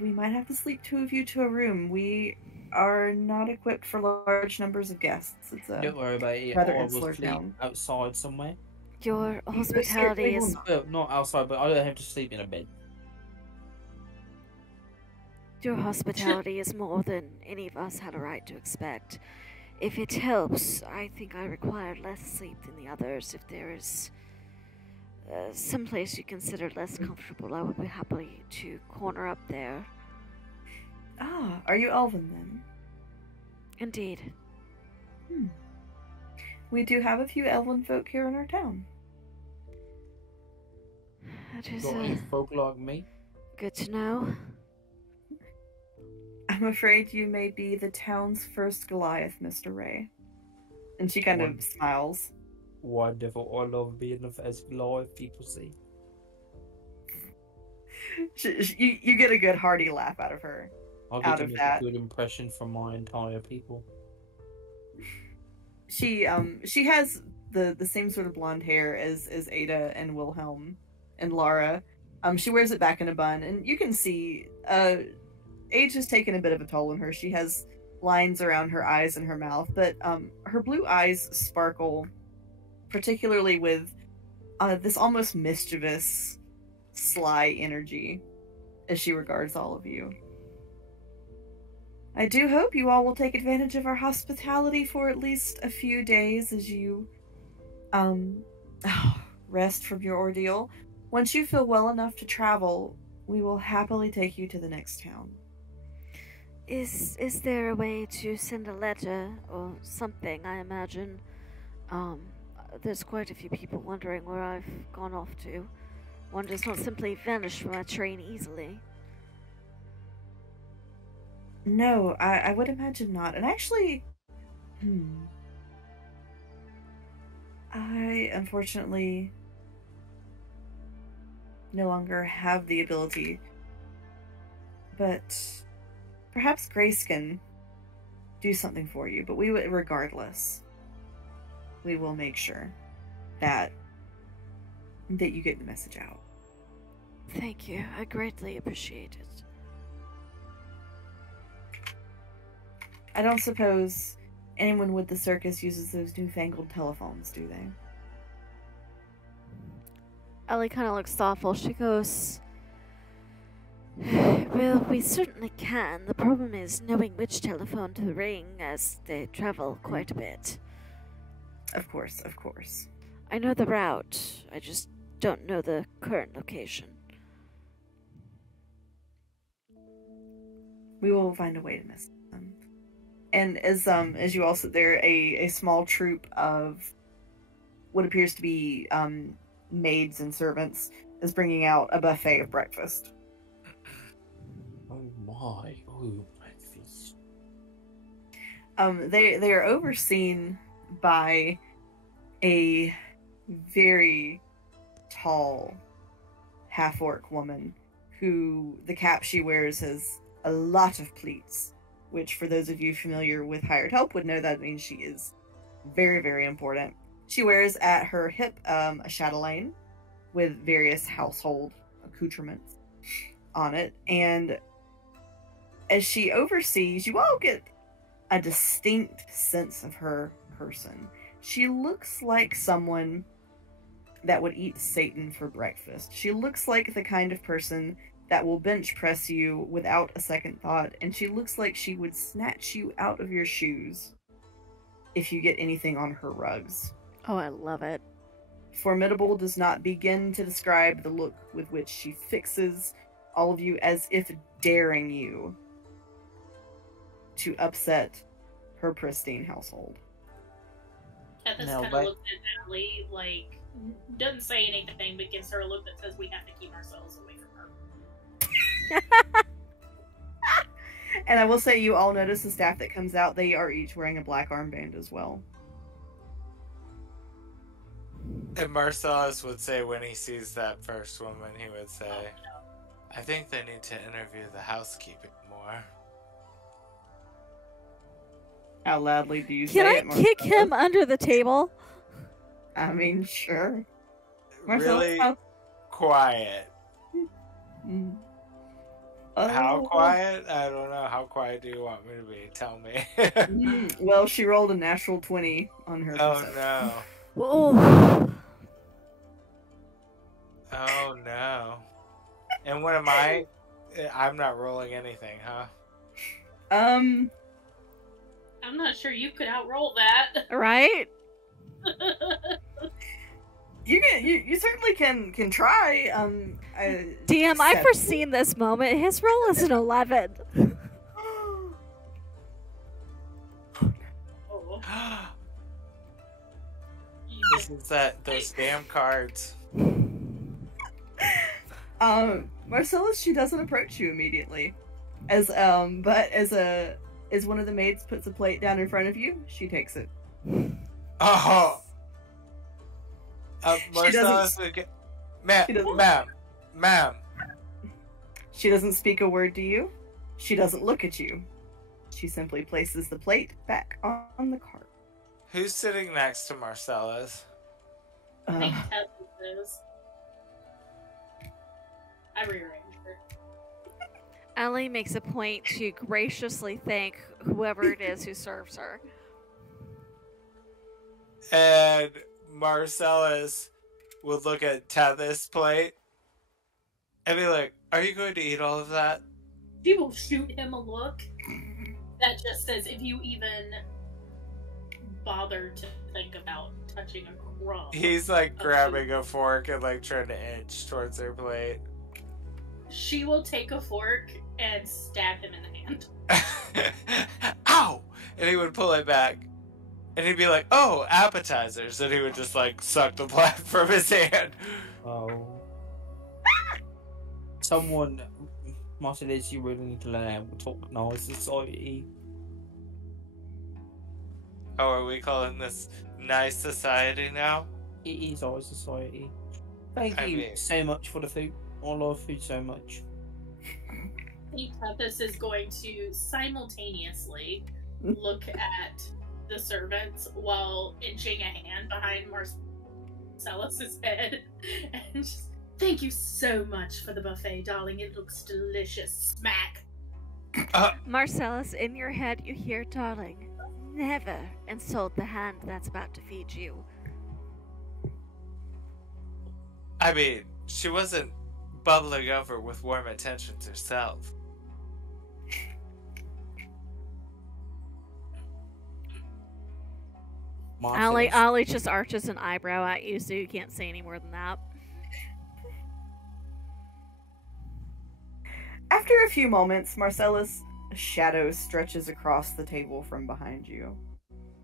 We might have to sleep 2 of you to a room. We are not equipped for large numbers of guests. It's Don't worry about it. rather I will insular sleep town. outside somewhere. Your hospitality is Well, not outside, but I don't have to sleep in a bed. more than any of us had a right to expect. If it helps, I think I require less sleep than the others. If there is some place you consider less comfortable, I would be happy to corner up there. Ah, are you Elven then? Indeed. We do have a few Elven folk here in our town. That is Got any folk like me? good to know. I'm afraid you may be the town's first Goliath, Mr. Ray. And she kind of smiles. Wonderful. I love being the first live people see. You get a good hearty laugh out of her. I'll Out get to of make that. a good impression from my entire people. She has the same sort of blonde hair as Ada and Wilhelm and Lara. She wears it back in a bun, and you can see age has taken a bit of a toll on her. She has lines around her eyes and her mouth, but her blue eyes sparkle, particularly with this almost mischievous, sly energy as she regards all of you. I do hope you all will take advantage of our hospitality for at least a few days as you rest from your ordeal. Once you feel well enough to travel, we will happily take you to the next town. Is there a way to send a letter or something? I imagine there's quite a few people wondering where I've gone off to. One does not simply vanish from a train easily. No, I would imagine not. And actually, I unfortunately no longer have the ability. But perhaps Grace can do something for you. But regardless, we will make sure that you get the message out. Thank you. I greatly appreciate it. I don't suppose anyone with the circus uses those newfangled telephones, do they? Ellie kind of looks thoughtful. She goes, well, we certainly can. The problem is knowing which telephone to ring, as they travel quite a bit. Of course, of course. I know the route. I just don't know the current location. We will find a way to miss them. And as you all sit there, a small troop of what appears to be maids and servants is bringing out a buffet of breakfast. Oh my! Oh, breakfast. They are overseen by a very tall half-orc woman who the cap she wears has a lot of pleats, which for those of you familiar with hired help would know that means she is very, very important. She wears at her hip a chatelaine with various household accoutrements on it, and as she oversees, you all get a distinct sense of her person. She looks like someone that would eat Satan for breakfast. She looks like the kind of person that will bench press you without a second thought, and she looks like she would snatch you out of your shoes if you get anything on her rugs. Oh, I love it. Formidable does not begin to describe the look with which she fixes all of you, as if daring you to upset her pristine household. Tethys No, kind of but- looked at Natalie like, doesn't say anything, but gives her a look that says we have to keep ourselves away from her. And I will say, you all notice the staff that comes out, they are each wearing a black armband as well. And Marcellus would say when he sees that first woman, he would say, I think they need to interview the housekeeping more. How loudly do you Can say I it, kick Marcellus? him under the table? I mean, sure. Really Marcellus, quiet. Mm. How Oh. quiet? I don't know. How quiet do you want me to be? Tell me. Well, she rolled a natural 20 on her. Oh perception. no. Oh. Oh no. And what am I? I'm not rolling anything, huh? I'm not sure you could outroll that. Right? You certainly can try. DM, I've Seven. foreseen this moment. His roll is an 11. Oh. This is those damn cards. Marcellus, she doesn't approach you immediately. As one of the maids puts a plate down in front of you, she takes it. Oh. Marcellus, She ma'am, doesn't- ma'am. She doesn't speak a word to you. She doesn't look at you. She simply places the plate back on the cart. Who's sitting next to Marcellus? I think Uh, Tess is. I rearranged her. Ellie makes a point to graciously thank whoever it is who serves her. And Marcellus would look at Tethys' plate and be like, are you going to eat all of that? She will shoot him a look that just says, if you even bother to think about touching a crumb. He's like grabbing a fork and like trying to inch towards her plate. She will take a fork and stab him in the hand. Ow! And he would pull it back. And he'd be like, oh, appetizers. And he would just like suck the plate from his hand. Oh. Someone, Marcellus, you really need to learn how to talk in our society. Oh, are we calling this nice society now? It is our society. Thank I you mean- so much for the food. I love food so much. Tethys is going to simultaneously look at the servants while inching a hand behind Marcellus's head and just, thank you so much for the buffet, darling. It looks delicious. Smack. Marcellus, in your head, you hear, darling, never insult the hand that's about to feed you. I mean, she wasn't bubbling over with warm attentions herself. Ollie Marcellus, just arches an eyebrow at you, so you can't say any more than that. After a few moments, Marcellus' shadow stretches across the table from behind you.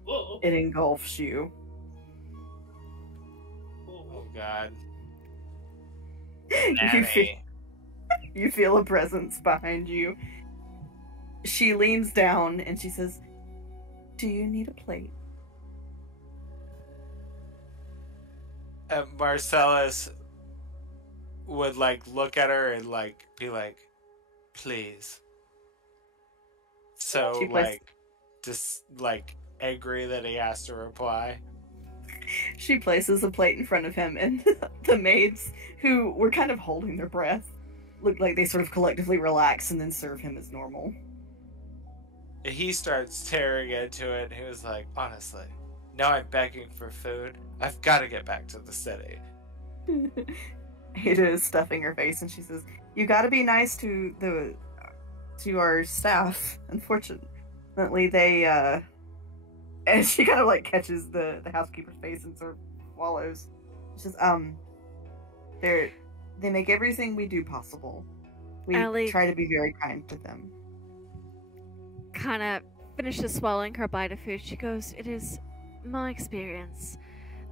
Whoa. It engulfs you. Oh god. You feel, Nanny. you feel a presence behind you. She leans down and she says, do you need a plate? And Marcellus would like look at her and like be like, please. So She places- like just like angry that he has to reply. She places a plate in front of him, and the maids, who were kind of holding their breath, look like they sort of collectively relax and then serve him as normal. He starts tearing into it and he was like, honestly, now I'm begging for food. I've got to get back to the city. Ada is stuffing her face, and she says, you gotta be nice to our staff. Unfortunately, they, and she kind of like catches the housekeeper's face and sort of swallows. She says, they make everything we do possible. We Allie- try to be very kind to them. Kind of finishes swallowing her bite of food. She goes, it is my experience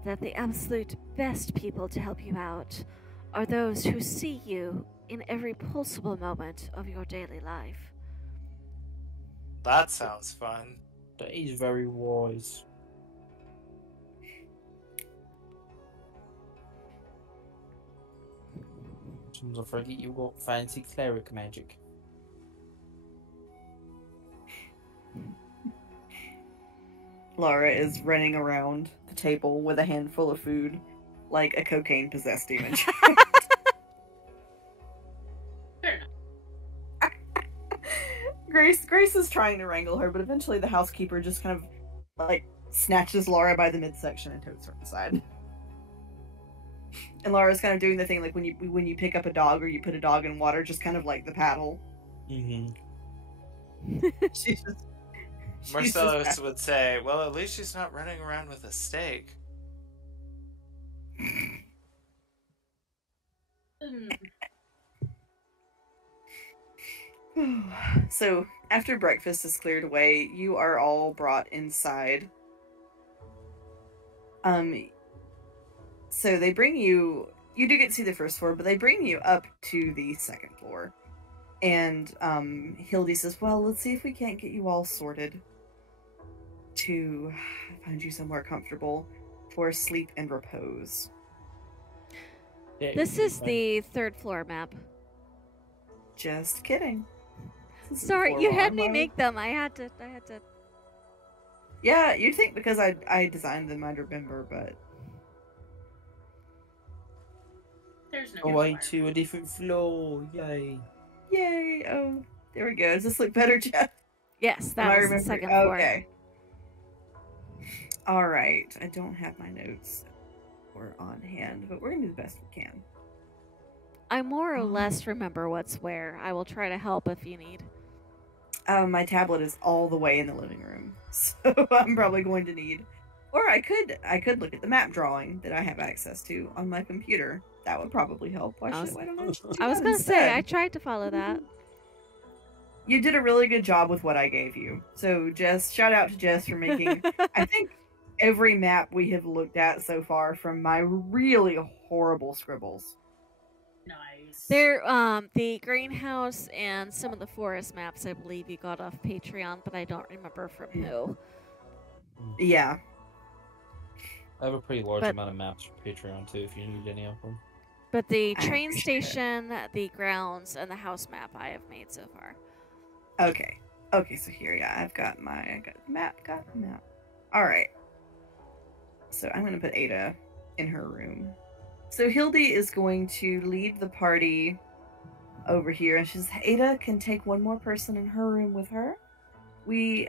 that the absolute best people to help you out are those who see you in every possible moment of your daily life. That sounds fun. That is very wise. Seems I forget you got fancy cleric magic. Laura is running around the table with a handful of food, like a cocaine-possessed demon. Fair enough. Grace is trying to wrangle her, but eventually the housekeeper just kind of, like, snatches Laura by the midsection and totes her aside. And Laura's kind of doing the thing like when you pick up a dog or you put a dog in water, just kind of like the paddle. Mm-hmm. She's just... Marcellus would say, well, at least she's not running around with a stake. So, after breakfast is cleared away, you are all brought inside. So they bring you do get to see the first floor, but they bring you up to the second floor. And, Hildy says, well, let's see if we can't get you all sorted to find you somewhere comfortable for sleep and repose. Yeah, This is the third floor map. Just kidding. This is Sorry, the you floor had me map. make them. I had to. Yeah, you'd think because I designed them I'd remember, but... There's no away requirement. to a different floor. Yay. Yay! Oh, there we go. Does this look better, Jeff? Yes, Am I that was the remembering? second floor. Okay. Alright. I don't have my notes or on hand, but we're gonna do the best we can. I more or less remember what's where. I will try to help if you need. My tablet is all the way in the living room, so I'm probably going to need... Or I could look at the map drawing that I have access to on my computer. That would probably help. Why don't I just do I was that gonna say, instead? I tried to follow that. You did a really good job with what I gave you. So, Jess, shout out to Jess for making, I think, every map we have looked at so far from my really horrible scribbles. Nice. There, the greenhouse and some of the forest maps, I believe you got off Patreon, but I don't remember from who. Yeah. I have a pretty large But- amount of maps for Patreon too, if you need any of them. But the I train appreciate it. station, the grounds, and the house map I have made so far. Okay. Okay, so here, yeah, I got the map, Alright. So I'm gonna put Ada in her room. So Hildy is going to lead the party over here, and she says, Ada can take one more person in her room with her. We,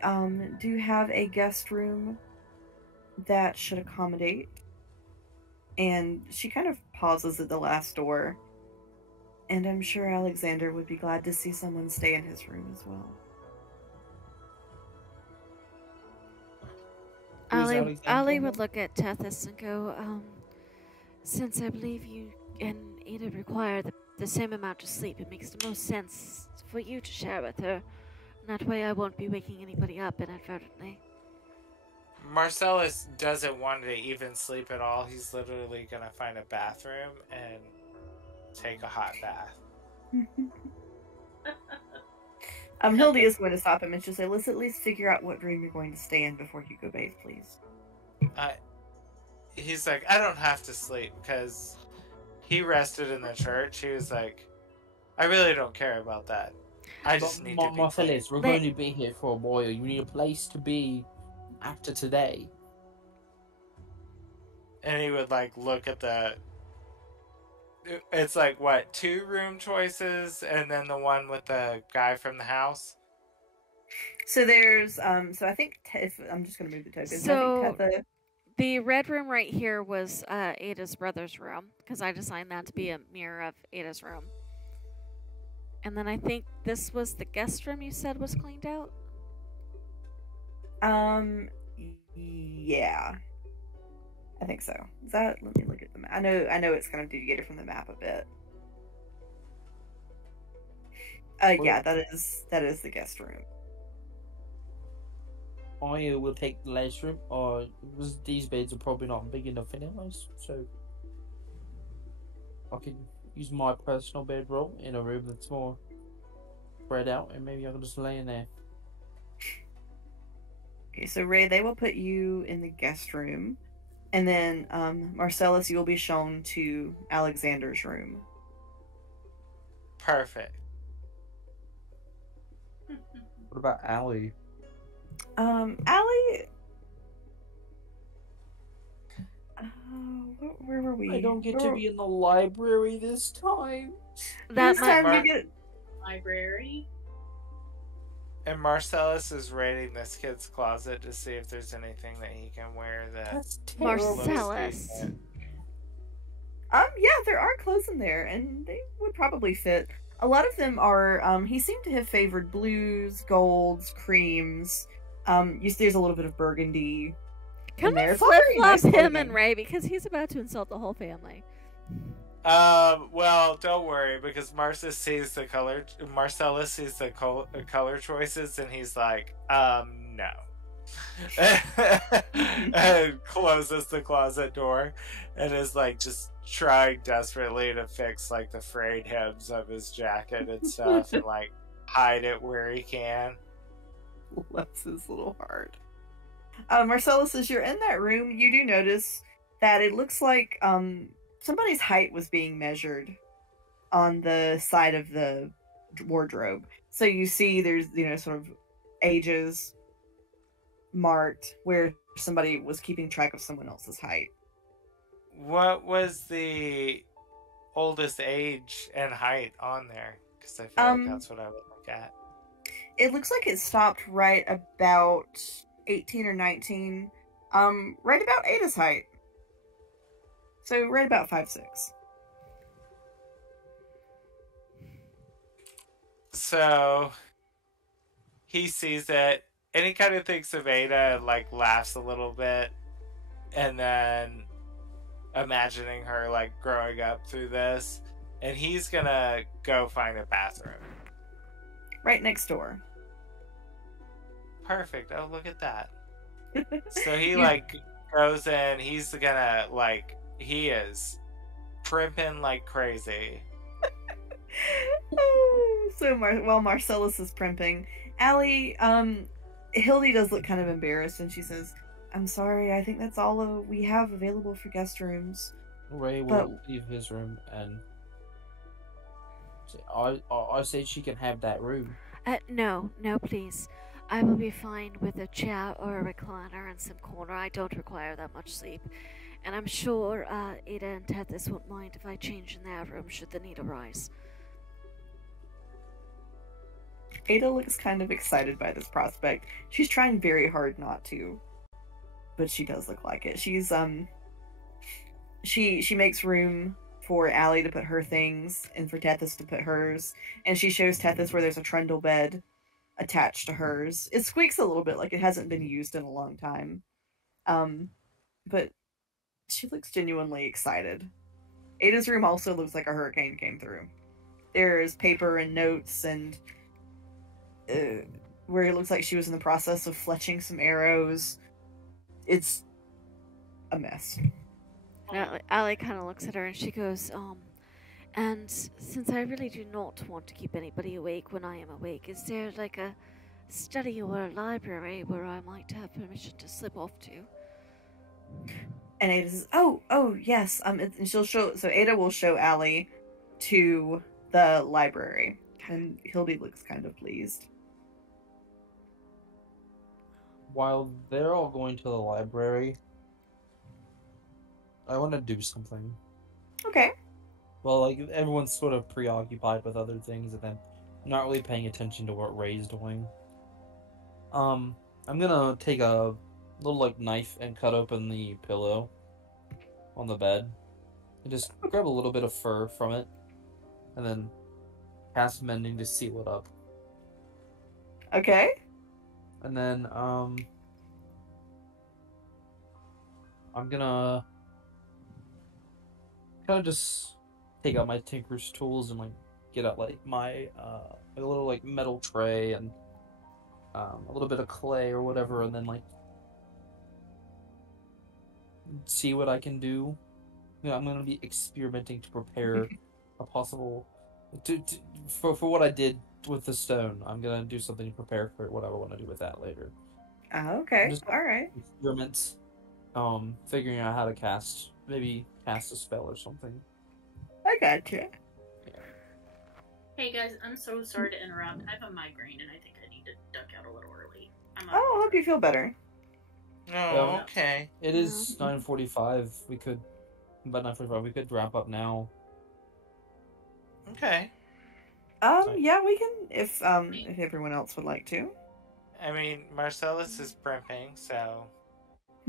do have a guest room that should accommodate. And she kind of pauses at the last door. And I'm sure Alexander would be glad to see someone stay in his room as well. Who's Ali Alexander? would look at Tethys and go, since I believe you and Ada require the same amount of sleep, it makes the most sense for you to share with her. That way I won't be waking anybody up inadvertently. Marcellus doesn't want to even sleep at all. He's literally gonna find a bathroom and take a hot bath. Hildy is going to stop him and she'll say, let's at least figure out what room you're going to stay in before you go bathe, please. He's like, I don't have to sleep because he rested in the church. He was like, I really don't care about that. I just need to be clean." Marcellus, we're They- going to be here for a while. You need a place to be after today. And he would like look at the. It's like what, 2 room choices, and then the one with the guy from the house. So there's, so I think, if I'm just going to move the tokens. So- I think Tetha, The red room right here was Ada's brother's room, because I designed that to be a mirror of Ada's room. And then I think this was the guest room you said was cleaned out? yeah. I think so. Is that, let me look at the map. I know it's kind of deviated from the map a bit. Yeah, that is the guest room. I will take the last room, or these beds are probably not big enough anyways, so I can use my personal bedroll in a room that's more spread out, and maybe I can just lay in there. Okay, so Ray, they will put you in the guest room, and then Marcellus, you will be shown to Alexander's room. Perfect. What about Allie? Allie. Where were we? I don't get to be in the library this time. That This might. time you get. Library. And Marcellus is raiding this kid's closet to see if there's anything that he can wear that. That's terrible. Marcellus. Yeah, there are clothes in there, and they would probably fit. A lot of them are. He seemed to have favored blues, golds, creams. There's a little bit of burgundy. Can in we there. It's all very flip-flop nice him clothing. and Ray, because he's about to insult the whole family. Well, don't worry, because Marcellus sees the color choices, and he's like, no. And closes the closet door, and is like just trying desperately to fix like the frayed hems of his jacket and stuff, and like hide it where he can. Bless his little heart. Marcellus, as you're in that room, you do notice that it looks like somebody's height was being measured on the side of the wardrobe. So you see there's, sort of ages marked where somebody was keeping track of someone else's height. What was the oldest age and height on there? Because I feel like that's what I would look at. It looks like it stopped right about 18 or 19. Right about Ada's height. So right about 5'6". So he sees it, and he kind of thinks of Ada and like laughs a little bit, and then imagining her like growing up through this, and he's gonna go find a bathroom. Right next door. Perfect. Oh, look at that. So he like goes in, he's gonna like, he is primping like crazy. So while Marcellus is primping, Allie, Hildy does look kind of embarrassed, and she says, "I'm sorry, I think that's all we have available for guest rooms." Ray will leave his room, and I said she can have that room. No, please. I will be fine with a chair or a recliner in some corner. I don't require that much sleep. And I'm sure Ada and Tethys won't mind if I change in their room should the need arise. Ada looks kind of excited by this prospect. She's trying very hard not to, but she does look like it. She's she makes room for Allie to put her things and for Tethys to put hers, and she shows Tethys where there's a trundle bed attached to hers. It squeaks a little bit, like it hasn't been used in a long time, but she looks genuinely excited. Ada's room also looks like a hurricane came through. There's paper and notes, and where it looks like she was in the process of fletching some arrows. It's a mess. Allie kind of looks at her and she goes, and since I really do not want to keep anybody awake when I am awake, is there like a study or a library where I might have permission to slip off to? And Ada says, oh, yes. And she'll show. So Ada will show Allie to the library, and Hildy looks kind of pleased. While they're all going to the library, I want to do something. Okay. Well, like, everyone's sort of preoccupied with other things, and then not really paying attention to what Ray's doing. I'm gonna take a little, like, knife and cut open the pillow on the bed, and just grab a little bit of fur from it, and then cast mending to seal it up. Okay. And then, I'm gonna kind of just take out my tinker's tools and, like, get out, like, my, a little, like, metal tray and a little bit of clay or whatever, and then like see what I can do. I'm gonna be experimenting to prepare a possible for what I did with the stone. I'm gonna do something to prepare for what I want to do with that later. Okay. Just All right. experiments, figuring out how to maybe cast a spell or something. I gotcha. Hey guys, I'm so sorry to interrupt. I have a migraine and I think I need to duck out a little early. Oh, I hope you feel better. Oh, okay. It is 9:45. About 9:45. We could wrap up now. Okay. Yeah, we can if everyone else would like to. I mean, Marcellus is primping, so...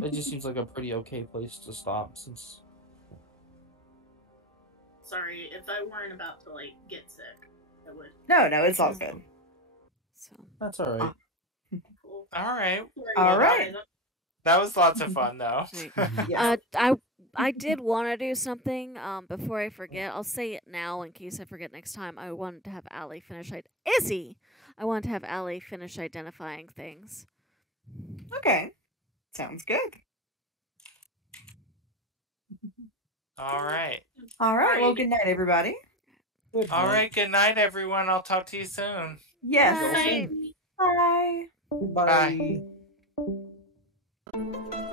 It just seems like a pretty okay place to stop since... Sorry, if I weren't about to, like, get sick, I would. No, it's all good. So That's alright. Cool. Alright. All right. That was lots of fun, though. Yes. I did want to do something before I forget. I'll say it now in case I forget next time. I wanted to have Allie finish I wanted to have Allie finish identifying things. Okay. Sounds good. Alright. All right. Well, good night, everybody. Alright, good night, everyone. I'll talk to you soon. Yes. Bye. Bye. Bye. Bye.